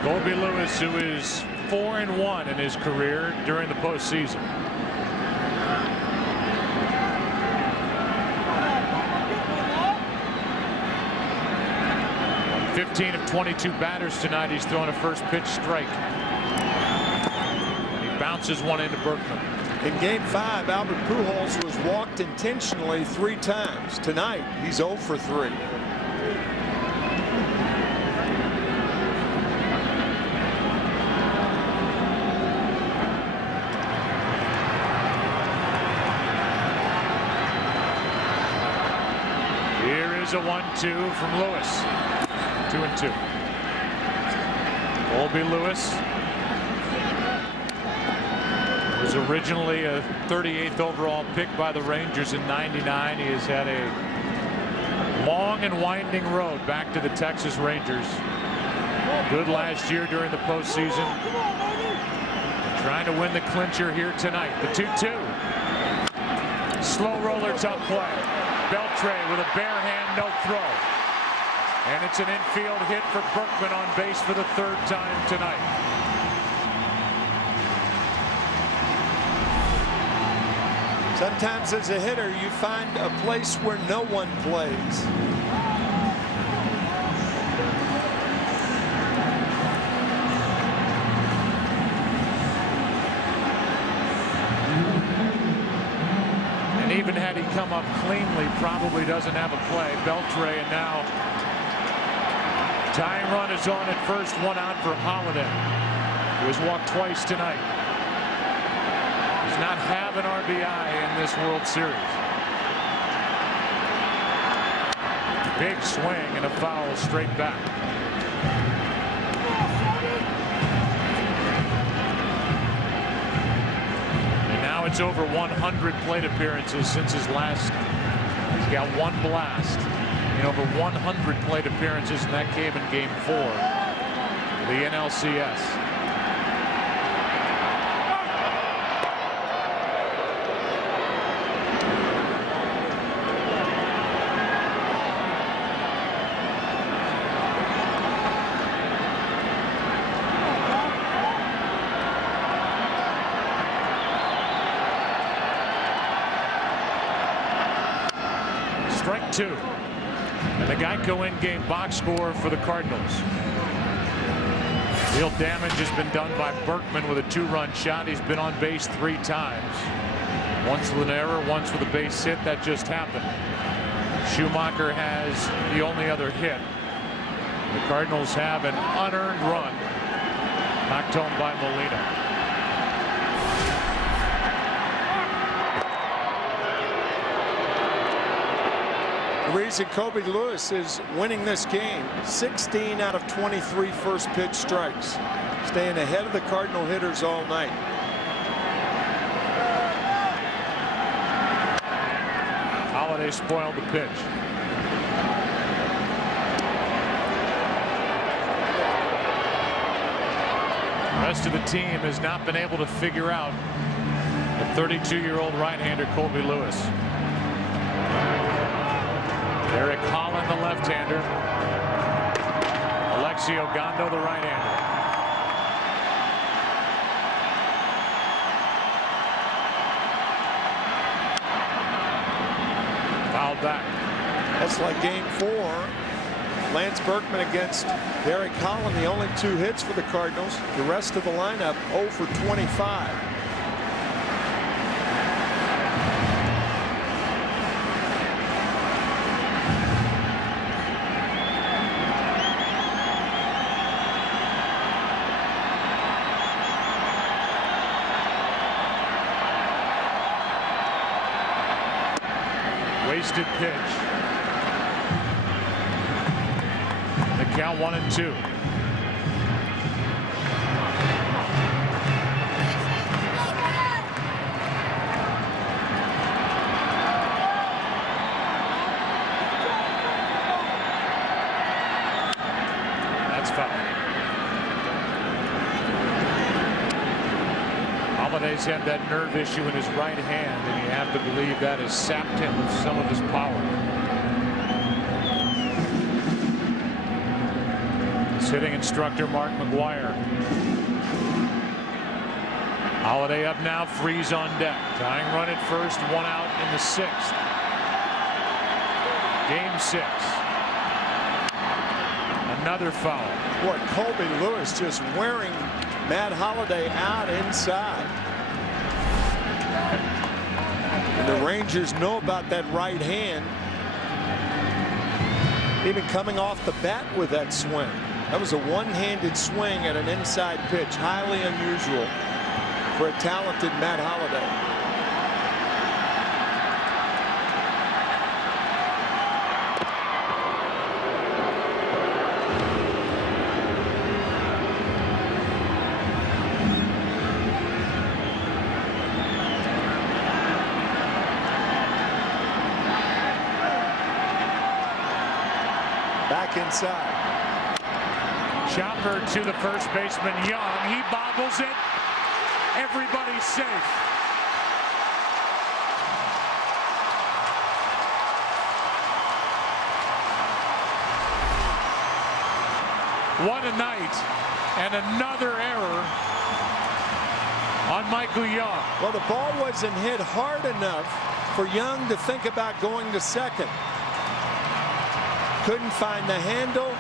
Colby Lewis, who is 4-1 in his career during the postseason. On 15 of 22 batters tonight, he's thrown a first pitch strike. He bounces one into Berkman. In game 5, Albert Pujols was walked intentionally 3 times. Tonight, he's 0 for 3. Here is a 1-2 from Lewis. 2-2. Colby Lewis was originally a 38th overall pick by the Rangers in '99. He has had a long and winding road back to the Texas Rangers. Good last year during the postseason. Trying to win the clincher here tonight. The 2-2. Slow roller, tough play. Beltre with a bare hand, no throw. And it's an infield hit for Berkman on base for the 3rd time tonight. Sometimes as a hitter, you find a place where no one plays. And even had he come up cleanly, probably doesn't have a play. Beltre, and now tying run is on at first, 1 out for Holiday, who has walked twice tonight. Does not have an RBI in this World Series. Big swing and a foul straight back. And now it's over 100 plate appearances since his last. He's got 1 blast in over 100 plate appearances, and that came in game 4 of the NLCS. 2. And the Geico in-game box score for the Cardinals. Real damage has been done by Berkman with a 2-run shot. He's been on base 3 times. Once with an error, once with a base hit. That just happened. Schumacher has the only other hit. The Cardinals have an unearned run knocked home by Molina. The reason Colby Lewis is winning this game, 16 out of 23 first pitch strikes, staying ahead of the Cardinal hitters all night. Holiday spoiled the pitch. The rest of the team has not been able to figure out the 32-year-old right-hander Colby Lewis. Eric Holland, the left-hander. Alexi Ogando, the right-hander. Fouled back. That's like game 4. Lance Berkman against Derek Holland, the only 2 hits for the Cardinals. The rest of the lineup 0 for 25. Wasted pitch. The count 1-2. That's foul. Holiday's had that nerve issue in his right hand, and you have to believe that has sapped him of some of his power. His hitting instructor, Mark McGuire. Holiday up now, Freeze on deck. Tying run at first, 1 out in the 6th. Game 6. Another foul. Boy, Colby Lewis just wearing Matt Holliday out inside. And the Rangers know about that right hand. Even coming off the bat with that swing. That was a one-handed swing at an inside pitch. Highly unusual for a talented Matt Holliday. Back inside. Chopper to the first baseman, Young. He boggles it. Everybody's safe. What a night. And another error on Michael Young. Well, the ball wasn't hit hard enough for Young to think about going to second. Couldn't find the handle,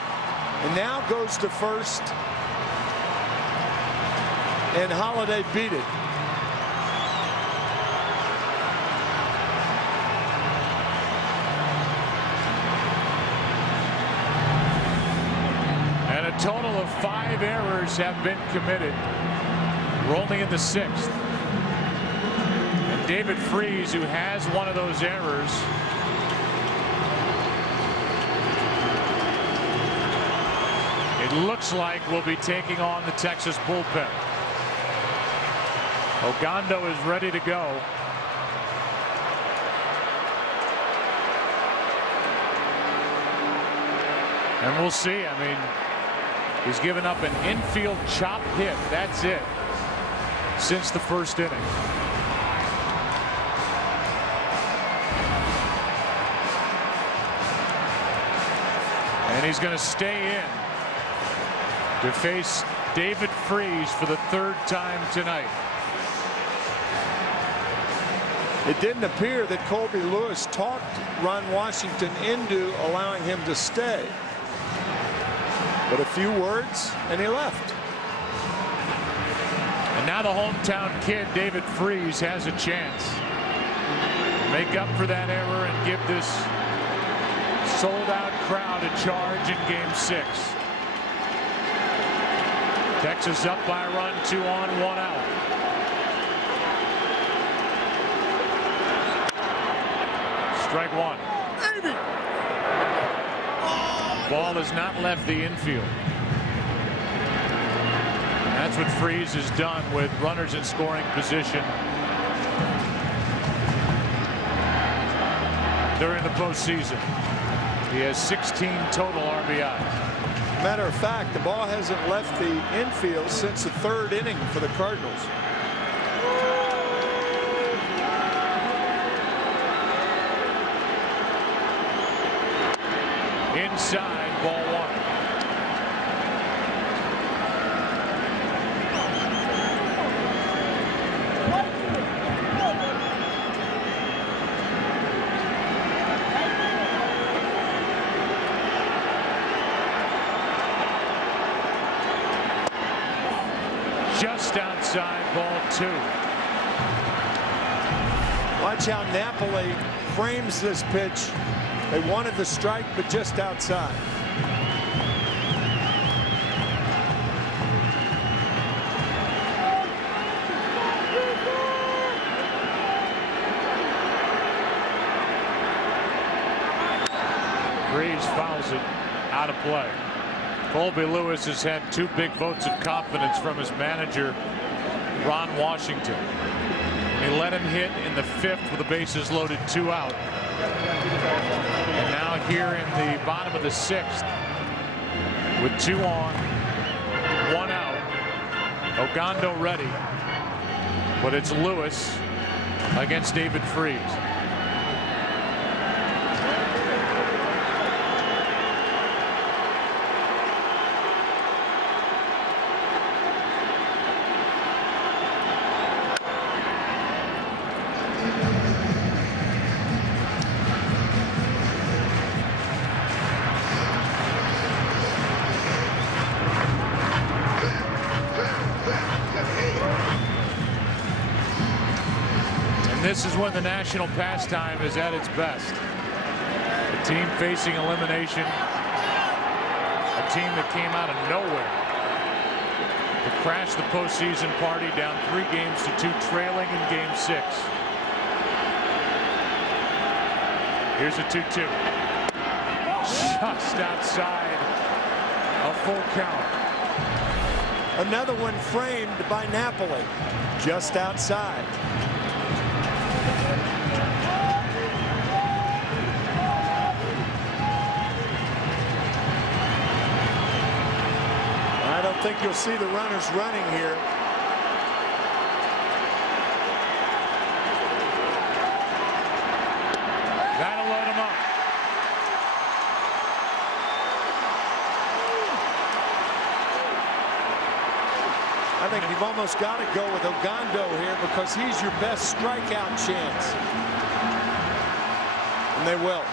and now goes to first, and Holliday beat it. And a total of 5 errors have been committed. We're only in the 6th. And David Freeze, who has one of those errors, it looks like we'll be taking on the Texas bullpen. Ogando is ready to go. And we'll see. I mean, he's given up an infield chop hit. That's it. Since the first inning. And he's going to stay in to face David Freeze for the 3rd time tonight. It didn't appear that Colby Lewis talked Ron Washington into allowing him to stay. But a few words and he left. And now the hometown kid, David Freese, has a chance to make up for that error and give this sold-out crowd a charge in Game 6. Texas up by a run, 2 on, 1 out. Strike 1. Ball has not left the infield. That's what Freese has done with runners in scoring position during the postseason. He has 16 total RBIs. Matter of fact, the ball hasn't left the infield since the 3rd inning for the Cardinals. Inside, ball 1. Just outside, ball 2. Watch how Napoli frames this pitch. They wanted the strike, but just outside. Freese fouls it out of play. Colby Lewis has had 2 big votes of confidence from his manager, Ron Washington. He let him hit in the 5th with the bases loaded, 2 out. And now here in the bottom of the 6th with 2 on, 1 out. Ogando ready, but it's Lewis against David Freese. This is when the national pastime is at its best. A team facing elimination. A team that came out of nowhere to crash the postseason party, down 3 games to 2, trailing in Game 6. Here's a 2-2. Just outside a full count. Another one framed by Napoli. Just outside. I don't think you'll see the runners running here. That'll load him up. I think you've almost got to go with Ogando here because he's your best strikeout chance. And they will.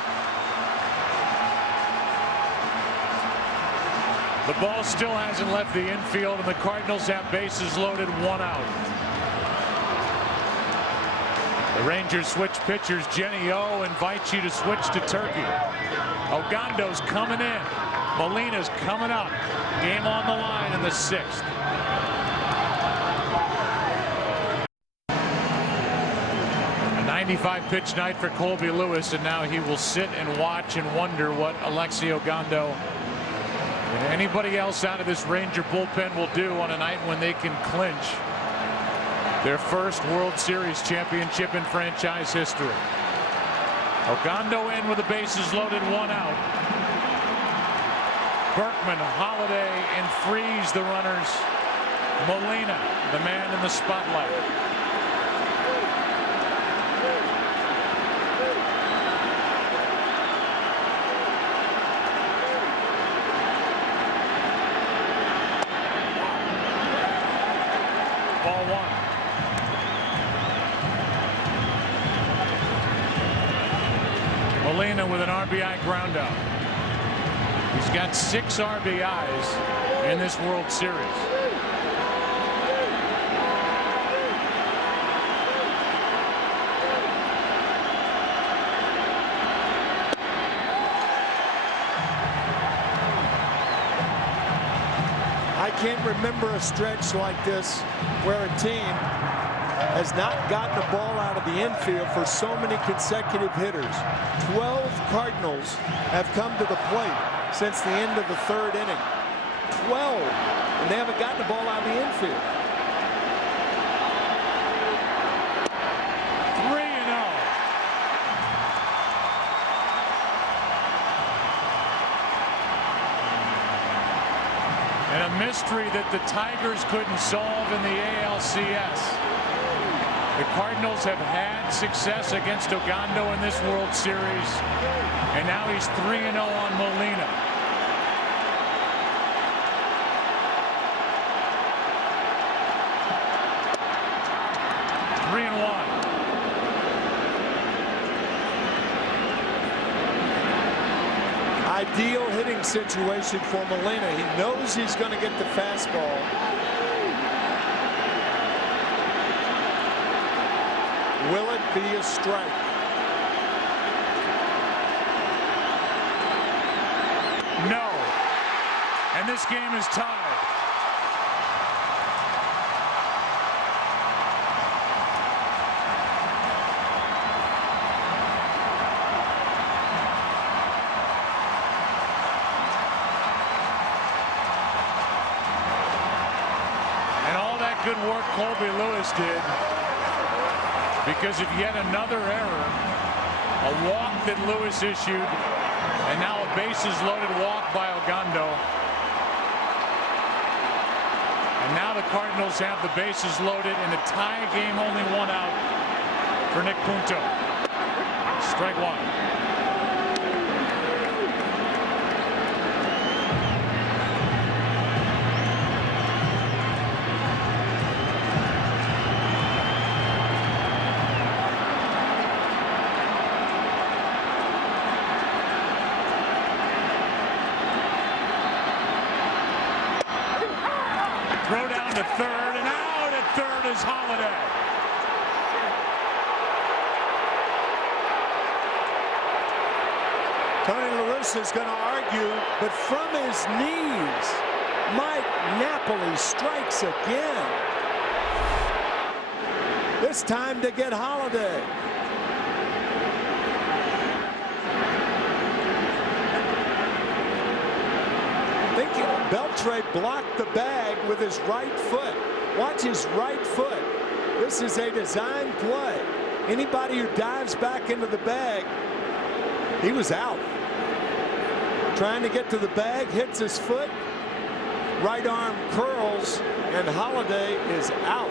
The ball still hasn't left the infield, and the Cardinals have bases loaded, 1 out. The Rangers switch pitchers. Jenny O invites you to switch to Turkey. Ogando's coming in. Molina's coming up. Game on the line in the 6th. A 95 pitch night for Colby Lewis, and now he will sit and watch and wonder what Alexi Ogando and anybody else out of this Ranger bullpen will do on a night when they can clinch their first World Series championship in franchise history. Ogando in with the bases loaded, 1 out. Berkman, Holiday, and Freese the runners. Molina, the man in the spotlight. Ball 1. Molina with an RBI ground out. He's got 6 RBIs in this World Series. I can't remember a stretch like this where a team has not gotten the ball out of the infield for so many consecutive hitters. 12 Cardinals have come to the plate since the end of the 3rd inning. 12, and they haven't gotten the ball out of the infield. 3-0. And a mystery that the Tigers couldn't solve in the ALCS. The Cardinals have had success against Ogando in this World Series, and now he's 3-0 on Molina. Ideal hitting situation for Molina. He knows he's going to get the fastball. Will it be a strike? No. And this game is tied. And all that good work Colby Lewis did, because of yet another error, a walk that Lewis issued, and now a bases-loaded walk by Ogando. And now the Cardinals have the bases loaded in a tie game, only 1 out for Nick Punto. Strike 1. Throw down to third, and out at third is Holiday. Tony La Russa is going to argue, but from his knees, Mike Napoli strikes again. This time to get Holiday. Beltre blocked the bag with his right foot. Watch his right foot. This is a design play. Anybody who dives back into the bag, he was out. Trying to get to the bag, hits his foot. Right arm curls, and Holiday is out.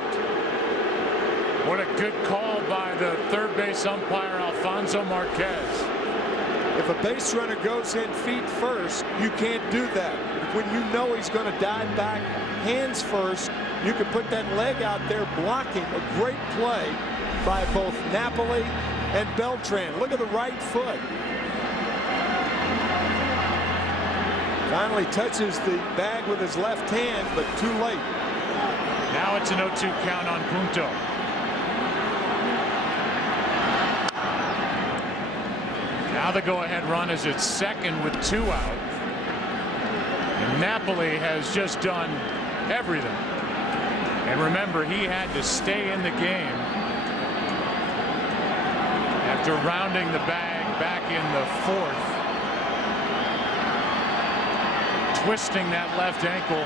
What a good call by the third base umpire, Alfonso Marquez. If a base runner goes in feet first, you can't do that. When you know he's going to dive back hands first, you can put that leg out there blocking. A great play by both Napoli and Beltran. Look at the right foot. Finally touches the bag with his left hand, but too late. Now it's an 0-2 count on Punto. Now the go-ahead run is at second with 2 out. And Napoli has just done everything. And remember, he had to stay in the game after rounding the bag back in the 4th. Twisting that left ankle.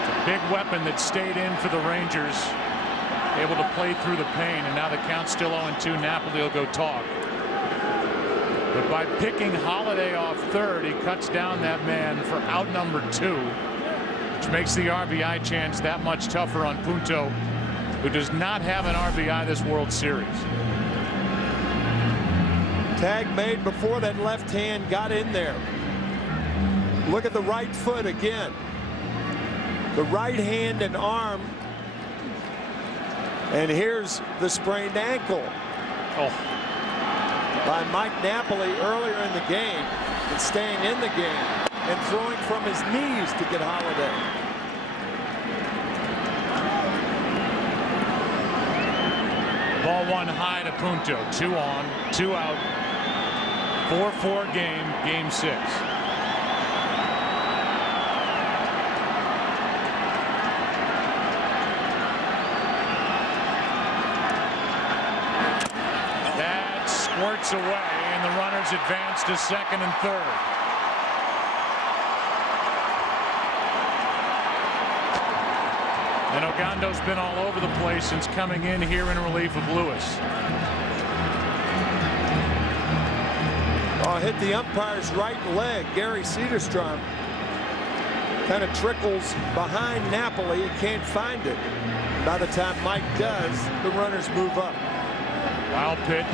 It's a big weapon that stayed in for the Rangers. Able to play through the pain, and now the count's still 0-2. Napoli will go talk. But by picking Holiday off third, he cuts down that man for out number 2, which makes the RBI chance that much tougher on Punto, who does not have an RBI this World Series. Tag made before that left hand got in there. Look at the right foot again. The right hand and arm. And here's the sprained ankle. Oh. by Mike Napoli earlier in the game and staying in the game and throwing from his knees to get Holiday. Ball one high to Punto. 2 on, 2 out. 4-4 game, game 6. That squirts away, and the runners advance to second and third. And Ogando's been all over the place since coming in here in relief of Lewis. Oh, hit the umpire's right leg. Gary Cederstrom kind of trickles behind Napoli. He can't find it. By the time Mike does, the runners move up. Wild pitch.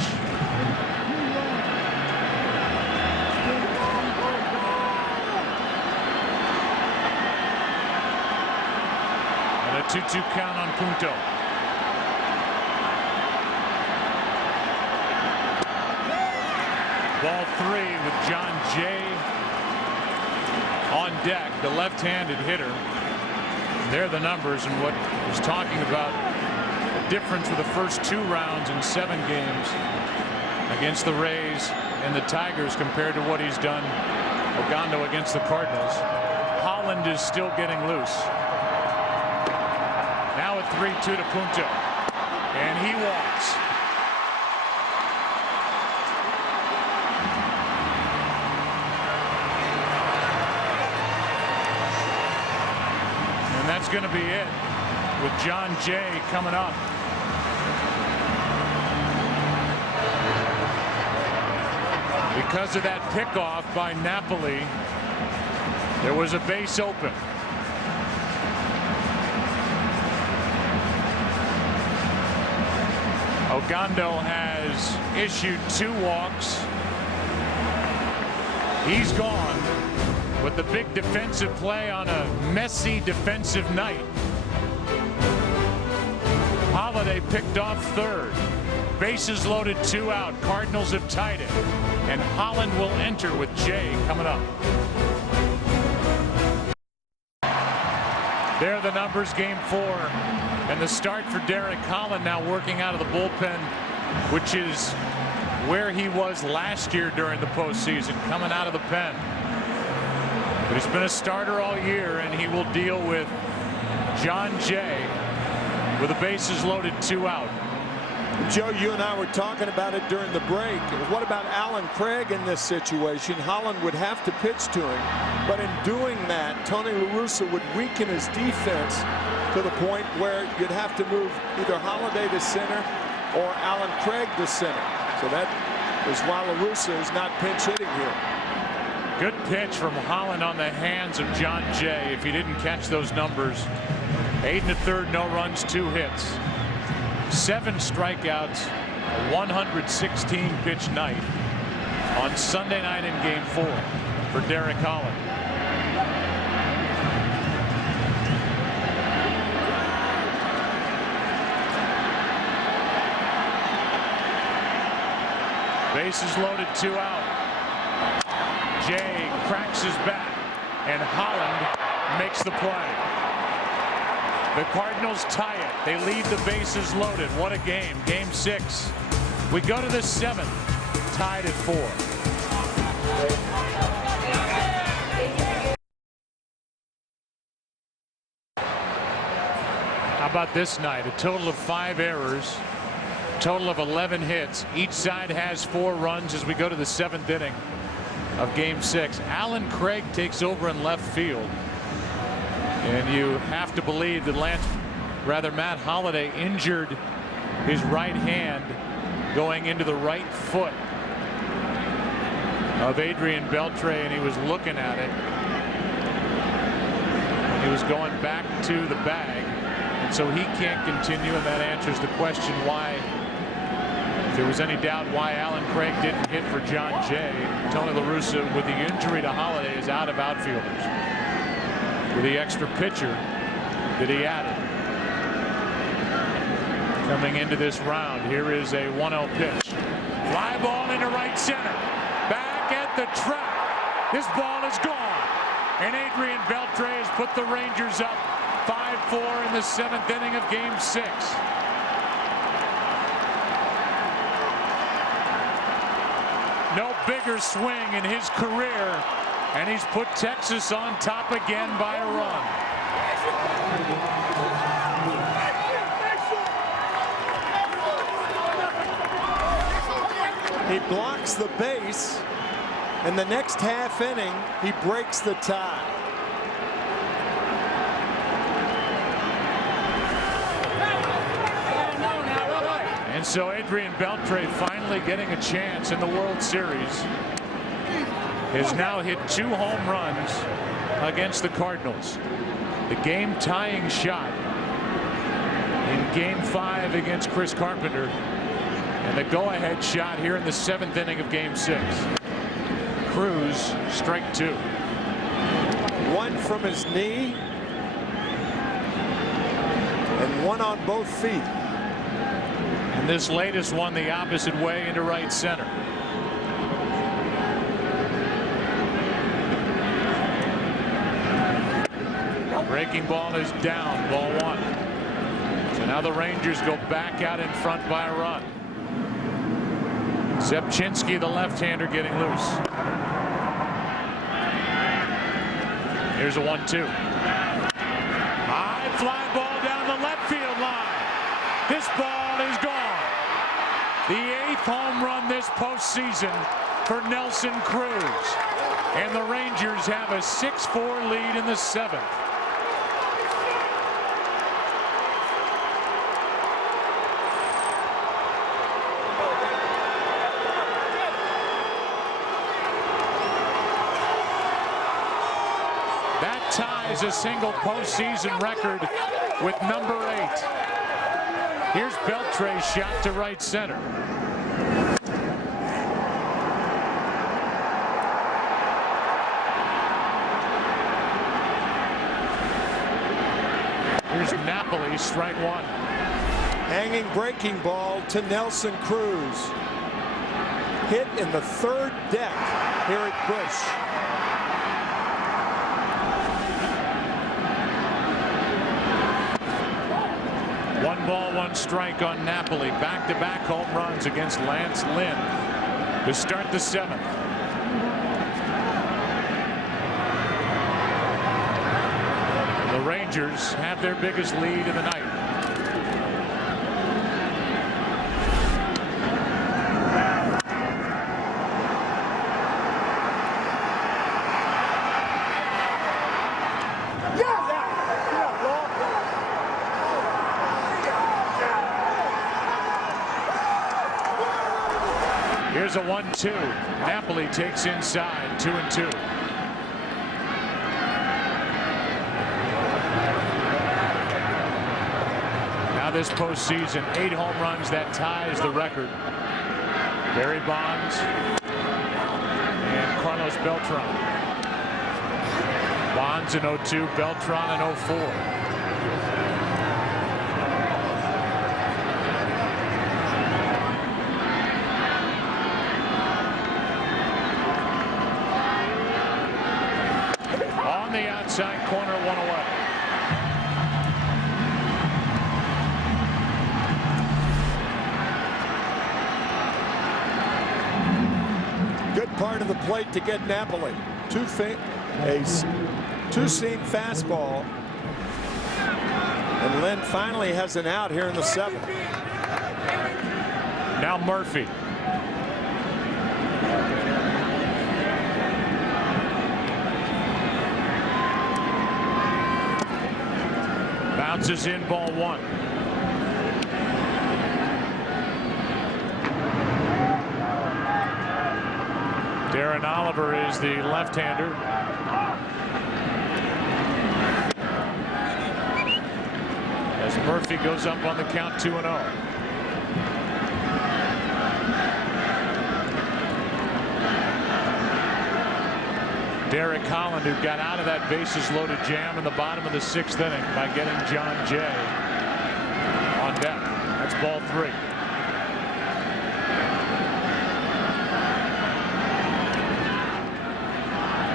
And a 2-2 count on Punto. Ball 3 with John Jay on deck, the left-handed hitter. There are the numbers and what he's talking about. The difference with the first 2 rounds in 7 games against the Rays and the Tigers compared to what he's done Ogando against the Cardinals. Holland is still getting loose. Now a 3-2 to Punto. And he walks. And that's going to be it with John Jay coming up. Because of that pickoff by Napoli, there was a base open. Ogando has issued 2 walks. He's gone. With the big defensive play on a messy defensive night. Holiday picked off third. Bases loaded, 2 out. Cardinals have tied it. And Holland will enter with Jay coming up. There are the numbers, game 4. And the start for Derek Holland, now working out of the bullpen, which is where he was last year during the postseason, coming out of the pen. But he's been a starter all year, and he will deal with John Jay with the bases loaded, 2 out. Joe, you and I were talking about it during the break. What about Alan Craig in this situation? Holland would have to pitch to him, but in doing that, Tony La Russa would weaken his defense to the point where you'd have to move either Holiday to center or Alan Craig to center. So that is why La Russa is not pinch hitting here. Good pitch from Holland on the hands of John Jay. If he didn't catch those numbers, 8 1/3, no runs, 2 hits, 7 strikeouts, a 116 pitch night on Sunday night in game 4 for Derek Holland. Bases loaded, 2 out. Jay cracks his bat, and Holland makes the play. The Cardinals tie it. They leave the bases loaded. What a game. Game 6. We go to the 7th, tied at 4. How about this night? A total of 5 errors. Total of 11 hits. Each side has 4 runs as we go to the 7th inning of game 6. Alan Craig takes over in left field. And you have to believe that Matt Holiday injured his right hand going into the right foot of Adrian Beltre, and he was looking at it. He was going back to the bag, and so he can't continue, and that answers the question why, if there was any doubt why Alan Craig didn't hit for John Jay. Tony La Russa, with the injury to Holiday, is out of outfielders with the extra pitcher that he added. Coming into this round, here is a 1-0 pitch. Fly ball into right center. Back at the track. This ball is gone. And Adrian Beltre has put the Rangers up 5-4 in the 7th inning of Game 6. No bigger swing in his career, and he's put Texas on top again by a run. He blocks the base, and the next half inning, he breaks the tie. And so Adrian Beltre finally getting a chance in the World Series. Has now hit 2 home runs against the Cardinals. The game-tying shot in Game 5 against Chris Carpenter, and the go-ahead shot here in the 7th inning of Game 6. Cruz, strike 2. One from his knee, and one on both feet. And this latest one the opposite way into right center. Breaking ball is down, ball 1. So now the Rangers go back out in front by a run. Zepchinski, the left-hander, getting loose. Here's a 1-2. High fly ball down the left field line. This ball is gone. The 8th home run this postseason for Nelson Cruz. And the Rangers have a 6-4 lead in the 7th. That ties a single postseason record with number 8. Here's Beltre's shot to right center. Here's Napoli, strike 1. Hanging breaking ball to Nelson Cruz. Hit in the 3rd deck here at Busch. One ball, 1 strike on Napoli. Back-to-back home runs against Lance Lynn to start the 7th. The Rangers have their biggest lead of the night. Here's a 1-2. Napoli takes inside, 2-2. Now this postseason, 8 home runs, that ties the record. Barry Bonds and Carlos Beltran. Bonds in 02, Beltran in 04. The outside corner, 1 away. Good part of the plate to get Napoli. Two-seam fastball. And Lynn finally has an out here in the 7th. Now Murphy. Bounces in, ball 1. Darren Oliver is the left-hander. As Murphy goes up on the count, 2-0. Derek Holland, who got out of that bases-loaded jam in the bottom of the 6th inning by getting John Jay on deck. That's ball 3.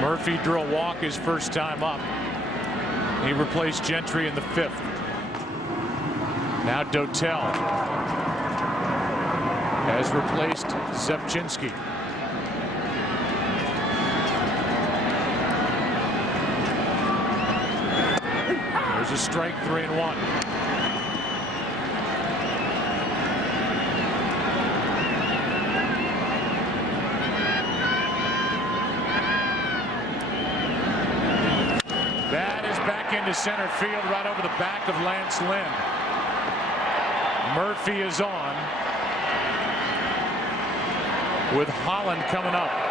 Murphy drew a walk his first time up. He replaced Gentry in the 5th. Now Dotel has replaced Zepchinski. There's a strike, 3-1. That is back into center field, right over the back of Lance Lynn. Murphy is on, with Holland coming up.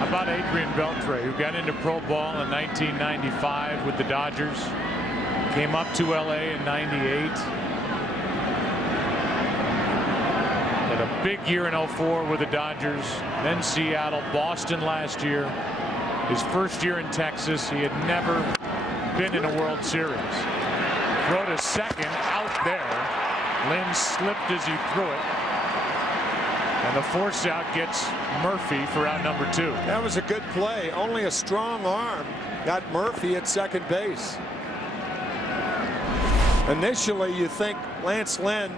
About Adrian Beltre, who got into pro ball in 1995 with the Dodgers, came up to LA in 98. Had a big year in 04 with the Dodgers, then Seattle, Boston last year. His first year in Texas, he had never been in a World Series. Throw to second, out there. Lynn slipped as he threw it. And the force out gets Murphy for out number 2. That was a good play. Only a strong arm got Murphy at second base. Initially, you think Lance Lynn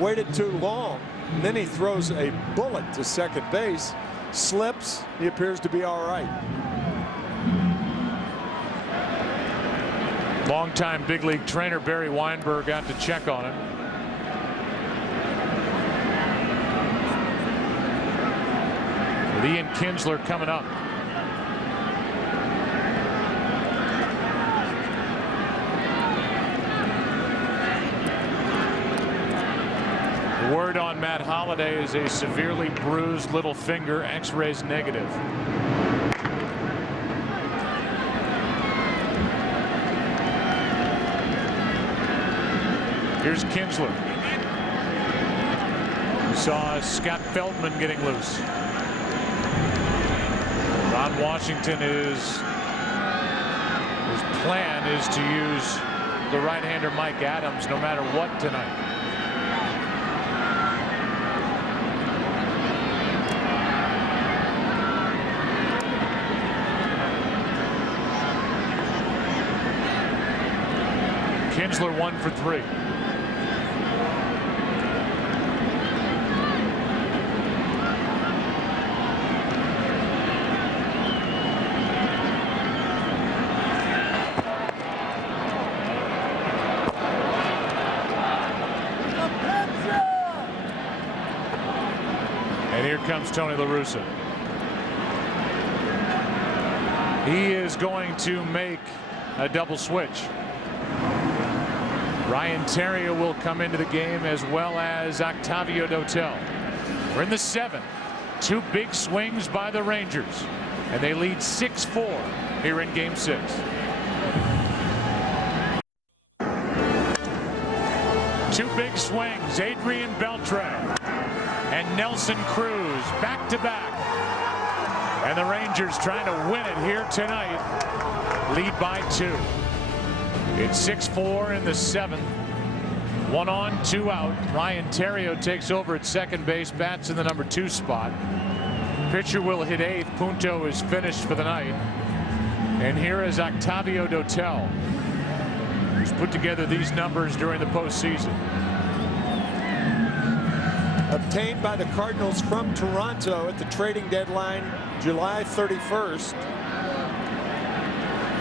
waited too long. And then he throws a bullet to second base, slips. He appears to be all right. Longtime big league trainer Barry Weinberg out to check on him. With Ian Kinsler coming up. The word on Matt Holliday is a severely bruised little finger, X-rays negative. Here's Kinsler. We saw Scott Feldman getting loose. Ron Washington his plan is to use the right-hander Mike Adams no matter what tonight. Kinsler 1 for 3. Comes Tony La Russa. He is going to make a double switch. Ryan Terrier will come into the game, as well as Octavio Dotel. We're in the 7th. 2 big swings by the Rangers, and they lead 6-4 here in Game 6. Two big swings, Adrian Beltre and Nelson Cruz back to back. And the Rangers trying to win it here tonight. Lead by 2. It's 6-4 in the 7th. 1 on, 2 out. Ryan Terrier takes over at second base, bats in the number 2 spot. Pitcher will hit 8th. Punto is finished for the night. And here is Octavio Dotel, who's put together these numbers during the postseason. Obtained by the Cardinals from Toronto at the trading deadline July 31st,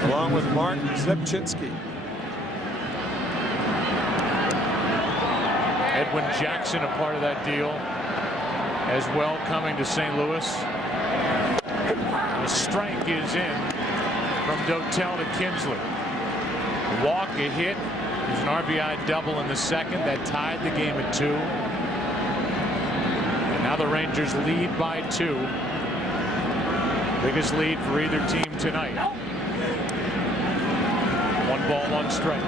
along with Mark Zepchinski. Edwin Jackson a part of that deal as well, coming to St. Louis. The strike is in from Dotel to Kinsler. A walk, a hit. There's an RBI double in the 2nd that tied the game at 2. Now the Rangers lead by 2. Biggest lead for either team tonight. 1 ball, 1 strike.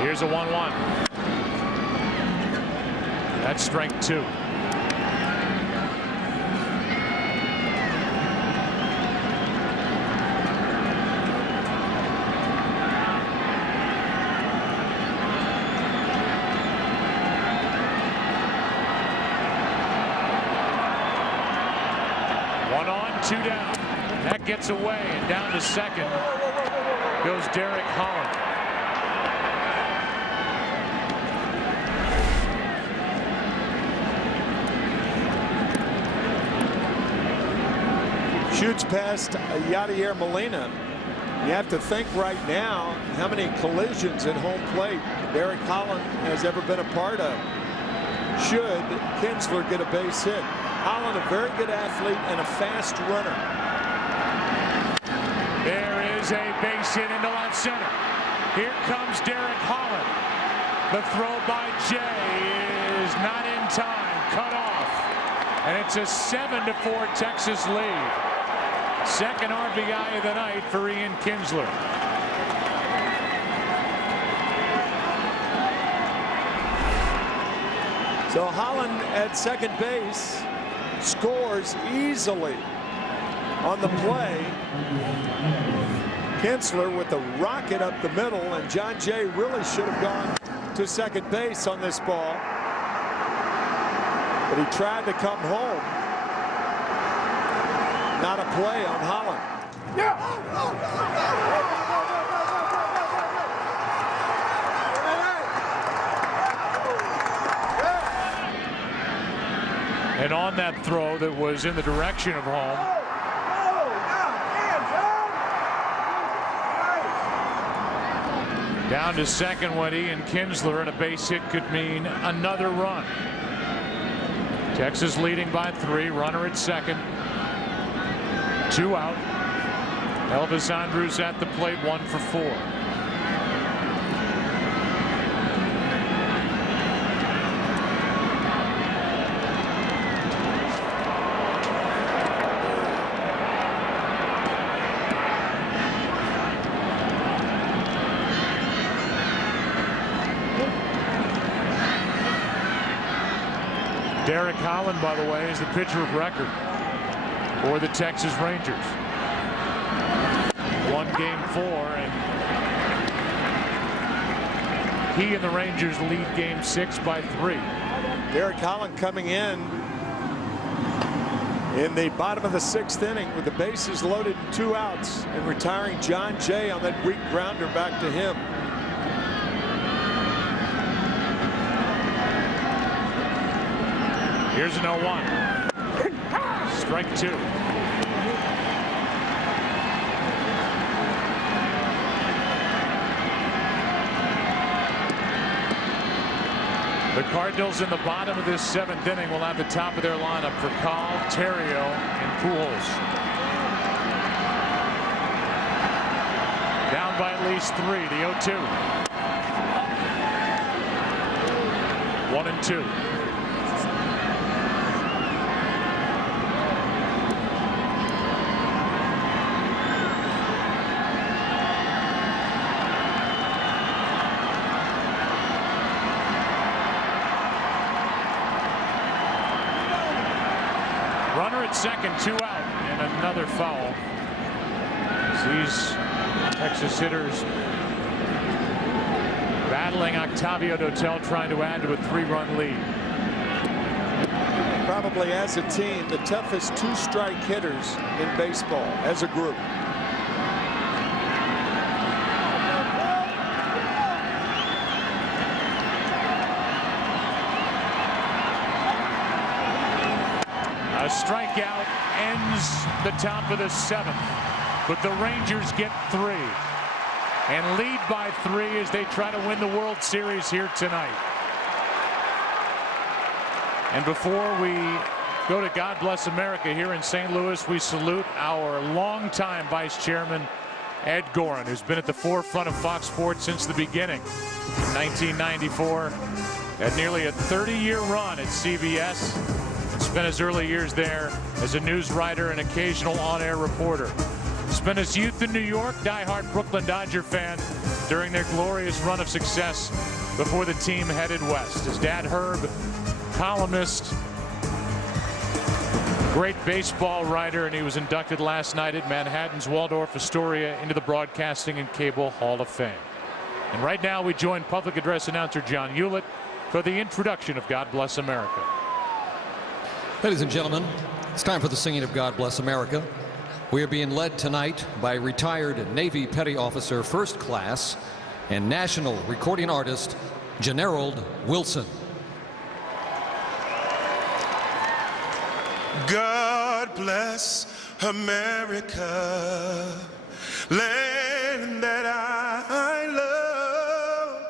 Here's a 1-1. That's strike 2. Two down. That gets away, and down to second goes Derek Holland. Shoots past Yadier Molina. You have to think right now how many collisions at home plate Derek Holland has ever been a part of. Should Kinsler get a base hit. Holland, a very good athlete and a fast runner. There is a base hit into left center. Here comes Derek Holland. The throw by Jay is not in time, cut off. And it's a 7-4 Texas lead. Second RBI of the night for Ian Kinsler. So Holland at second base scores easily on the play. Kinsler with the rocket up the middle, and John Jay really should have gone to second base on this ball. But he tried to come home. Not a play on Holland. And on that throw that was in the direction of home, down to second went Ian Kinsler, and a base hit could mean another run. Texas leading by 3, runner at second. 2 out. Elvis Andrus at the plate, 1 for 4. Derek Holland, by the way, is the pitcher of record for the Texas Rangers. Won game 4, and he and the Rangers lead game 6 by 3. Derek Holland coming in the bottom of the 6th inning with the bases loaded and 2 outs, and retiring John Jay on that weak grounder back to him. Here's an 0-1. Strike 2. The Cardinals in the bottom of this 7th inning will have the top of their lineup for Call, Terrio, and Pujols. Down by at least 3. The 0-2. 1-2. Runner at second, 2 out, and another foul. These Texas hitters battling Octavio Dotel, trying to add to a 3-run lead. Probably as a team, the toughest 2-strike hitters in baseball as a group. A strikeout ends the top of the 7th, but the Rangers get 3 and lead by 3 as they try to win the World Series here tonight. And before we go to God Bless America here in St. Louis, we salute our longtime Vice Chairman Ed Goren, who's been at the forefront of Fox Sports since the beginning. In 1994, had nearly a 30-year run at CBS, and spent his early years there as a news writer and occasional on-air reporter. Spent his youth in New York, diehard Brooklyn Dodger fan during their glorious run of success before the team headed west. His dad, Herb, columnist, great baseball writer, and he was inducted last night at Manhattan's Waldorf Astoria into the Broadcasting and Cable Hall of Fame. And right now we join public address announcer John Hewlett for the introduction of God Bless America. Ladies and gentlemen, it's time for the singing of God Bless America. We are being led tonight by retired Navy Petty Officer First Class and national recording artist Generald Wilson. God bless America, land that I love.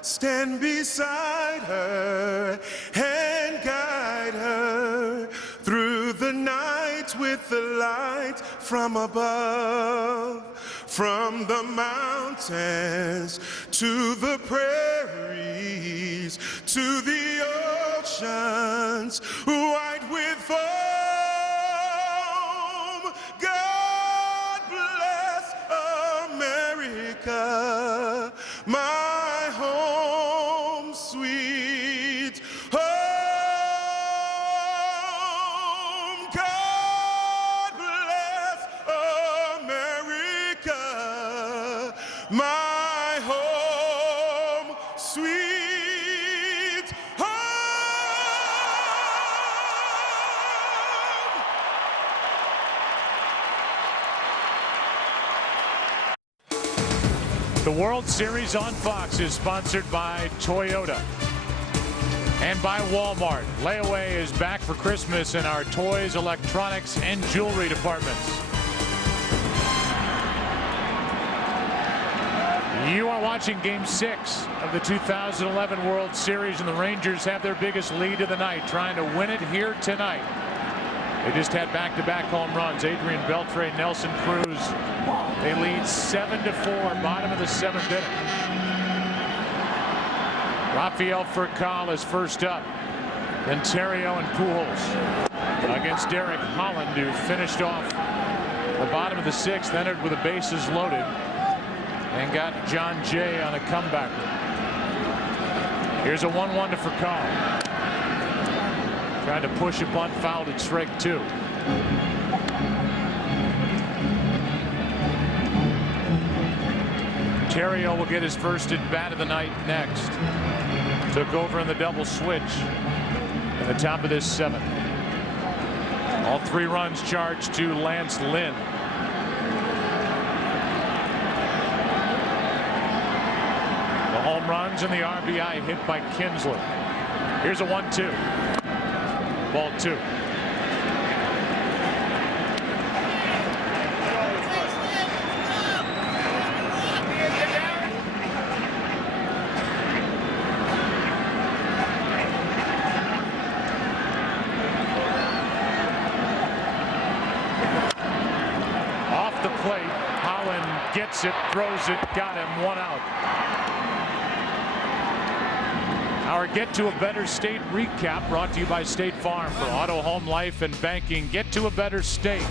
Stand beside her and guide her through the night with the light from above. From the mountains to the prairies to the oceans white with foam. God bless America, my home sweet home. God bless America, my home sweet home. The World Series on Fox is sponsored by Toyota and by Walmart. Layaway is back for Christmas in our toys, electronics, and jewelry departments. You are watching Game 6 of the 2011 World Series, and the Rangers have their biggest lead of the night, trying to win it here tonight. They just had back-to-back home runs. Adrian Beltre, Nelson Cruz. They lead 7-4, bottom of the 7th inning. Rafael Furcal is first up. Then Terrio and Pujols against Derek Holland, who finished off the bottom of the 6th, entered with the bases loaded, and got John Jay on a comeback. Here's a 1-1 to Furcal. Tried to push a bunt, fouled at strike 2. Terrio will get his first at bat of the night next. Took over in the double switch in the top of this 7th. All 3 runs charged to Lance Lynn. The home runs and the RBI hit by Kinsler. Here's a 1-2. Ball 2. Off the plate, Holland gets it, throws it, got him, 1 out. Our Get to a Better State recap brought to you by State Farm. For auto, home, life, and banking, get to a better state.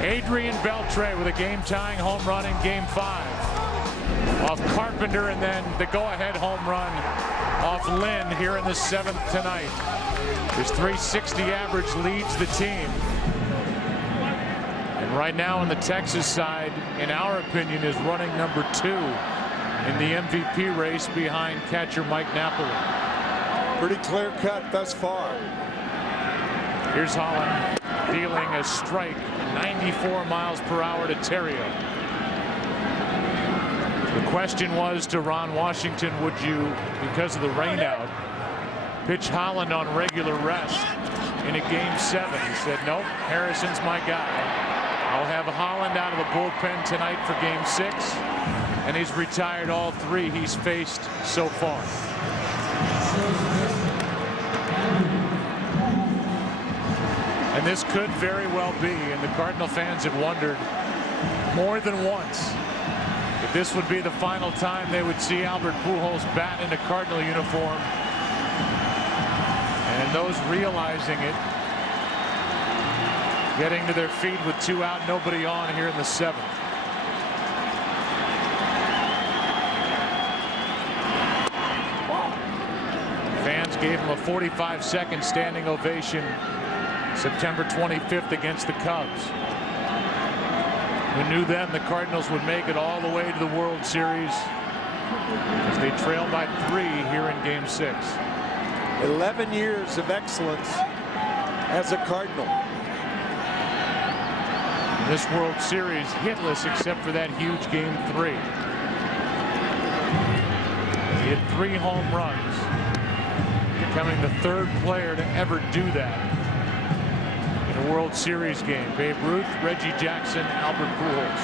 Adrian Beltre with a game-tying home run in Game 5 off Carpenter, and then the go-ahead home run off Lynn here in the 7th tonight. His .360 average leads the team. And right now on the Texas side, in our opinion, is running number 2 in the MVP race behind catcher Mike Napoli. Pretty clear cut thus far. Here's Holland dealing a strike, 94 miles per hour to Terrio. The question was to Ron Washington, would you, because of the rainout, pitch Holland on regular rest in a Game 7? He said, nope, Harrison's my guy. I'll have Holland out of the bullpen tonight for Game 6. And he's retired all 3 he's faced so far. And this could very well be, and the Cardinal fans have wondered more than once that this would be the final time they would see Albert Pujols bat in a Cardinal uniform. And those realizing it, getting to their feet with 2 out, nobody on here in the 7th. Fans gave him a 45-second standing ovation September 25th against the Cubs. Who knew then the Cardinals would make it all the way to the World Series as they trailed by 3 here in Game 6. 11 years of excellence as a Cardinal. This World Series hitless except for that huge Game 3. He had 3 home runs, becoming the 3rd player to ever do that in a World Series game. Babe Ruth, Reggie Jackson, Albert Pujols.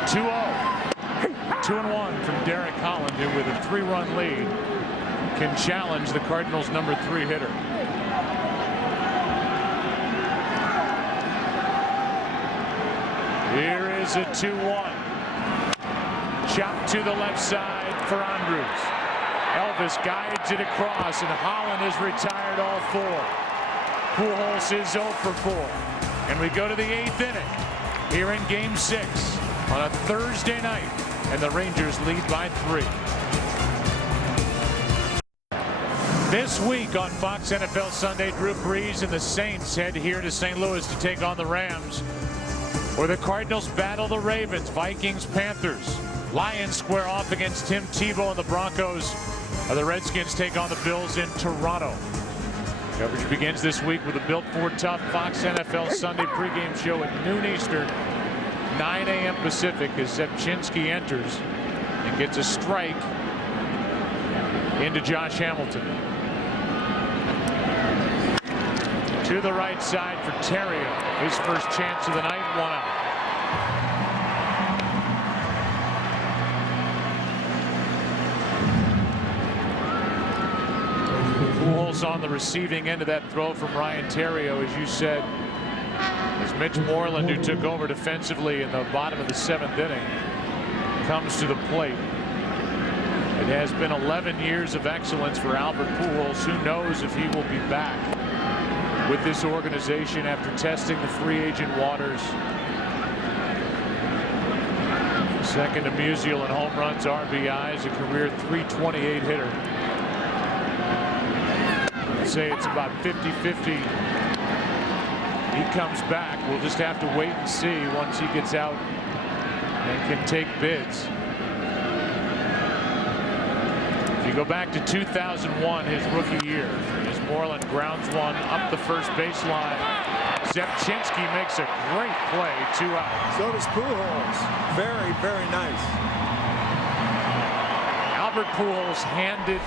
The 2-0. 2-1 from Derek Holland, who with a 3-run lead can challenge the Cardinals' number 3 hitter. Here is a 2-1. Chop to the left side for Andrews. Elvis guides it across, and Holland is retired all 4. Pujols is 0 for 4. And we go to the 8th inning here in Game 6 on a Thursday night, and the Rangers lead by 3. This week on Fox NFL Sunday, Drew Brees and the Saints head here to St. Louis to take on the Rams, where the Cardinals battle the Ravens, Vikings, Panthers. Lions square off against Tim Tebow and the Broncos. The Redskins take on the Bills in Toronto. Coverage begins this week with a Built Ford Tough Fox NFL Sunday pregame show at noon Eastern, 9 a.m. Pacific, as Zepchinski enters and gets a strike into Josh Hamilton. To the right side for Terrio. His first chance of the night, 1 out. Pujols on the receiving end of that throw from Ryan Terrio, as you said, as Mitch Moreland, who took over defensively in the bottom of the 7th inning, comes to the plate. It has been 11 years of excellence for Albert Pujols. Who knows if he will be back with this organization after testing the free agent waters. Second to Musial in home runs, RBIs, a career .328 hitter. I'd say it's about 50-50. He comes back. We'll just have to wait and see once he gets out and can take bids. If you go back to 2001, his rookie year, as Moreland grounds one up the first baseline, Zepchinski makes a great play, 2 out. So does Pujols. Very, very nice. Albert Pujols handed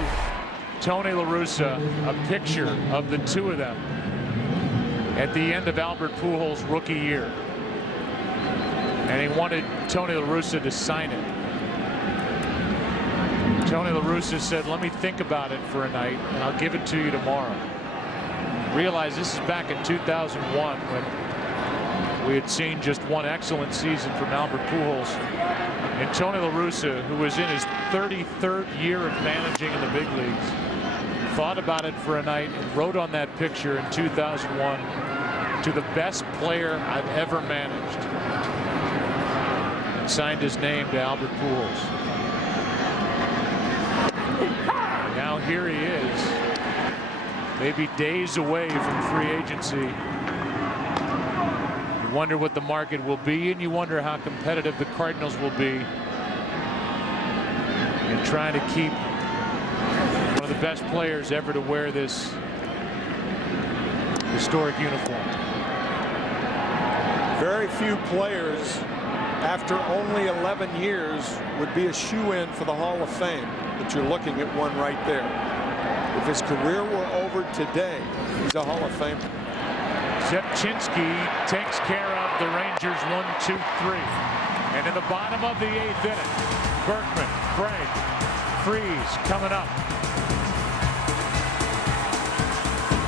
Tony La Russa a picture of the 2 of them at the end of Albert Pujols' rookie year. And he wanted Tony La Russa to sign it. Tony La Russa said, let me think about it for a night, and I'll give it to you tomorrow. Realize this is back in 2001 when we had seen just one excellent season from Albert Pujols. And Tony La Russa, who was in his 33rd year of managing in the big leagues, thought about it for a night and wrote on that picture in 2001, to the best player I've ever managed, and signed his name to Albert Pujols. Now here he is, maybe days away from free agency. You wonder what the market will be, and you wonder how competitive the Cardinals will be in trying to keep one of the best players ever to wear this historic uniform. Very few players after only 11 years would be a shoe-in for the Hall of Fame, but you're looking at one right there. If his career were over today, he's a Hall of Famer. Zepchinski takes care of the Rangers 1-2-3. And in the bottom of the 8th inning, Berkman, Craig, Freeze coming up.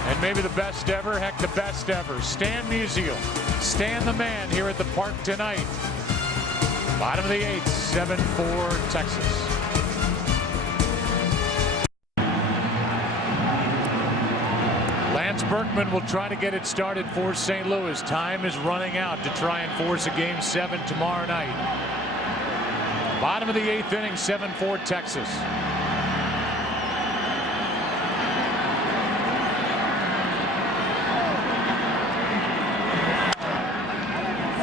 And maybe the best ever, heck, the best ever. Stan Musial, Stan the man here at the park tonight. Bottom of the 8th, 7-4 Texas. Lance Berkman will try to get it started for St. Louis. Time is running out to try and force a Game 7 tomorrow night. Bottom of the 8th inning, 7-4 Texas.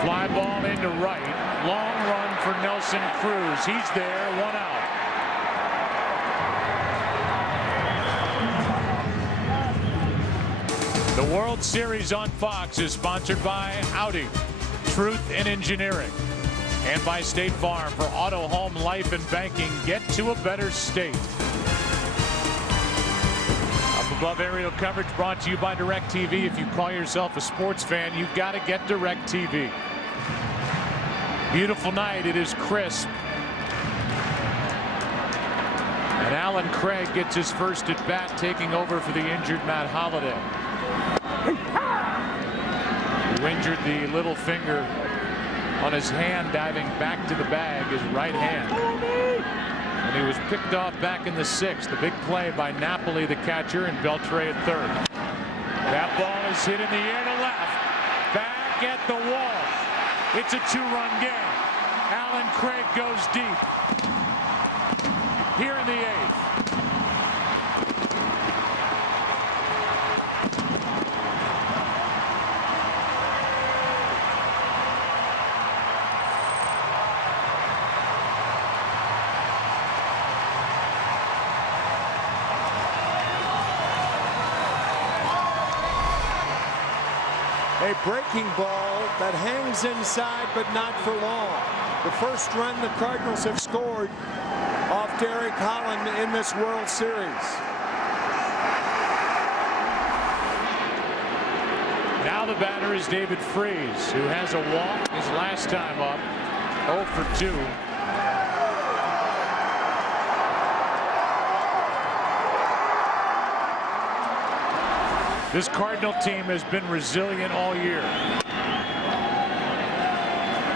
Fly ball into right. Long run for Nelson Cruz. He's there, 1 out. The World Series on Fox is sponsored by Audi, Truth in Engineering, and by State Farm. For auto, home, life, and banking, get to a better state. Up above aerial coverage brought to you by DirecTV. If you call yourself a sports fan, you've got to get DirecTV. Beautiful night. It is crisp. And Alan Craig gets his first at bat, taking over for the injured Matt Holliday, who injured the little finger on his hand diving back to the bag, his right hand. And he was picked off back in the 6th. The big play by Napoli, the catcher, and Beltre at third. That ball is hit in the air to left. Back at the wall. It's a 2-run game. Alan Craig goes deep. Here in the 8th. A breaking ball that hangs inside, but not for long. The first run the Cardinals have scored off Derek Holland in this World Series. Now the batter is David Freese, who has a walk his last time up, 0 for 2. This Cardinal team has been resilient all year.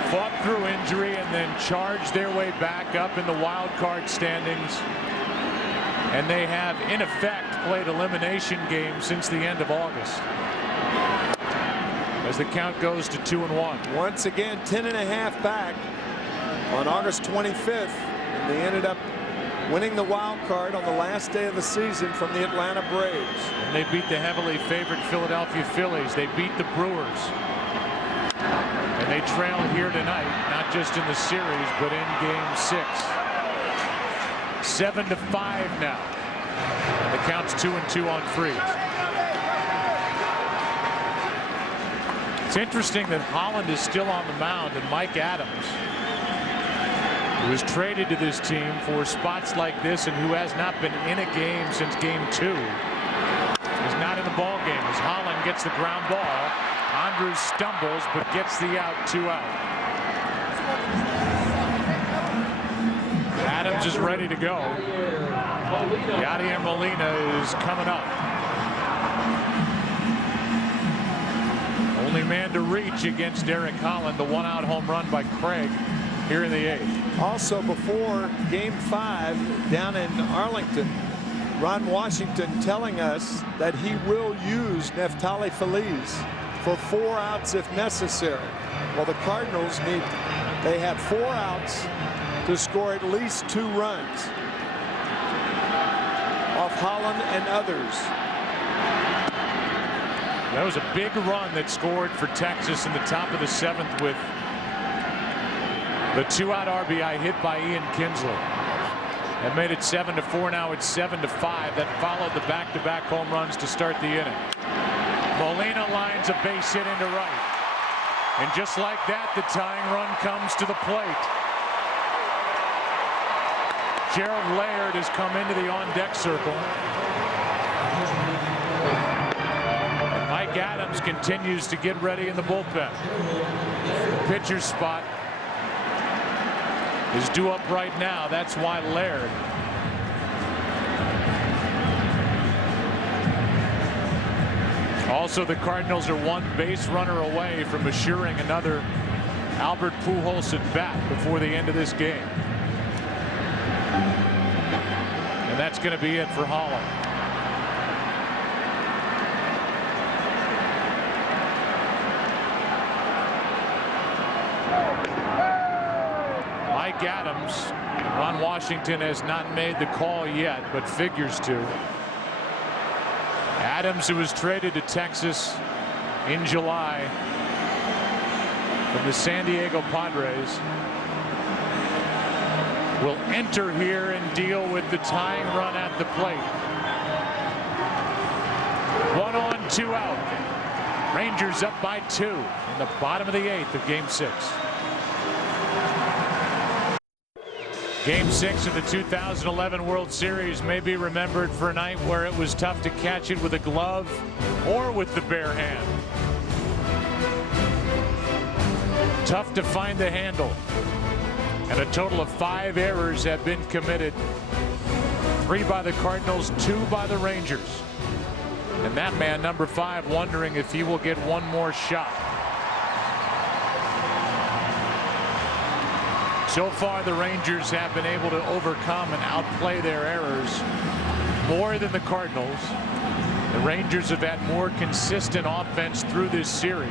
Fought through injury and then charged their way back up in the wild card standings. And they have, in effect, played elimination games since the end of August, as the count goes to 2-1. Once again, 10.5 back on August 25th. And they ended up winning the wild card on the last day of the season from the Atlanta Braves. And they beat the heavily favored Philadelphia Phillies. They beat the Brewers. And they trail here tonight, not just in the series, but in Game 6. 7-5 now. And the count's 2-2 on Freese. It's interesting that Holland is still on the mound, and Mike Adams, who was traded to this team for spots like this and who has not been in a game since Game 2, is not in the ball game as Holland gets the ground ball. Andrews stumbles but gets the out, 2 out. Adams is ready to go. Yadier Molina is coming up. Only man to reach against Derek Holland. The 1-out home run by Craig here in the 8th. Also, before Game 5 down in Arlington, Ron Washington telling us that he will use Neftali Feliz for 4 outs if necessary. Well, the Cardinals they have 4 outs to score at least 2 runs off Holland and others. That was a big run that scored for Texas in the top of the 7th with the 2-out RBI hit by Ian Kinsler. That made it 7-4. Now it's 7-5. That followed the back-to-back home runs to start the inning. Molina lines a base hit into right. And just like that, the tying run comes to the plate. Gerald Laird has come into the on-deck circle. And Mike Adams continues to get ready in the bullpen. The pitcher's spot is due up right now. That's why Laird also, the Cardinals are 1 base runner away from assuring another Albert Pujols at bat before the end of this game. And that's going to be it for Holland. Mike Adams, Ron Washington has not made the call yet, but figures to. Adams, who was traded to Texas in July from the San Diego Padres, will enter here and deal with the tying run at the plate. 1 on, 2 out. Rangers up by 2 in the bottom of the 8th of Game 6. Game 6 of the 2011 World Series may be remembered for a night where it was tough to catch it with a glove or with the bare hand. Tough to find the handle. And a total of 5 errors have been committed. 3 by the Cardinals, 2 by the Rangers. And that man, number 5, wondering if he will get one more shot. So far, the Rangers have been able to overcome and outplay their errors more than the Cardinals. The Rangers have had more consistent offense through this series.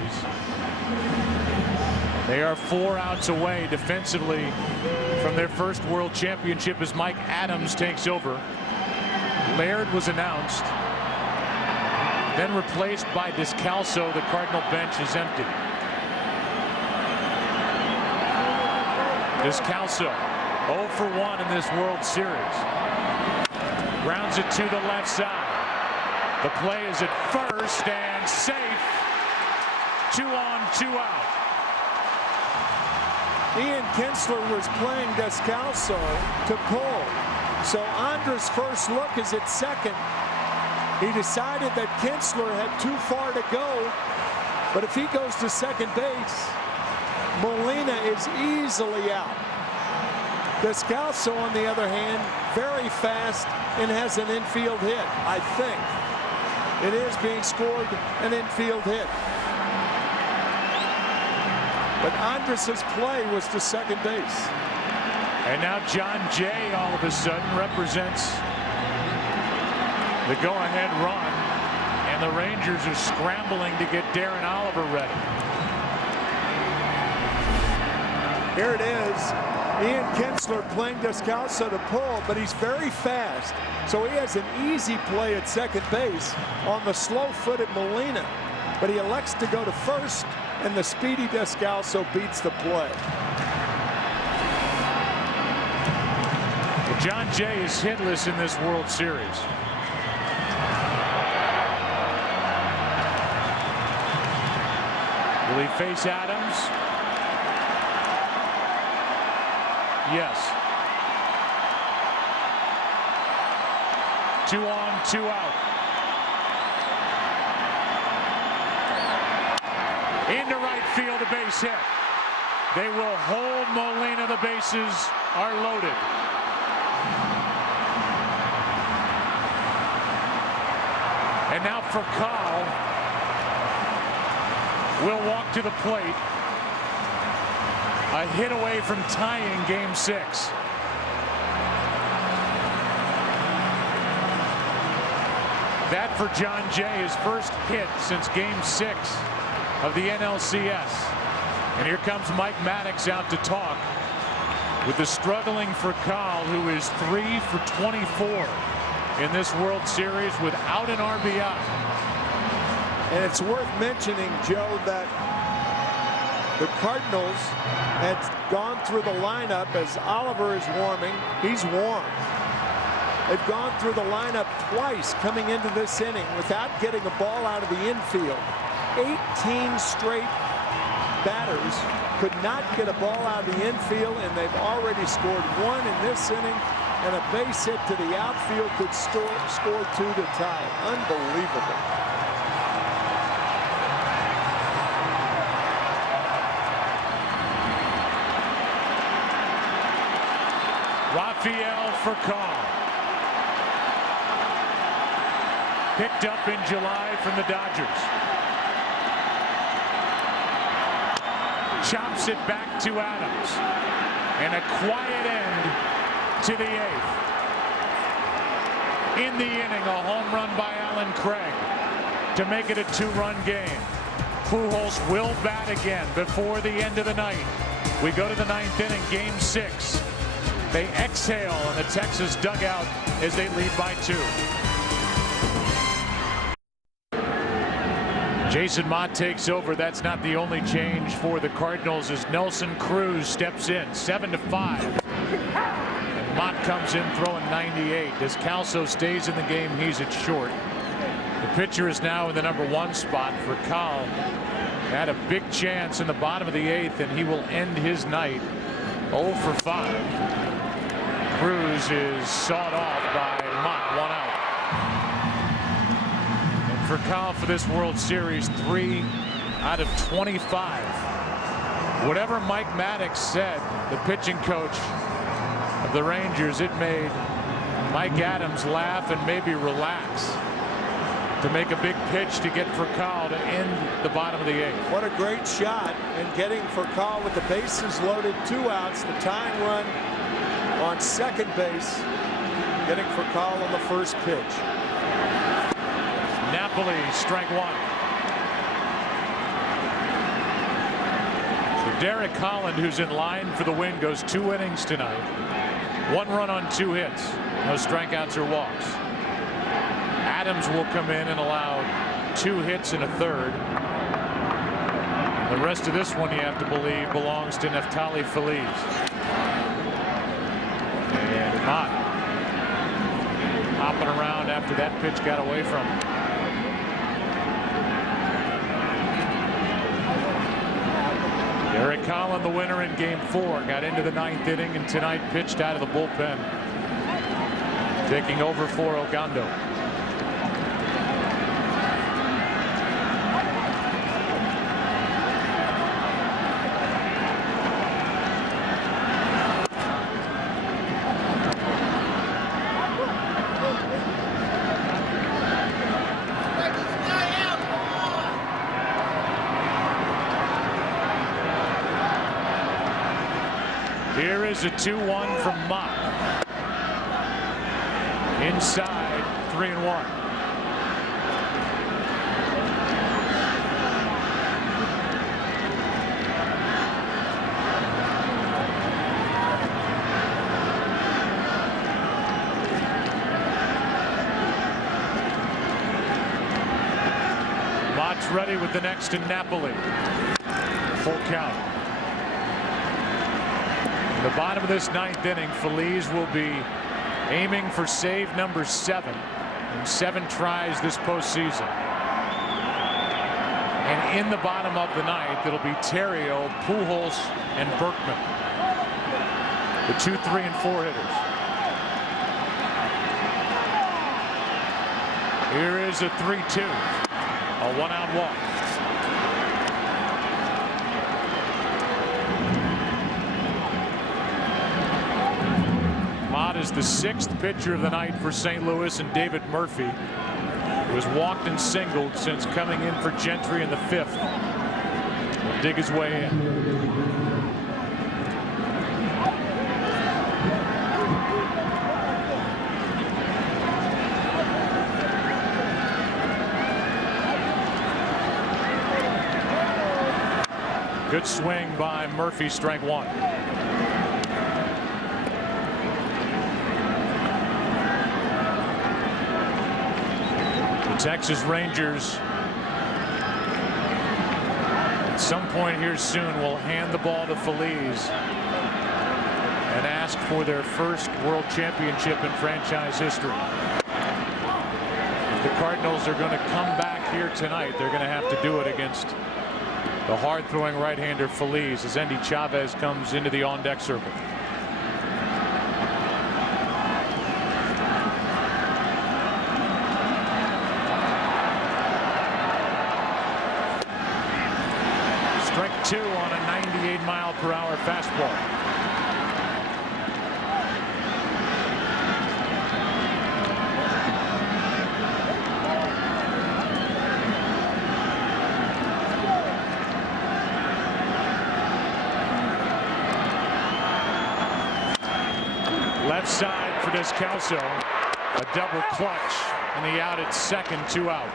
They are 4 outs away defensively from their first World Championship as Mike Adams takes over. Laird was announced, then replaced by Descalso. The Cardinal bench is empty. Descalso 0 for 1 in this World Series. Grounds it to the left side. The play is at first and safe. 2 on, 2 out. Ian Kinsler was playing Descalso to pull. So Andres' first look is at second. He decided that Kinsler had too far to go. But if he goes to second base, Molina is easily out. Descalso, on the other hand, very fast and has an infield hit. I think it is being scored an infield hit. But Andres' play was to second base. And now John Jay all of a sudden represents the go-ahead run. And the Rangers are scrambling to get Darren Oliver ready. Here it is. Ian Kinsler playing Descalso to pull, but he's very fast. So he has an easy play at second base on the slow-footed Molina. But he elects to go to first, and the speedy Descalso beats the play. Well, John Jay is hitless in this World Series. Will he face Adams? Yes. 2 on, 2 out. Into right field, a base hit. They will hold Molina. The bases are loaded. And now for Kyle. Will walk to the plate. A hit away from tying Game 6. That for John Jay, his first hit since Game 6 of the NLCS. And here comes Mike Maddox out to talk with the struggling Furcal, who is 3 for 24 in this World Series without an RBI. And it's worth mentioning, Joe, that the Cardinals had gone through the lineup as Oliver is warming. He's warm. They've gone through the lineup twice coming into this inning without getting a ball out of the infield. 18 straight batters could not get a ball out of the infield, and they've already scored 1 in this inning, and a base hit to the outfield could score 2 to tie it. Unbelievable. Rafael Furcal. Picked up in July from the Dodgers. chops it back to Adams. And a quiet end to the 8th. In the inning, a home run by Allen Craig to make it a 2-run game. Pujols will bat again before the end of the night. We go to the 9th inning, game 6. They exhale in the Texas dugout as they lead by 2. Jason Mott takes over. That's not the only change for the Cardinals as Nelson Cruz steps in, 7-5. And Mott comes in throwing 98. Descalso stays in the game. He's at short. The pitcher is now in the number 1 spot for Cal. Had a big chance in the bottom of the 8th, and he will end his night 0 for 5. Cruz is sawed off by Mott, 1 out. And for Cal for this World Series, 3 out of 25. Whatever Mike Maddox said, the pitching coach of the Rangers, it made Mike Adams laugh and maybe relax to make a big pitch to get Furcal to end the bottom of the 8th. What a great shot, and getting Furcal with the bases loaded, 2 outs, the tying run on second base, getting Furcal on the first pitch. Napoli, strike 1. So Derek Holland, who's in line for the win, goes 2 innings tonight. 1 run on 2 hits. No strikeouts or walks. Adams will come in and allow 2 hits and a third. The rest of this one, you have to believe, belongs to Neftali Feliz. And Mott hopping around after that pitch got away from him. Derek Collin, the winner in game 4, got into the 9th inning and tonight pitched out of the bullpen, taking over for Ogando. Here is a 2-1 from Mott. Inside, 3-1. Mott's ready with the next in Napoli. Full count. In the bottom of this 9th inning, Feliz will be aiming for save number 7 in 7 tries this postseason. And in the bottom of the 9th, it'll be Terrio, Pujols, and Berkman, the 2, 3, and 4 hitters. Here is a 3-2, a 1-out walk. Mott is the 6th pitcher of the night for St. Louis, and David Murphy, who has walked and singled since coming in for Gentry in the 5th, will dig his way in. Good swing by Murphy, strike 1. Texas Rangers at some point here soon will hand the ball to Feliz and ask for their first world championship in franchise history. If the Cardinals are going to come back here tonight, they're going to have to do it against the hard-throwing right-hander Feliz as Endy Chavez comes into the on-deck circle. Strike 2 on a 98-mile-per-hour fastball. Left side for Descalso. A double clutch, and the out at second, 2 out.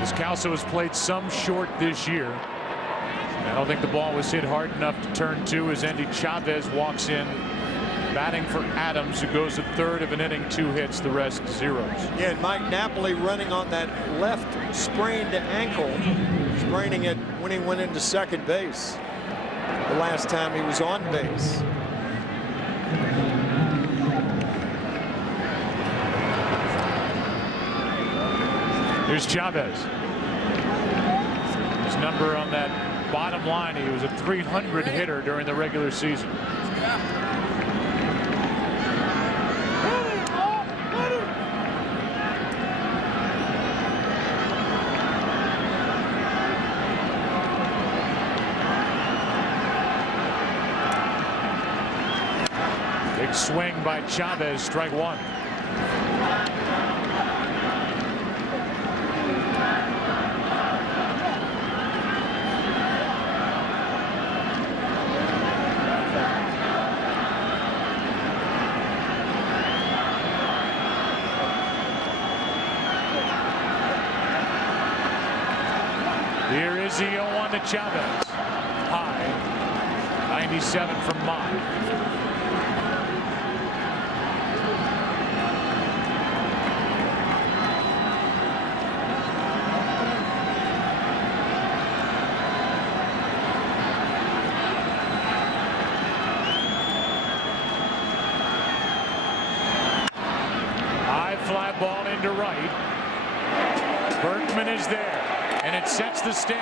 Descalso has played some short this year. I don't think the ball was hit hard enough to turn 2 as Andy Chavez walks in, batting for Adams, who goes a third of an inning, 2 hits, the rest zeros. Yeah, and Mike Napoli running on that left sprained ankle, spraining it when he went into second base the last time he was on base. Here's Chavez. His number on that bottom line, he was a 300 hitter during the regular season. Big swing by Chavez, strike 1. Here is the 0-1 to Chavez. High. 97 from Mott. High fly ball into right. Berkman is there. And it sets the stage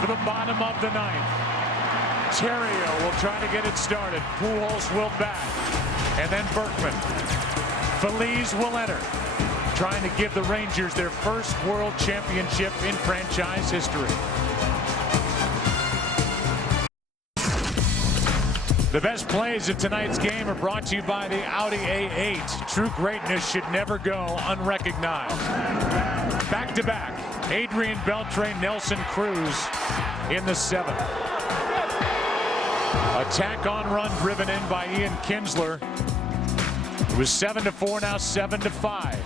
for the bottom of the 9th. Terrio will try to get it started. Pujols will bat. And then Berkman. Feliz will enter. Trying to give the Rangers their first World Championship in franchise history. The best plays of tonight's game are brought to you by the Audi A8. True greatness should never go unrecognized. Back-to-back. Adrian Beltre, Nelson Cruz in the 7th. Attack on run driven in by Ian Kinsler. It was 7-4, now 7-5.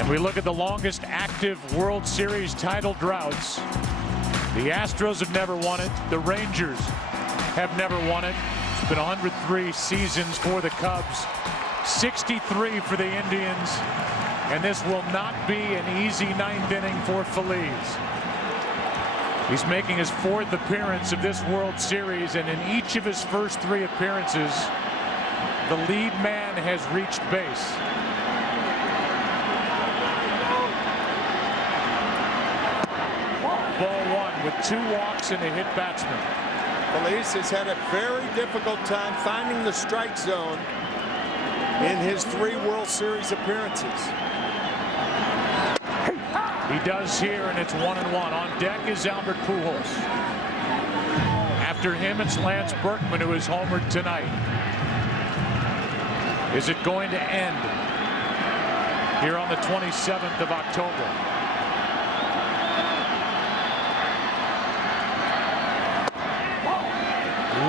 And we look at the longest active World Series title droughts. The Astros have never won it. The Rangers have never won it. It's been 103 seasons for the Cubs, 63 for the Indians. And this will not be an easy 9th inning for Feliz. He's making his 4th appearance of this World Series, and in each of his first 3 appearances, the lead man has reached base. Ball 1 with 2 walks and a hit batsman. Feliz has had a very difficult time finding the strike zone in his 3 World Series appearances. He does here, and it's 1-1. On deck is Albert Pujols. After him, it's Lance Berkman, who is homered tonight. Is it going to end here on the 27th of October?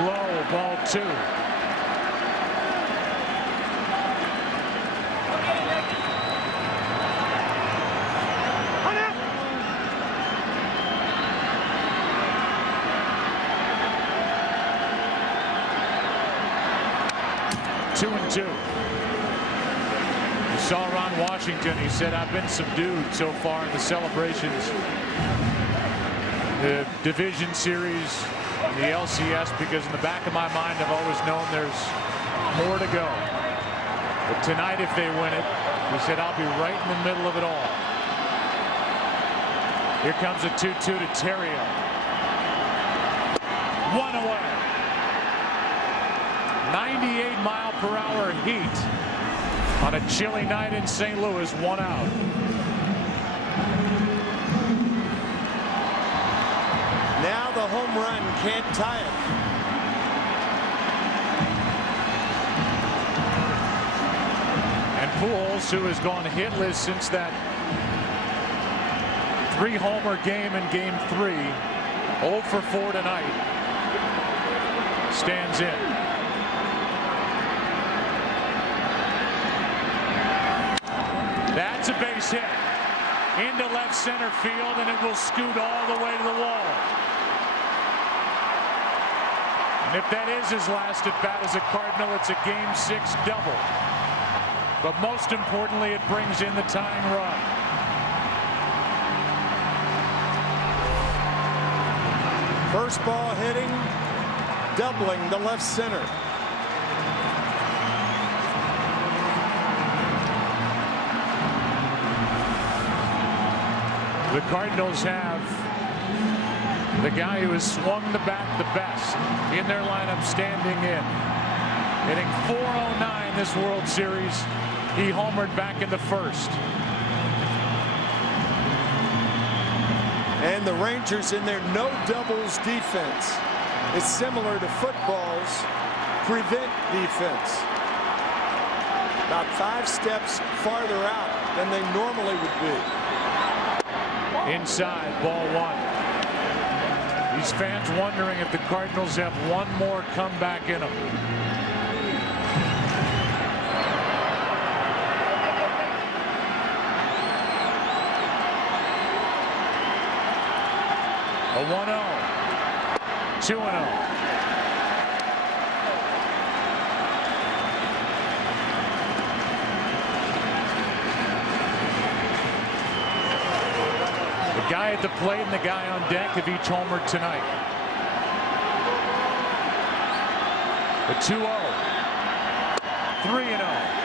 Low, ball 2. Two and 2. You saw Ron Washington. He said, I've been subdued so far in the celebrations. The division series, the LCS, because in the back of my mind, I've always known there's more to go. But tonight, if they win it, he said, I'll be right in the middle of it all. Here comes a 2-2 to Terrio. 1 away. 98-mile-per-hour heat on a chilly night in St. Louis. 1 out. Now the home run can't tie it. And Pujols, who has gone hitless since that 3-homer game in Game 3, 0 for 4 tonight. stands in. That's a base hit into left center field, and it will scoot all the way to the wall. And if that is his last at bat as a Cardinal, it's a Game 6 double. But most importantly, it brings in the tying run. First ball hitting, doubling to left center. The Cardinals have the guy who has swung the bat the best in their lineup standing in. Hitting .409 this World Series. He homered back in the first. And the Rangers in their no doubles defense. It's similar to football's prevent defense. About 5 steps farther out than they normally would be. Inside, ball 1. These fans wondering if the Cardinals have one more comeback in them. A 1-0. 2-0. The guy at the plate and the guy on deck have each homered tonight. The 2-0. 3-0.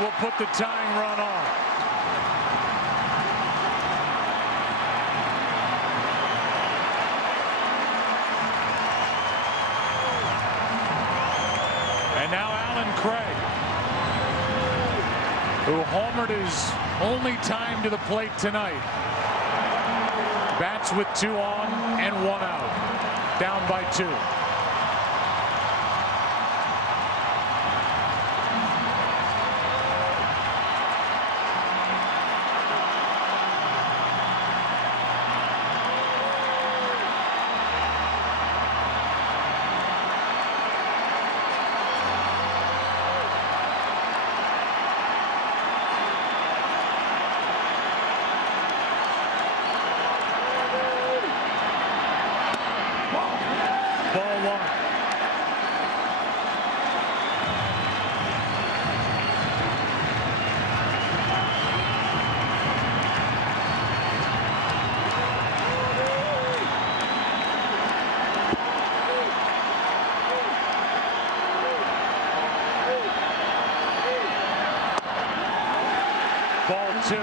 Will put the tying run on. And now Alan Craig, who homered his only time to the plate tonight, bats with 2 on and 1 out, down by 2. Ball 1. Ball 2.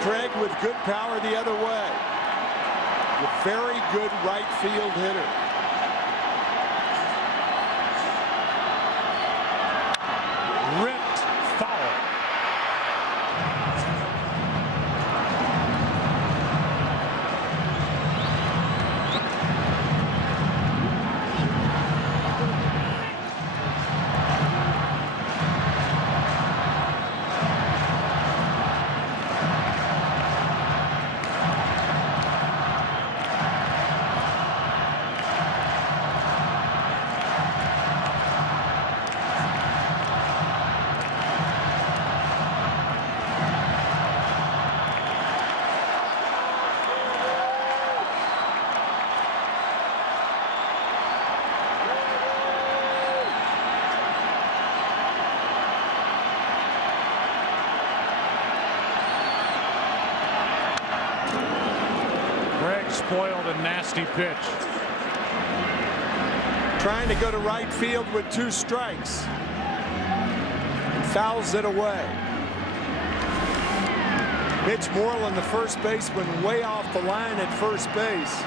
Craig with good power the other way. A very good right field hitter. Ripped foul. spoiled a nasty pitch. Trying to go to right field with 2 strikes. Fouls it away. Mitch Moreland, the first baseman, way off the line at first base.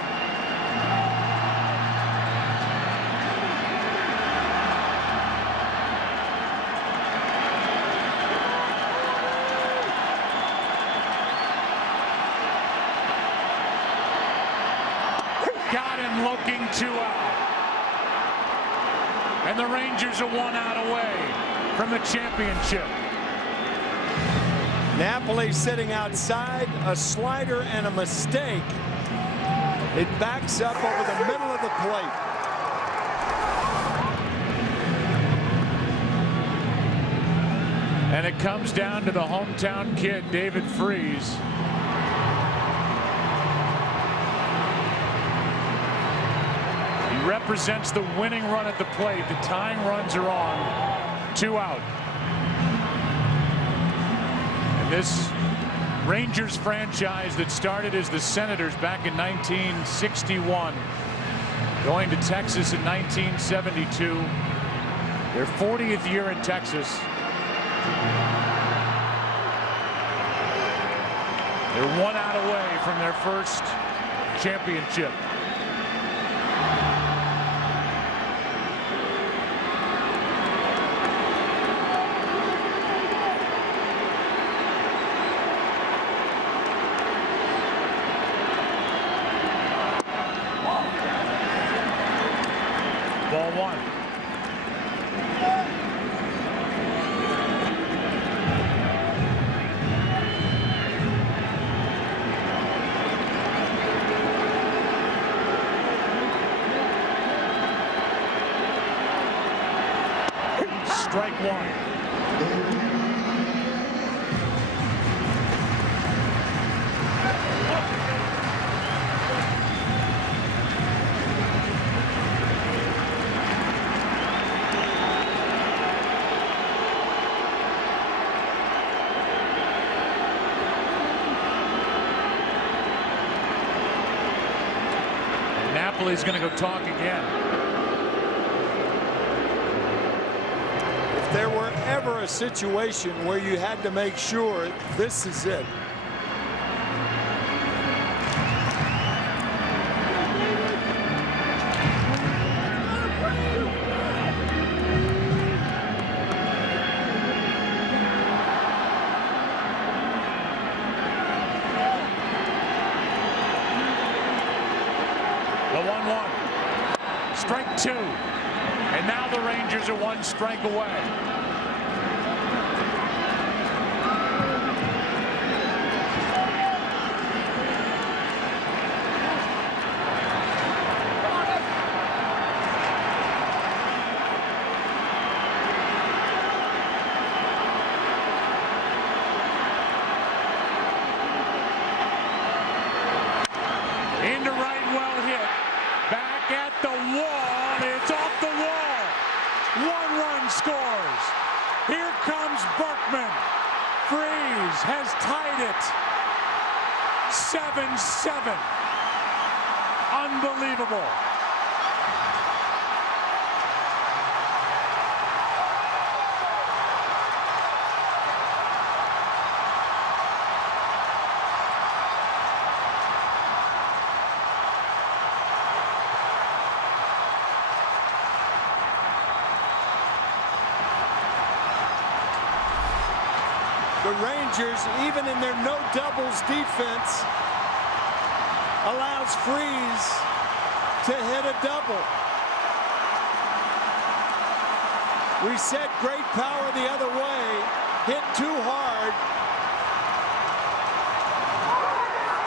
Got him looking 2 out. And the Rangers are 1 out away from the championship. Napoli sitting outside, a slider and a mistake. It backs up over the middle of the plate. And it comes down to the hometown kid, David Freese. He represents the winning run at the plate. The tying runs are on. 2 out. And this Rangers franchise that started as the Senators back in 1961, going to Texas in 1972, their 40th year in Texas. They're 1 out away from their first championship. Ball 1. Strike 1. Napoli's going to go talk again. If there were ever a situation where you had to make sure this is it. The 1-1. Strike 2. And now the Rangers are 1 strike away. Into right, well hit. Back at the wall. It's off the wall. 1 run scores. Here comes Berkman. Freese has tied it. 7-7. Unbelievable. The Rangers, even in their no doubles defense, allows Freese to hit a double. We said great power the other way, hit too hard.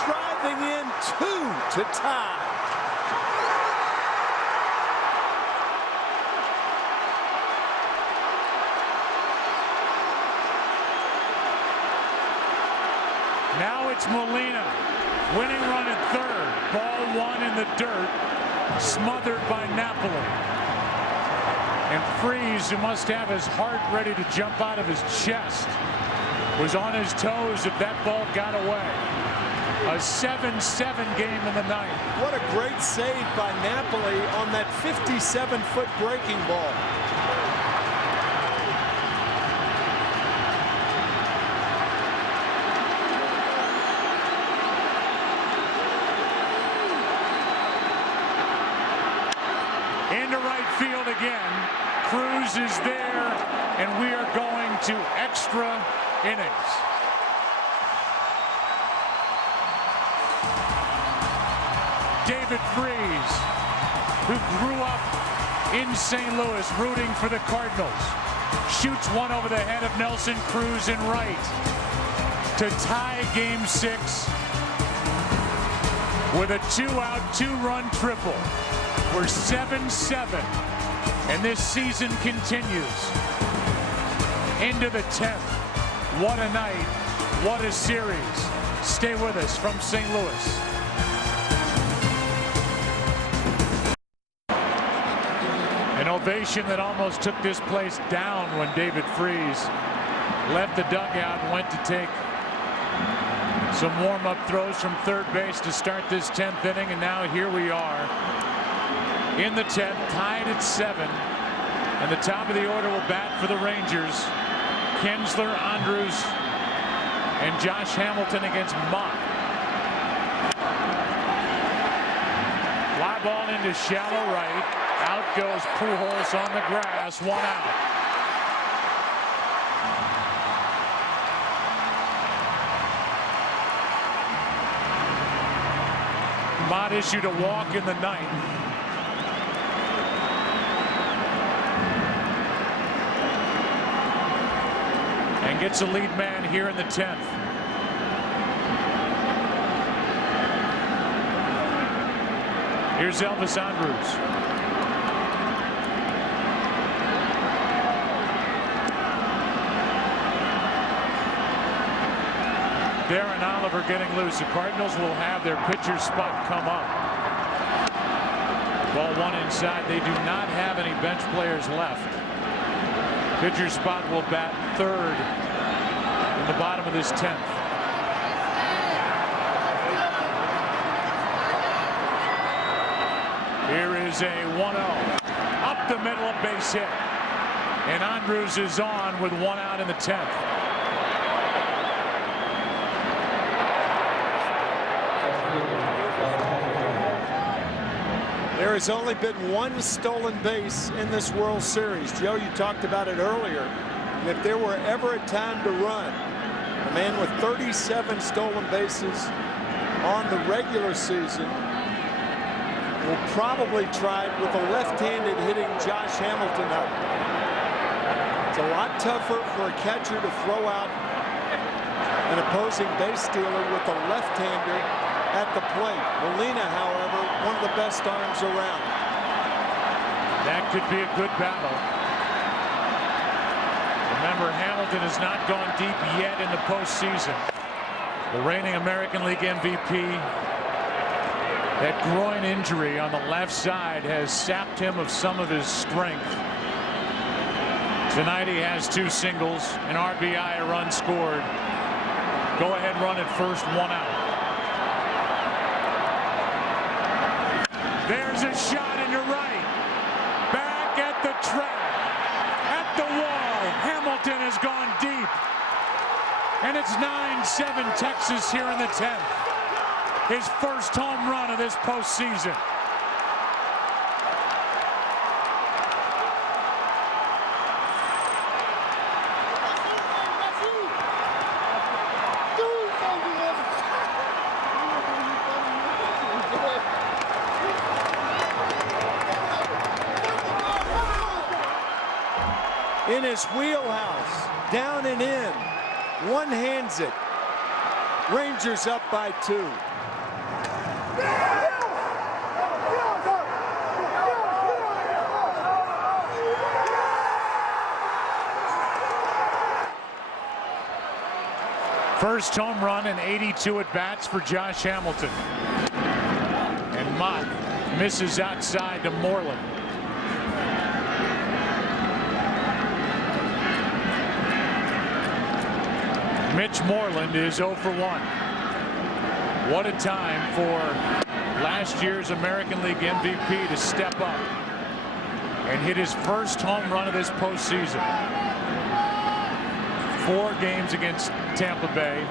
Driving in 2 to tie. Now it's Molina. Winning run at third. Ball 1 in the dirt. Smothered by Napoli. And Freese, who must have his heart ready to jump out of his chest, was on his toes if that ball got away. A 7-7 game in the ninth. What a great save by Napoli on that 57-foot breaking ball. Into right field again. Cruz is there, and we are going to extra innings. David Freese, who grew up in St. Louis rooting for the Cardinals, shoots one over the head of Nelson Cruz in right to tie Game 6 with a 2-out, 2-run triple. We're 7-7, and this season continues into the 10th. What a night, what a series. Stay with us from St. Louis. An ovation that almost took this place down when David Freese left the dugout and went to take some warm-up throws from third base to start this 10th inning, and now here we are in the 10th, tied at 7, and the top of the order will bat for the Rangers. Kinsler, Andrews, and Josh Hamilton against Mott. Fly ball into shallow right. Out goes Pujols on the grass. 1 out. Mott issued a walk in the 9th. And gets a lead man here in the 10th. Here's Elvis Andrews. Darren Oliver getting loose. The Cardinals will have their pitcher spot come up. Ball 1 inside. They do not have any bench players left. Pitcher spot will bat third in the bottom of this 10th. Here is a 1-0. Up the middle, a base hit. And Andrews is on with 1 out in the 10th. There has only been 1 stolen base in this World Series. Joe, you talked about it earlier. And if there were ever a time to run, a man with 37 stolen bases on the regular season will probably try with a left-handed hitting Josh Hamilton up. It's a lot tougher for a catcher to throw out an opposing base stealer with a left-hander at the plate. Molina, however, one of the best arms around. That could be a good battle. Remember, Hamilton has not gone deep yet in the postseason. The reigning American League MVP. That groin injury on the left side has sapped him of some of his strength. Tonight he has 2 singles, an RBI, a run scored. Go ahead run at first, 1 out. There's a shot into right. Back at the track. At the wall. Hamilton has gone deep. And it's 9-7 Texas here in the 10th. His first home run of this postseason. In his wheelhouse, down and in, one hands it. Rangers up by 2. First home run in 82 at-bats for Josh Hamilton. And Mott misses outside to Moreland. Mitch Moreland is 0 for 1. What a time for last year's American League MVP to step up and hit his first home run of this postseason. 4 games against Tampa Bay,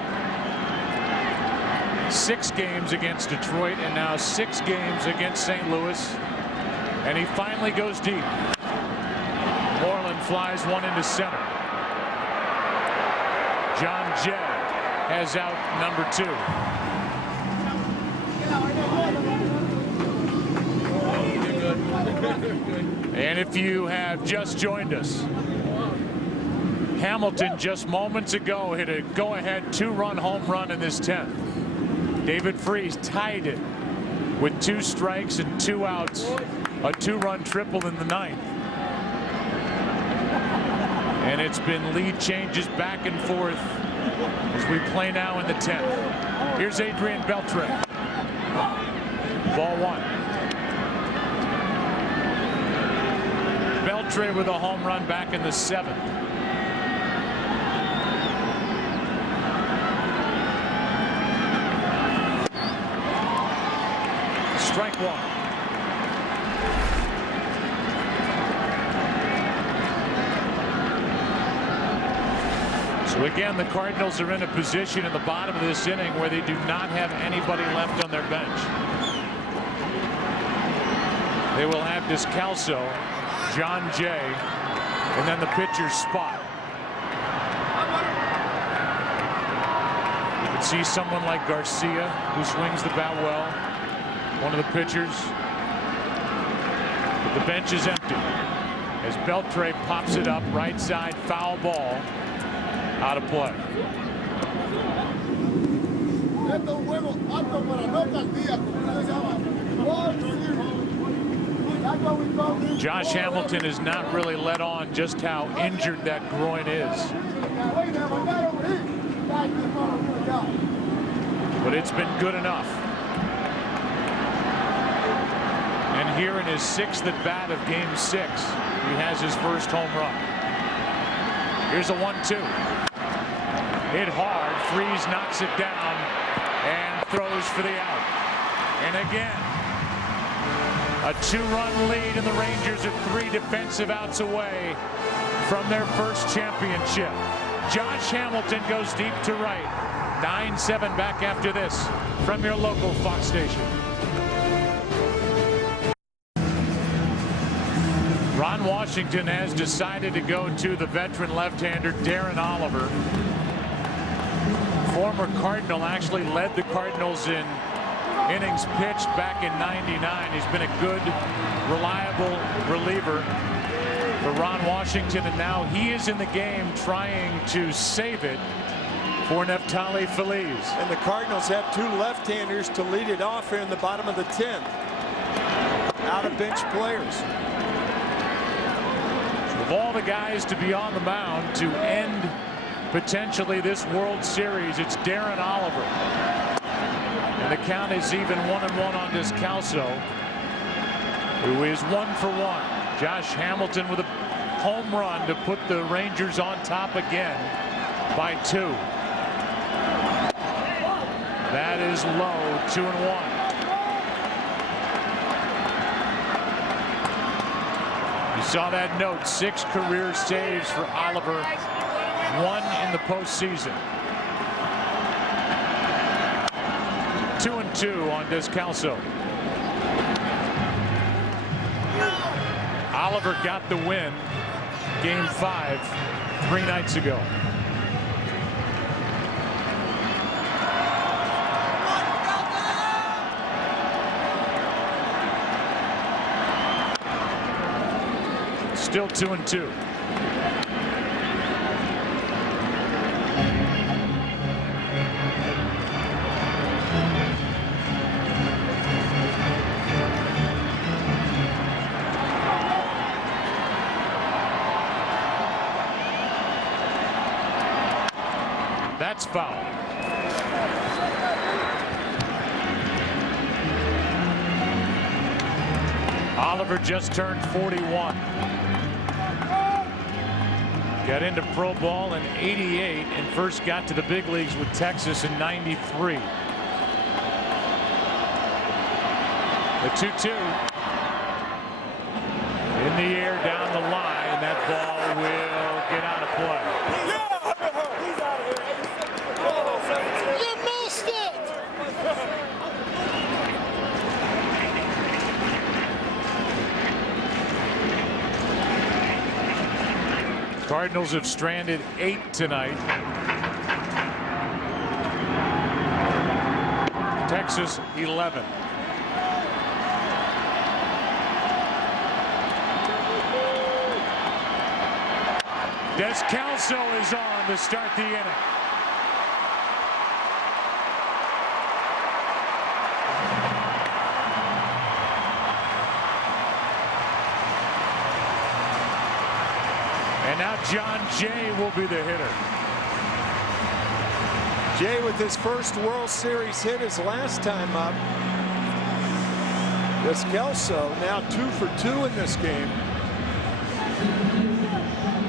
6 games against Detroit, and now 6 games against St. Louis. And he finally goes deep. Moreland flies one into center. John Jay has out number 2. And if you have just joined us, Hamilton just moments ago hit a go-ahead 2-run home run in this 10th. David Freese tied it with 2 strikes and 2 outs, a 2-run triple in the 9th. And it's been lead changes back and forth as we play now in the 10th. Here's Adrian Beltre. Ball 1. Beltre with a home run back in the 7th. Strike 1. So again, the Cardinals are in a position in the bottom of this inning where they do not have anybody left on their bench. They will have Descalso, John Jay, and then the pitcher's spot. You can see someone like Garcia, who swings the bat well, one of the pitchers. But the bench is empty as Beltre pops it up right side, foul ball, out of play. Josh Hamilton has not really let on just how injured that groin is. But it's been good enough. And here in his 6th at bat of Game 6, he has his first home run. Here's a 1-2. Hit hard. Freese knocks it down and throws for the out. And again, a 2-run lead, and the Rangers are 3 defensive outs away from their first championship. Josh Hamilton goes deep to right. 9-7 back after this from your local Fox station. Ron Washington has decided to go to the veteran left-hander Darren Oliver. Former Cardinal, actually led the Cardinals in innings pitched back in '99. He's been a good, reliable reliever for Ron Washington, and now he is in the game trying to save it for Neftali Feliz. And the Cardinals have 2 left-handers to lead it off here in the bottom of the 10th. Out-of-bench players. Of all the guys to be on the mound to end potentially this World Series, it's Darren Oliver. And the count is even 1-1 on Descalso, who is 1 for 1. Josh Hamilton with a home run to put the Rangers on top again by 2. That is low, 2-1. You saw that note, 6 career saves for Oliver, 1 in the postseason. 2-2 on Descalso. Oliver got the win, Game 5, 3 nights ago. Still 2-2. That's foul. Oliver just turned 41. Got into pro ball in '88 and first got to the big leagues with Texas in '93. The 2-2. In the air down the line. That ball will get out of play. You missed it! Cardinals have stranded 8 tonight. Texas 11. Descalso is on to start the inning. And now John Jay will be the hitter. Jay with his first World Series hit his last time up. Descalso now 2 for 2 in this game.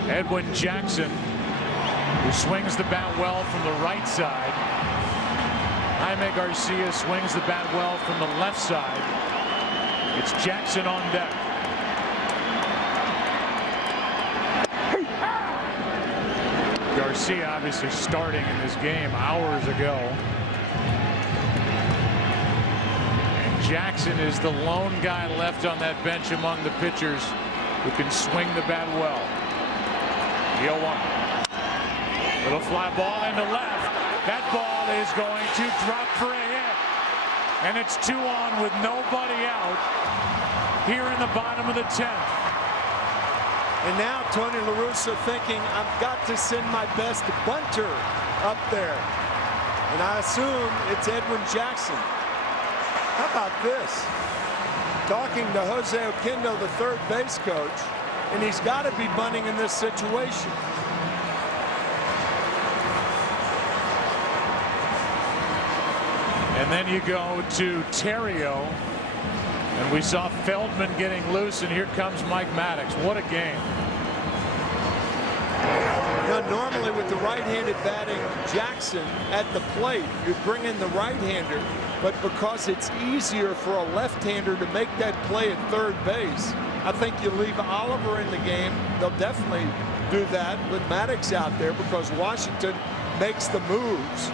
Edwin Jackson, who swings the bat well from the right side. Jaime Garcia swings the bat well from the left side. It's Jackson on deck. Garcia obviously starting in this game hours ago. And Jackson is the lone guy left on that bench among the pitchers who can swing the bat well. 0-1. Little fly ball into left. That ball is going to drop for a hit. And it's 2 on with nobody out here in the bottom of the 10th. And now Tony La Russa thinking, I've got to send my best bunter up there. And I assume it's Edwin Jackson. How about this? Talking to Jose Oquendo, the third base coach, and he's got to be bunting in this situation. And then you go to Terrio, and we saw Feldman getting loose, and here comes Mike Maddox. What a game. Now, normally with the right-handed batting Jackson at the plate, you bring in the right-hander, but because it's easier for a left-hander to make that play at third base, I think you leave Oliver in the game. They'll definitely do that with Maddox out there because Washington makes the moves.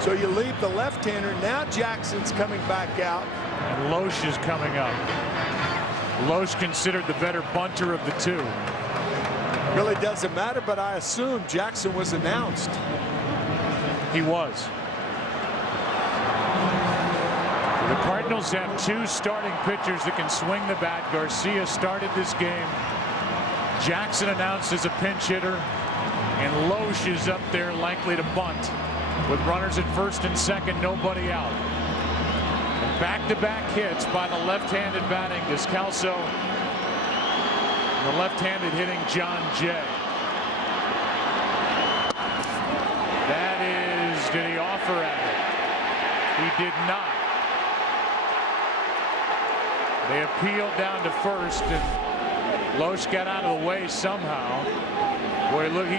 So you leave the left-hander. Now Jackson's coming back out. And Loesch is coming up. Loesch considered the better bunter of the two. Really doesn't matter, but I assume Jackson was announced. He was. The Cardinals have 2 starting pitchers that can swing the bat. Garcia started this game. Jackson announced as a pinch hitter, and Loesch is up there likely to bunt with runners at first and second, nobody out. Back-to-back hits by the left-handed batting Descalso, and the left-handed hitting John Jay. That is, did he offer at it? He did not. They appealed down to first, and Loesch got out of the way somehow. Boy, look, he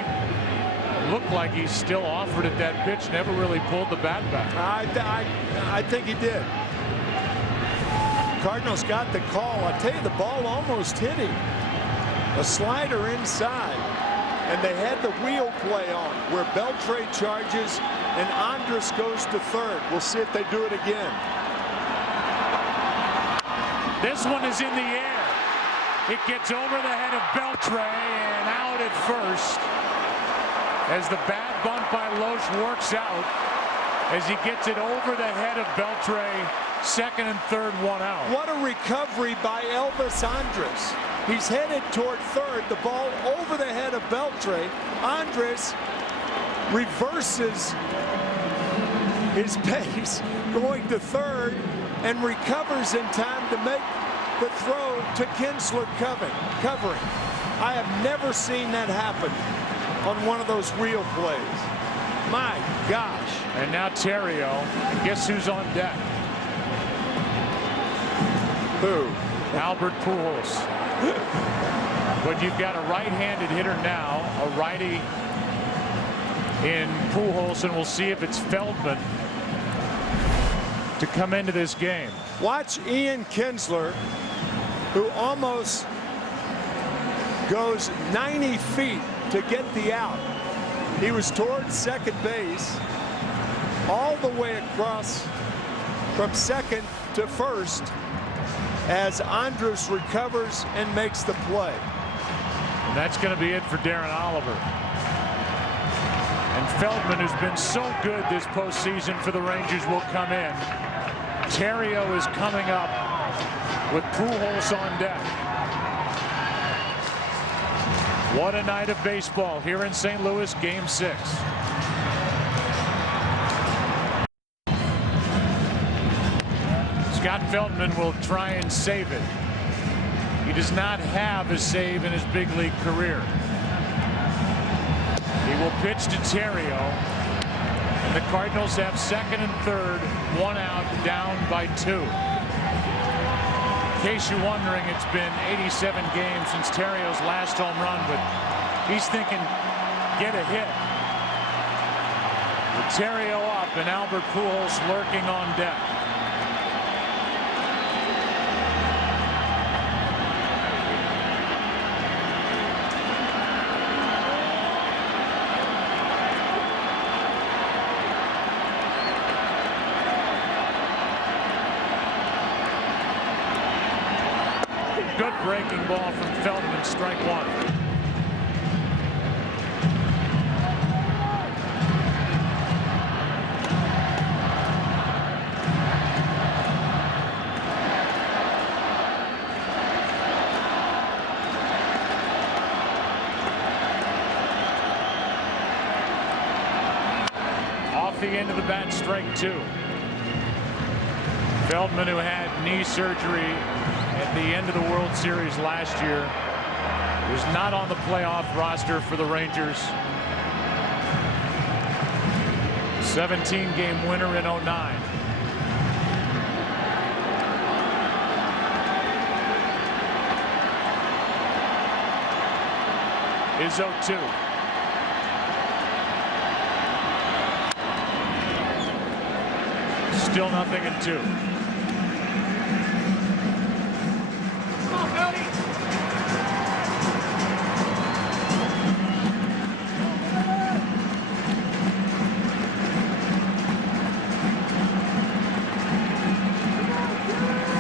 looked like he still offered at that pitch, never really pulled the bat back. I think he did. Cardinals got the call. I tell you, the ball almost hit him. A slider inside, and they had the wheel play on where Beltre charges and Andrus goes to third. We'll see if they do it again. This one is in the air. It gets over the head of Beltre and out at first as the bad bunt by Loesch works out as he gets it over the head of Beltre. Second and third, 1 out. What a recovery by Elvis Andrus. He's headed toward third. The ball over the head of Beltre. Andrus reverses his pace going to third and recovers in time to make the throw to Kinsler covering. I have never seen that happen on one of those wheel plays. My gosh. And now Terrio. Guess who's on deck? Who? Albert Pujols. But you've got a right-handed hitter now, a righty in Pujols, and we'll see if it's Feldman. to come into this game. Watch Ian Kinsler, who almost goes 90 feet to get the out. He was towards second base, all the way across from second to first as Andrus recovers and makes the play. And that's going to be it for Darren Oliver. And Feldman, who's been so good this postseason for the Rangers, will come in. Theriot is coming up with Pujols on deck. What a night of baseball here in St. Louis, Game 6. Scott Feldman will try and save it. He does not have a save in his big league career. He will pitch to Theriot. And the Cardinals have second and third, 1 out, down by 2. In case you're wondering, it's been 87 games since Theriot's last home run, but he's thinking, get a hit. With Theriot up and Albert Pujols lurking on deck. Good breaking ball from Feldman, strike 1. Off the end of the bat, strike 2. Feldman, who had knee surgery at the end of the World Series last year, was not on the playoff roster for the Rangers. 17-game winner in 09. Is 0-2. Still nothing in 2.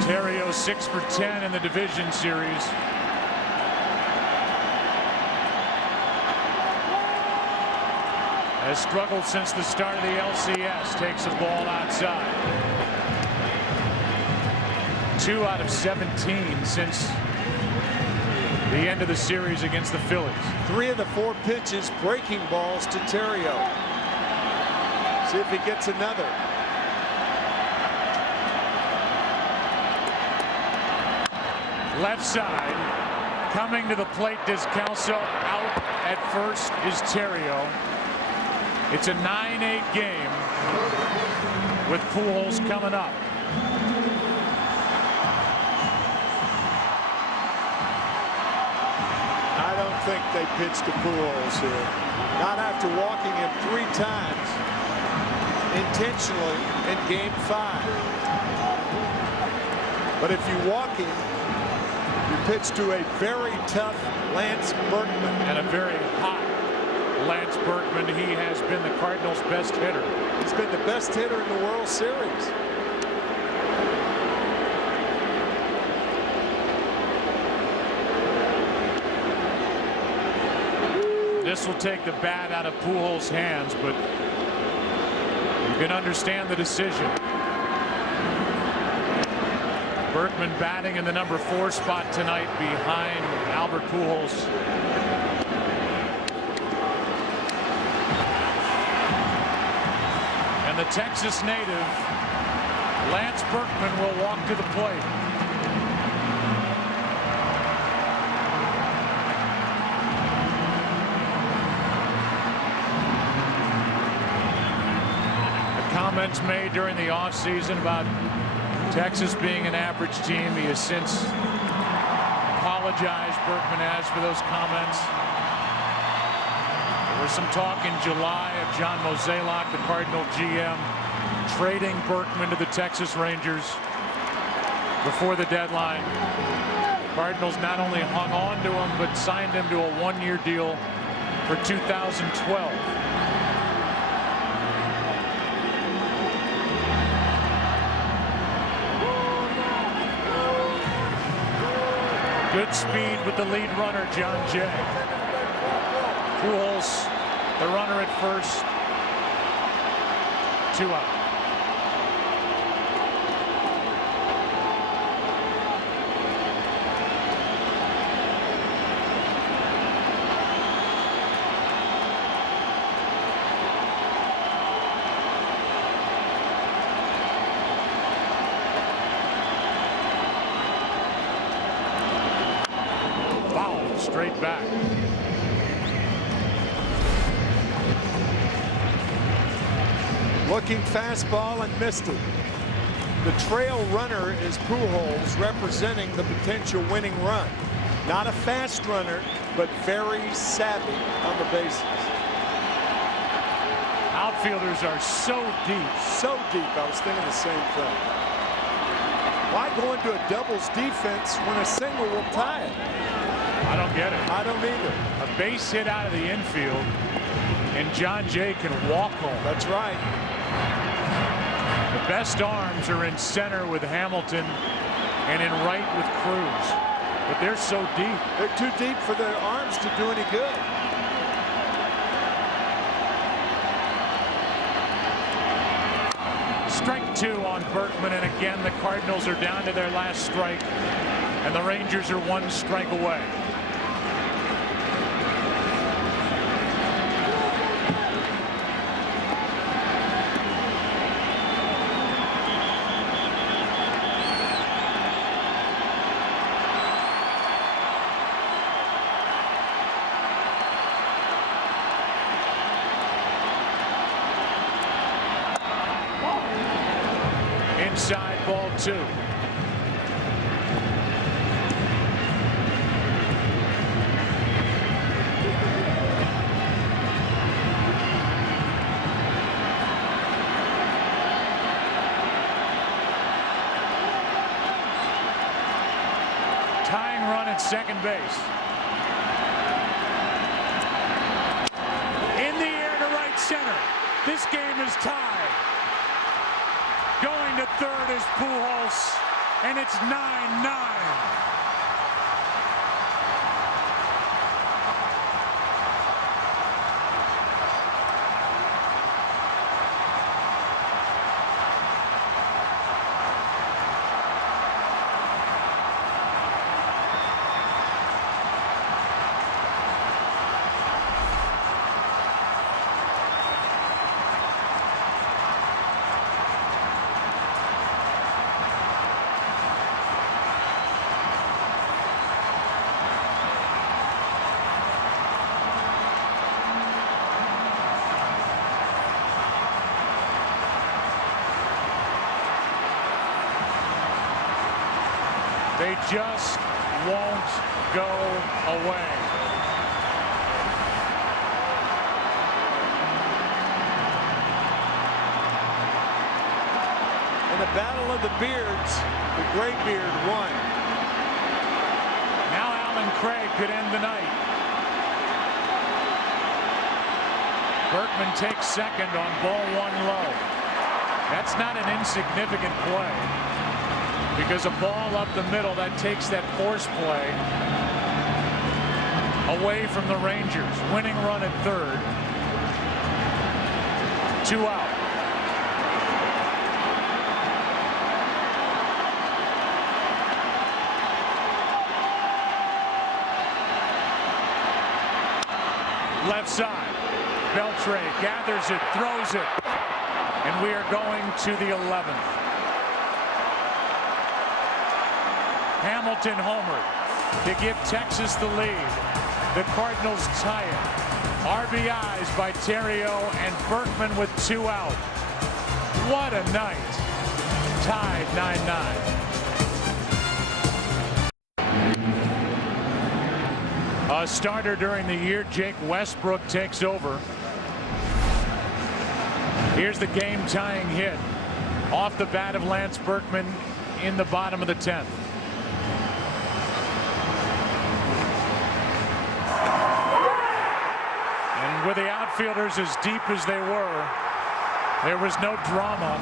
Theriot 6 for 10 in the division series. Has struggled since the start of the LCS. Takes a ball outside. 2 out of 17 since the end of the series against the Phillies. 3 of the 4 pitches breaking balls to Theriot. See if he gets another. Left side, coming to the plate, Descalso. Out at first is Theriot. It's a 9-8 game with Pujols coming up. I don't think they pitched to Pujols here. Not after walking him 3 times intentionally in Game 5. But if you walk him, you pitch to a very tough Lance Berkman. And a very hot Lance Berkman. He has been the Cardinals' best hitter. He's been the best hitter in the World Series. This will take the bat out of Pujols' hands, but you can understand the decision. Berkman batting in the number 4 spot tonight behind Albert Pujols. And the Texas native, Lance Berkman, will walk to the plate. The comments made during the offseason about Texas being an average team. He has since apologized, Berkman has, for those comments. There was some talk in July of John Mozeliak, the Cardinal GM, trading Berkman to the Texas Rangers before the deadline. Cardinals not only hung on to him, but signed him to a one-year deal for 2012. Good speed with the lead runner, John Jay. Pujols, the runner at first. 2 out. Foul, straight back. Looking fastball and missed it. The trail runner is Pujols, representing the potential winning run. Not a fast runner, but very savvy on the bases. Outfielders are so deep. So deep, I was thinking the same thing. Why go into a doubles defense when a single will tie it? I don't get it. I don't either. A base hit out of the infield, and John Jay can walk home. That's right. The best arms are in center with Hamilton and in right with Cruz. But they're so deep. They're too deep for their arms to do any good. Strike 2 on Berkman, and again the Cardinals are down to their last strike, and the Rangers are 1 strike away. Inside, ball 2. Tying run at second base. In the air to right center. This game is tied. Going to third is Pujols, and it's 9-9. They just won't go away. In the battle of the beards, the gray beard won. Now Alan Craig could end the night. Berkman takes second on ball 1 low. That's not an insignificant play, because a ball up the middle that takes that force play away from the Rangers. Winning run at third. 2 out. Left side. Beltre gathers it, throws it, and we are going to the 11th. Hamilton homered to give Texas the lead. The Cardinals tie it. RBIs by Terrio and Berkman with 2 out. What a night. Tied 9-9. A starter during the year, Jake Westbrook takes over. Here's the game-tying hit. off the bat of Lance Berkman in the bottom of the 10th. And with the outfielders as deep as they were, there was no drama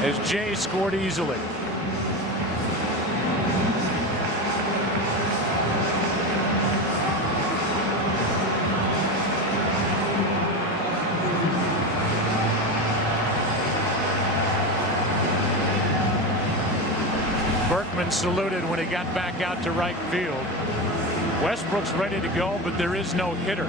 as Jay scored easily. Berkman saluted when he got back out to right field. Westbrook's ready to go, but there is no hitter.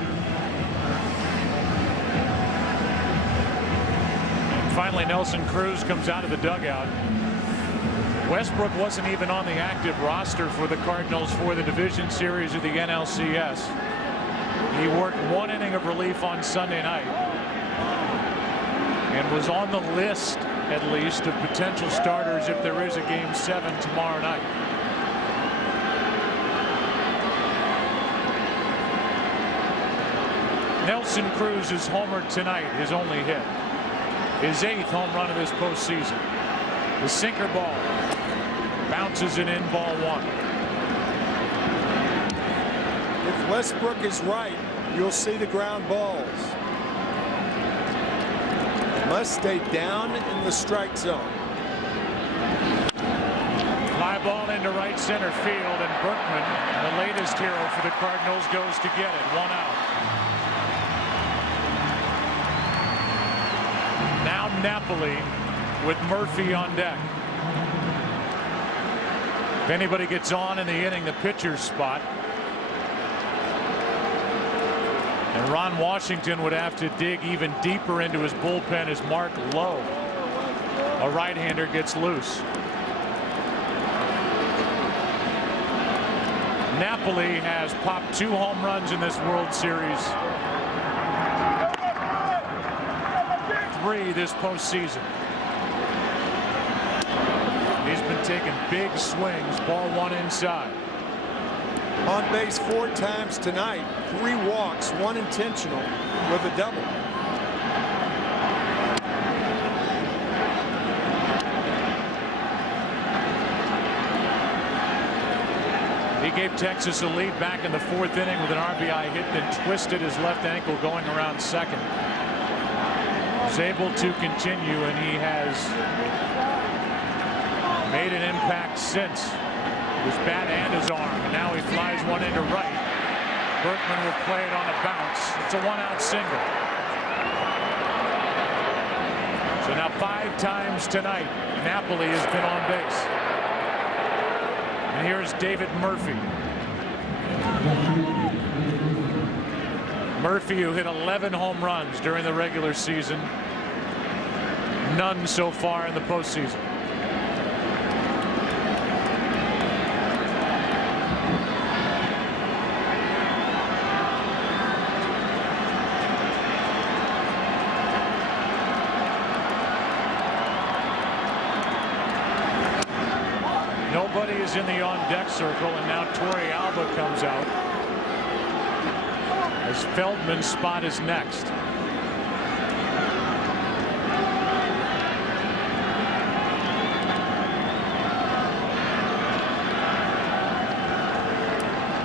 And finally, Nelson Cruz comes out of the dugout. Westbrook wasn't even on the active roster for the Cardinals for the division series of the NLCS. He worked 1 inning of relief on Sunday night and was on the list, at least, of potential starters if there is a Game 7 tomorrow night. Nelson Cruz's homer tonight, his only hit. His 8th home run of this postseason. The sinker ball bounces it in, ball 1. If Westbrook is right, you'll see the ground balls. Must stay down in the strike zone. Fly ball into right center field, and Berkman, the latest hero for the Cardinals, goes to get it. 1 out. Now Napoli with Murphy on deck. If anybody gets on in the inning, the pitcher's spot. And Ron Washington would have to dig even deeper into his bullpen as Mark Lowe, a right-hander, gets loose. Napoli has popped 2 home runs in this World Series. 3 this postseason. He's been taking big swings. Ball 1 inside. On base 4 times tonight. 3 walks, 1 intentional with a double. He gave Texas a lead back in the 4th inning with an RBI hit, then twisted his left ankle going around second. Was able to continue, and he has made an impact since. His bat and his arm, and now he flies one into right. Berkman will play it on a bounce. It's a 1-out single. So now 5 times tonight, Napoli has been on base. And here's David Murphy. Murphy, who hit 11 home runs during the regular season. None so far in the postseason. Nobody is in the on-deck circle, and now Torrey Alba comes out as Feldman's spot is next.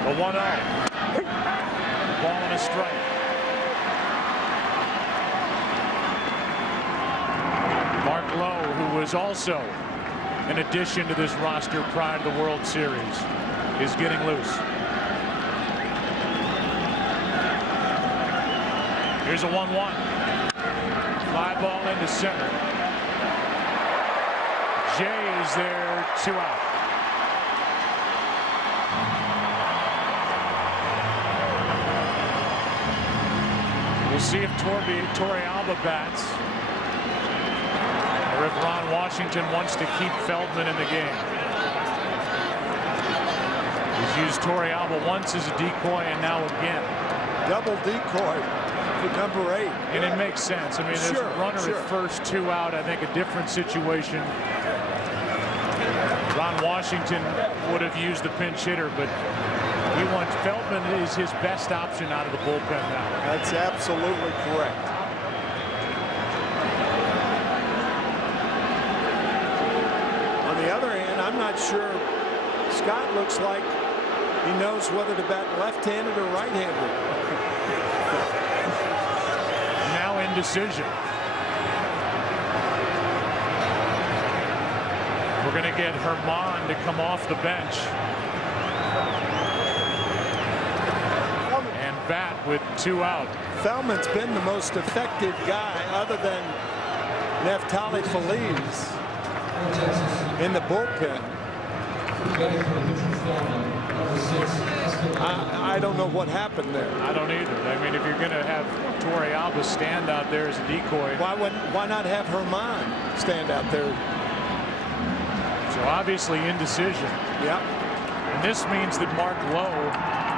The 1-0. Ball and a strike. Mark Lowe, who was also an addition to this roster prior to the World Series, is getting loose. Here's a 1-1. Fly ball into center. Jay is there, 2 out. We'll see if Torrey Alba bats, or if Ron Washington wants to keep Feldman in the game. He's used Torrey Alba once as a decoy and now again. Double decoy for number 8. And it makes sense. I mean, there's a runner at first, 2 out. I think a different situation. Ron Washington would have used the pinch hitter, but he wants Feldman is his best option out of the bullpen now. That's absolutely correct. not sure. Scott looks like he knows whether to bat left-handed or right-handed. Now indecision. We're going to get Herman to come off the bench. And bat with 2 out. Feldman's been the most effective guy other than Neftali Feliz in the bullpen. I don't know what happened there. I don't either. I mean, if you're going to have Torre Alba stand out there as a decoy. Why not have Herman stand out there? So obviously indecision. Yep. And this means that Mark Lowe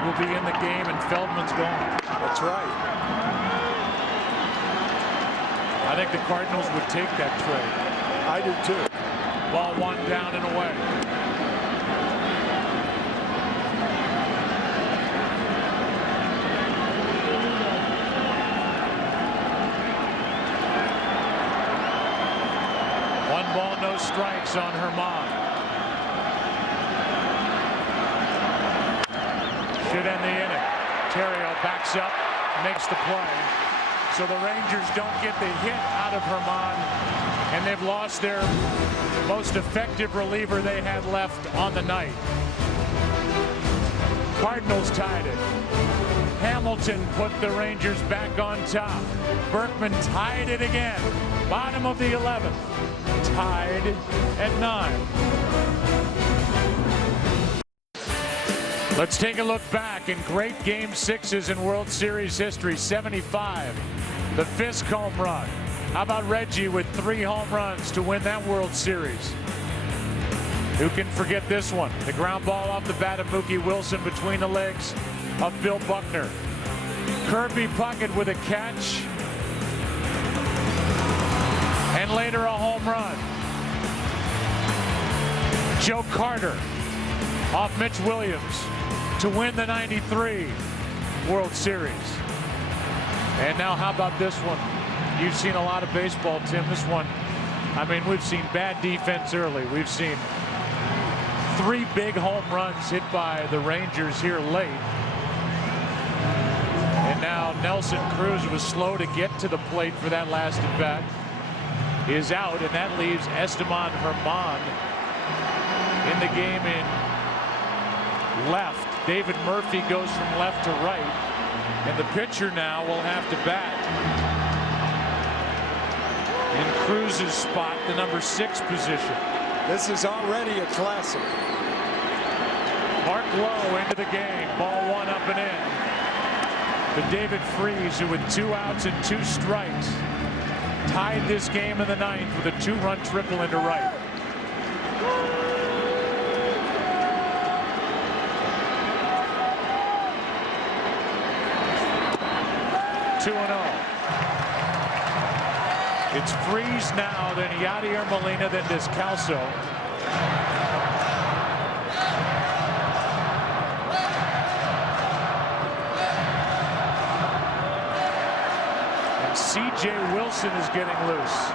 will be in the game and Feldman's gone. That's right. I think the Cardinals would take that trade. I do too. Ball 1 down and away. One ball, no strikes on Herman. Should end the inning. Terrio backs up, makes the play. So the Rangers don't get the hit out of Herman, and they've lost their most effective reliever they had left on the night. Cardinals tied it. Hamilton put the Rangers back on top. Berkman tied it again. Bottom of the 11th. Tied at 9. Let's take a look back in great Game 6s in World Series history. 75, the Fisk home run. How about Reggie with 3 home runs to win that World Series? Who can forget this one? The ground ball off the bat of Mookie Wilson between the legs of Bill Buckner. Kirby Puckett with a catch. And later a home run. Joe Carter off Mitch Williams to win the '93 World Series. And now how about this one? You've seen a lot of baseball, Tim. This one, I mean, we've seen bad defense early. We've seen 3 big home runs hit by the Rangers here late. And now Nelson Cruz was slow to get to the plate for that last at bat. Is out, and that leaves Esteban Herman in the game in left. David Murphy goes from left to right, and the pitcher now will have to bat in Cruz's spot, the number 6 position. This is already a classic. Mark Lowe into the game. Ball 1 up and in. But David Freese, who with 2 outs and 2 strikes, tied this game in the 9th with a 2-run triple into right. It's Freese now, then Yadier Molina, then Descalso. And C.J. Wilson is getting loose.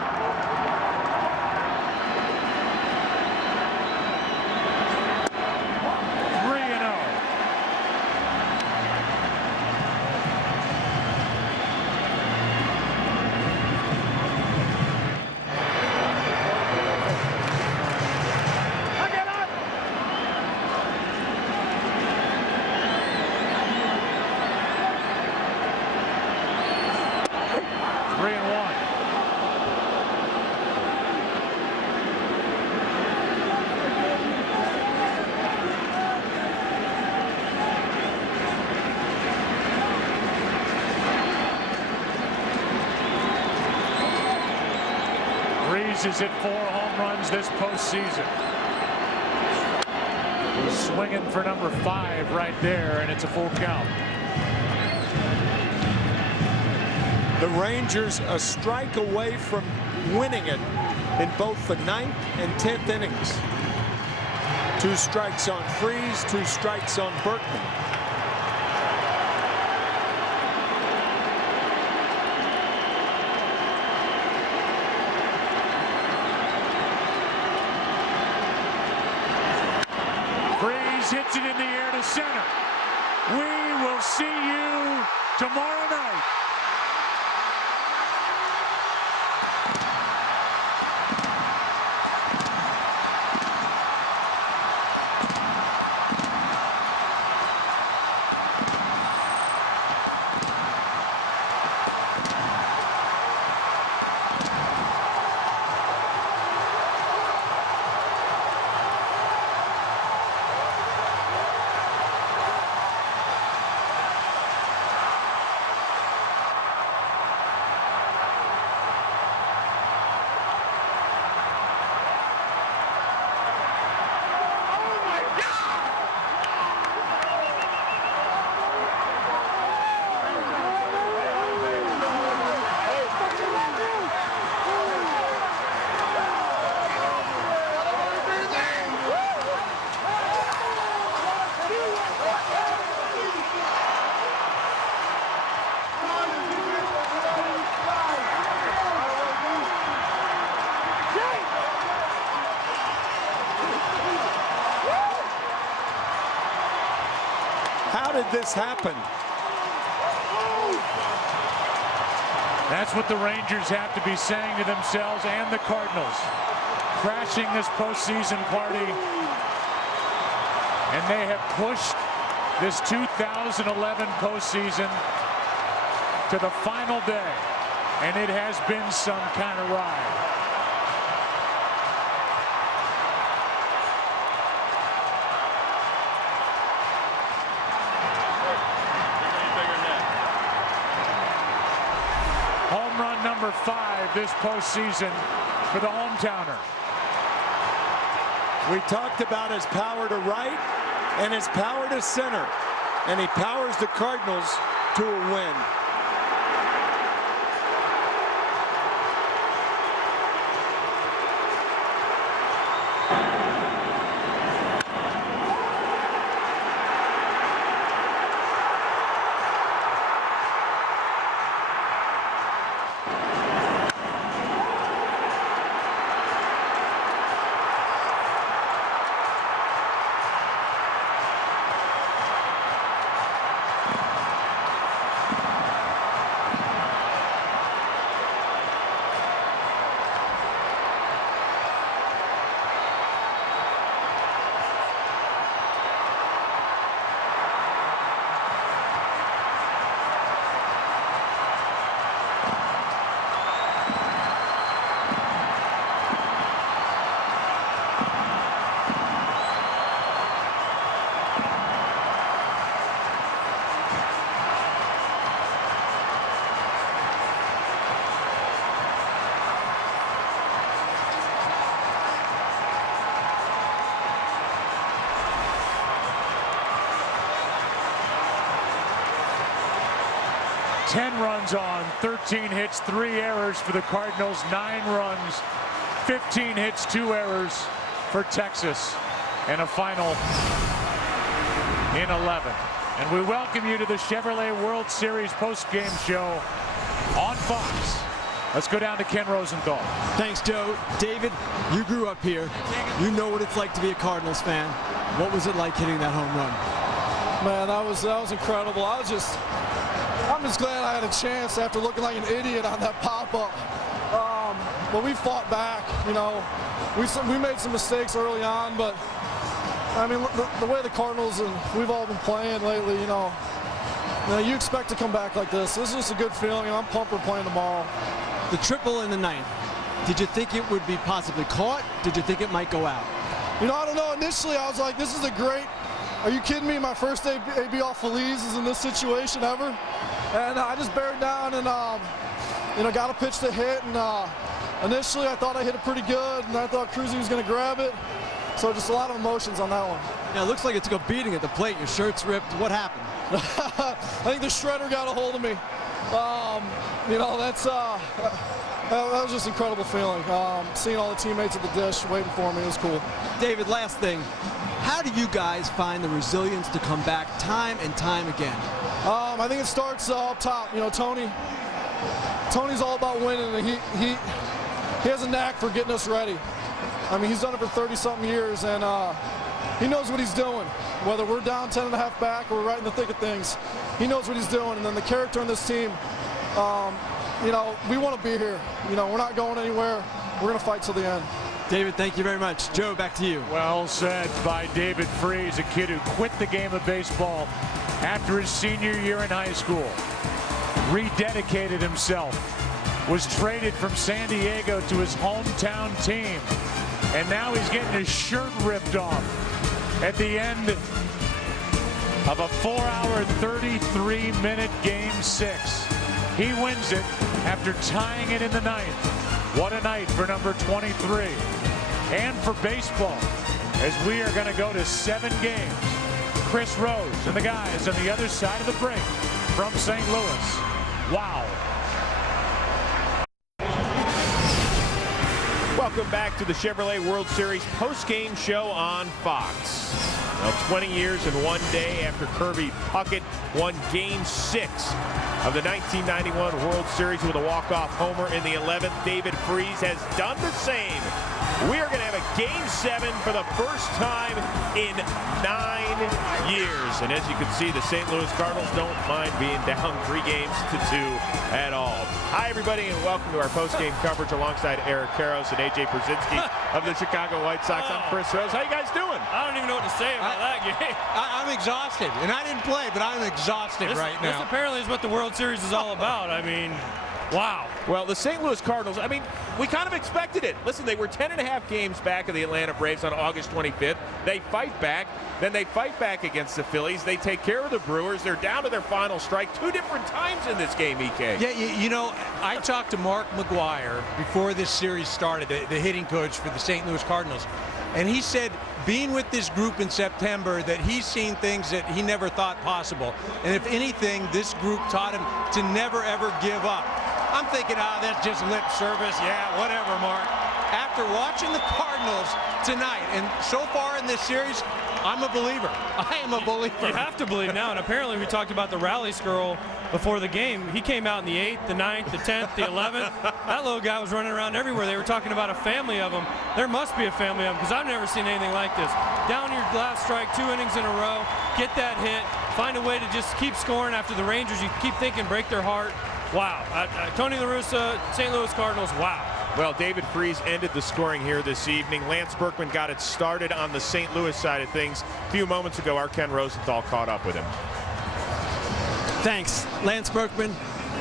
Is at 4 home runs this postseason. He's swinging for number 5 right there, and it's a full count. The Rangers a strike away from winning it in both the 9th and 10th innings. 2 strikes on Freese, 2 strikes on Berkman. hits it in the air to center. We will see you tomorrow night. How did this happen? That's what the Rangers have to be saying to themselves and the Cardinals. Crashing this postseason party. And they have pushed this 2011 postseason to the final day. And it has been some kind of ride. Home run number 5 this postseason for the hometowner. We talked about his power to right and his power to center, and he powers the Cardinals to a win. Ten runs on, 13 hits, 3 errors for the Cardinals, 9 runs, 15 hits, 2 errors for Texas, and a final in 11. And we welcome you to the Chevrolet World Series post-game show on Fox. Let's go down to Ken Rosenthal. Thanks, Joe. David, you grew up here. You know what it's like to be a Cardinals fan. What was it like hitting that home run? Man, that was incredible. I'm just glad I had a chance after looking like an idiot on that pop-up. But we fought back, you know. We made some mistakes early on, but I mean, the way the Cardinals and we've all been playing lately, you know, you expect to come back like this. This is just a good feeling, and I'm pumped we're playing tomorrow. The triple in the ninth. Did you think it would be possibly caught? Did you think it might go out? You know, I don't know. Initially, I was like, this is a great. Are you kidding me? My first ABL Feliz is in this situation ever. And I just bared down and, you know, got a pitch to hit. And initially, I thought I hit it pretty good, and I thought Cruzy was going to grab it. So just a lot of emotions on that one. Yeah, it looks like it took a beating at the plate. Your shirt's ripped. What happened? I think the shredder got a hold of me. You know, that was just an incredible feeling. Seeing all the teammates at the dish waiting for me, it was cool. David, last thing. How do you guys find the resilience to come back time and time again? I think it starts up top. You know, Tony's all about winning, and he has a knack for getting us ready. I mean, he's done it for 30-something years, and he knows what he's doing. Whether we're down 10.5 back or we're right in the thick of things, he knows what he's doing. And then the character on this team, you know, we want to be here. You know, we're not going anywhere. We're going to fight till the end. David, thank you very much. Joe, back to you. Well said by David Freese, a kid who quit the game of baseball after his senior year in high school, rededicated himself, was traded from San Diego to his hometown team, and now he's getting his shirt ripped off at the end of a 4-hour, 33-minute Game 6. He wins it after tying it in the ninth. What a night for number 23. And for baseball, as we are going to go to 7 games. Chris Rose and the guys on the other side of the break from St. Louis. Wow. Welcome back to the Chevrolet World Series post-game show on Fox. Now 20 years and 1 day after Kirby Puckett won Game 6 of the 1991 World Series with a walk-off homer in the 11th, David Freese has done the same. We are going to have a Game 7 for the first time in 9 years. And as you can see, the St. Louis Cardinals don't mind being down 3 games to 2 at all. Hi, everybody, and welcome to our post-game coverage alongside Eric Karros and A.J. Brzezinski of the Chicago White Sox. I'm Chris Rose. How you guys doing? I don't even know what to say about that game. I'm exhausted, and I didn't play, but I'm exhausted right now. This apparently is what the World Series is all about. I mean, wow. Well, the St. Louis Cardinals, I mean, we kind of expected it. Listen, they were 10.5 games back of the Atlanta Braves on August 25th. They fight back. Then they fight back against the Phillies. They take care of the Brewers. They're down to their final strike 2 different times in this game, EK. Yeah, you know, I talked to Mark McGuire before this series started, the hitting coach for the St. Louis Cardinals, and he said being with this group in September that he's seen things that he never thought possible. And if anything, this group taught him to never, ever give up. I'm thinking, that's just lip service. Yeah, whatever, Mark. After watching the Cardinals tonight, and so far in this series, I'm a believer. I am a believer. You have to believe now, and apparently we talked about the rally squirrel before the game. He came out in the 8th, the 9th, the 10th, the 11th. That little guy was running around everywhere. They were talking about a family of them. There must be a family of them, because I've never seen anything like this. Down your last strike, 2 innings in a row, get that hit, find a way to just keep scoring after the Rangers. You keep thinking, break their heart. Wow. Tony La Russa, St. Louis Cardinals, wow. Well, David Freese ended the scoring here this evening. Lance Berkman got it started on the St. Louis side of things. A few moments ago, our Ken Rosenthal caught up with him. Thanks. Lance Berkman,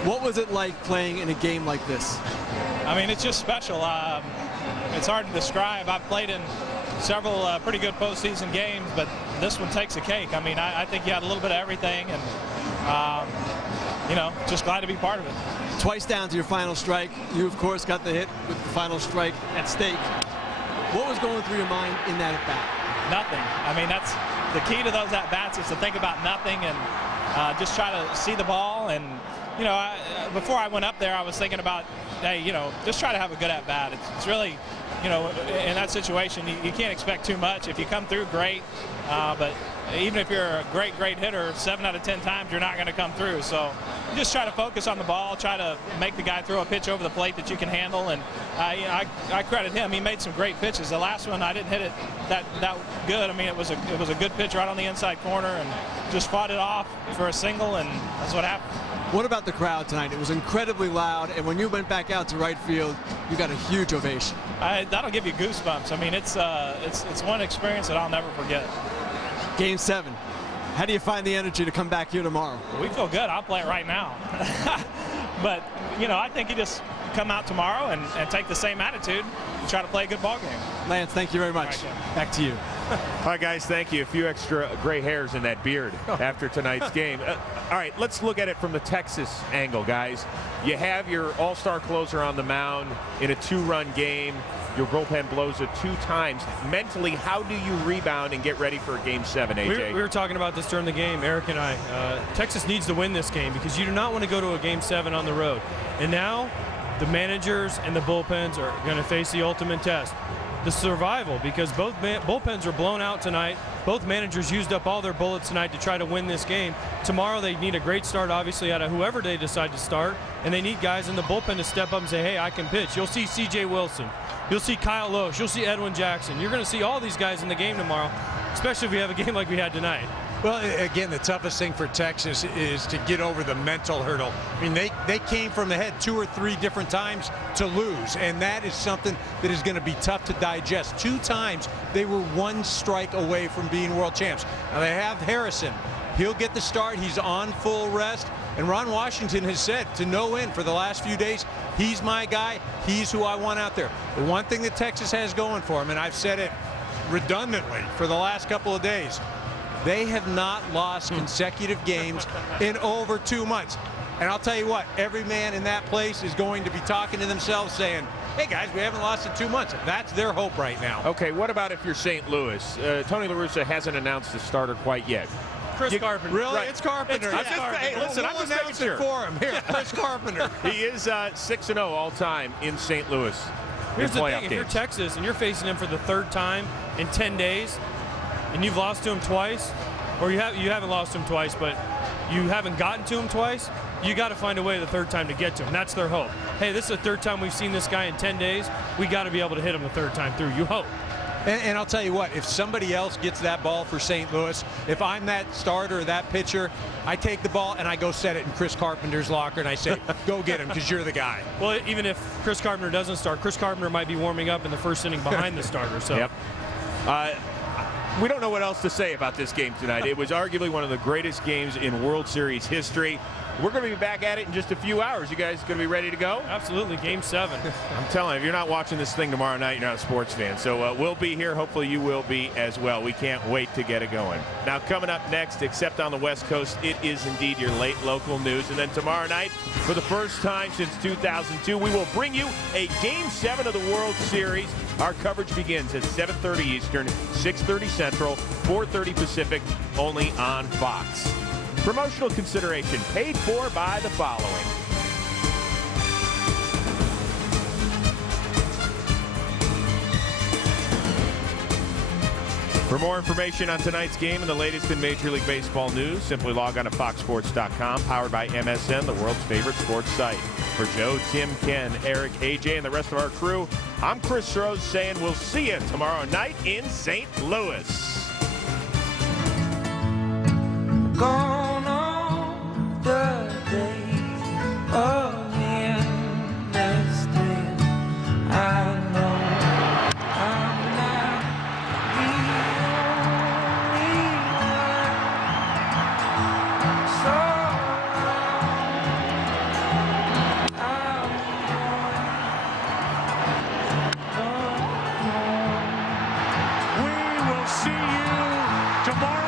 what was it like playing in a game like this? I mean, it's just special. It's hard to describe. I've played in several pretty good postseason games, but this one takes a cake. I mean, I think you had a little bit of everything, and you know, just glad to be part of it. Twice down to your final strike. You, of course, got the hit with the final strike at stake. What was going through your mind in that at-bat? Nothing. I mean, that's the key to those at-bats, is to think about nothing and just try to see the ball. And, you know, before I went up there, I was thinking about, hey, you know, just try to have a good at-bat. It's really, you know, in that situation, you can't expect too much. If you come through, great. But even if you're a great hitter, 7 out of 10 times you're not going to come through. So you just try to focus on the ball, try to make the guy throw a pitch over the plate that you can handle. And you know, I credit him. He made some great pitches. The last one, I didn't hit it that good. I mean, it was a good pitch right on the inside corner, and just fought it off for a single, and that's what happened. What about the crowd tonight? It was incredibly loud, and when you went back out to right field, you got a huge ovation. That'll give you goosebumps. I mean, it's one experience that I'll never forget. Game 7. How do you find the energy to come back here tomorrow? We feel good. I'll play it right now. But, you know, I think you just come out tomorrow and take the same attitude and try to play a good ball game. Lance, thank you very much. Right, back to you. All right, guys, thank you. A few extra gray hairs in that beard after tonight's game. All right, let's look at it from the Texas angle, guys. You have your all-star closer on the mound in a 2-run game. Your bullpen blows it 2 times. Mentally, how do you rebound and get ready for Game 7, AJ? We were talking about this during the game, Eric and I. Texas needs to win this game because you do not want to go to a Game 7 on the road. And now the managers and the bullpens are going to face the ultimate test. The survival, because both bullpens are blown out tonight. Both managers used up all their bullets tonight to try to win this game. Tomorrow they need a great start, obviously, out of whoever they decide to start, and they need guys in the bullpen to step up and say, hey, I can pitch. You'll see C.J. Wilson. You'll see Kyle Loesch. You'll see Edwin Jackson. You're going to see all these guys in the game tomorrow. especially if we have a game like we had tonight. Well, again, the toughest thing for Texas is to get over the mental hurdle. I mean, they came from ahead 2 or 3 different times to lose, and that is something that is going to be tough to digest. 2 times they were 1 strike away from being world champs. Now they have Harrison. He'll get the start. He's on full rest. And Ron Washington has said to no end for the last few days, he's my guy. He's who I want out there. The one thing that Texas has going for him, and I've said it redundantly for the last couple of days, they have not lost consecutive games in over 2 months. And I'll tell you what, every man in that place is going to be talking to themselves saying, hey guys, we haven't lost in 2 months. That's their hope right now. Okay, what about if you're St. Louis? Tony La Russa hasn't announced the starter quite yet. Chris Carpenter. Really? Right. It's Carpenter. It's Carpenter. Hey, listen, I'm just making sure. For him. Here, Chris Carpenter. He is 6-0 all time in St. Louis. Here's the playoff thing, if you're games. Texas and you're facing him for the 3rd time in 10 days, and you've lost to him twice, or you haven't lost to him twice, but you haven't gotten to him twice, you got to find a way the 3rd time to get to him. That's their hope. Hey, this is the 3rd time we've seen this guy in 10 days. We got to be able to hit him the 3rd time through. You hope. And I'll tell you what, if somebody else gets that ball for St. Louis, if I'm that starter or that pitcher, I take the ball and I go set it in Chris Carpenter's locker and I say, go get him because you're the guy. Well, even if Chris Carpenter doesn't start, Chris Carpenter might be warming up in the 1st inning behind the starter. So. Yep. We don't know what else to say about this game tonight. It was arguably one of the greatest games in World Series history. We're going to be back at it in just a few hours. You guys going to be ready to go? Absolutely. Game 7. I'm telling you, if you're not watching this thing tomorrow night, you're not a sports fan. So we'll be here. Hopefully you will be as well. We can't wait to get it going. Now, coming up next, except on the West Coast, it is indeed your late local news. And then tomorrow night, for the first time since 2002, we will bring you a Game 7 of the World Series. Our coverage begins at 7:30 Eastern, 6:30 Central, 4:30 Pacific, only on Fox. Promotional consideration paid for by the following. For more information on tonight's game and the latest in Major League Baseball news, simply log on to foxsports.com, powered by MSN, the world's favorite sports site. For Joe, Tim, Ken, Eric, AJ, and the rest of our crew, I'm Chris Rose saying we'll see you tomorrow night in St. Louis. Gone on the days of innocence. I know I'm not the only one. So we will see you tomorrow.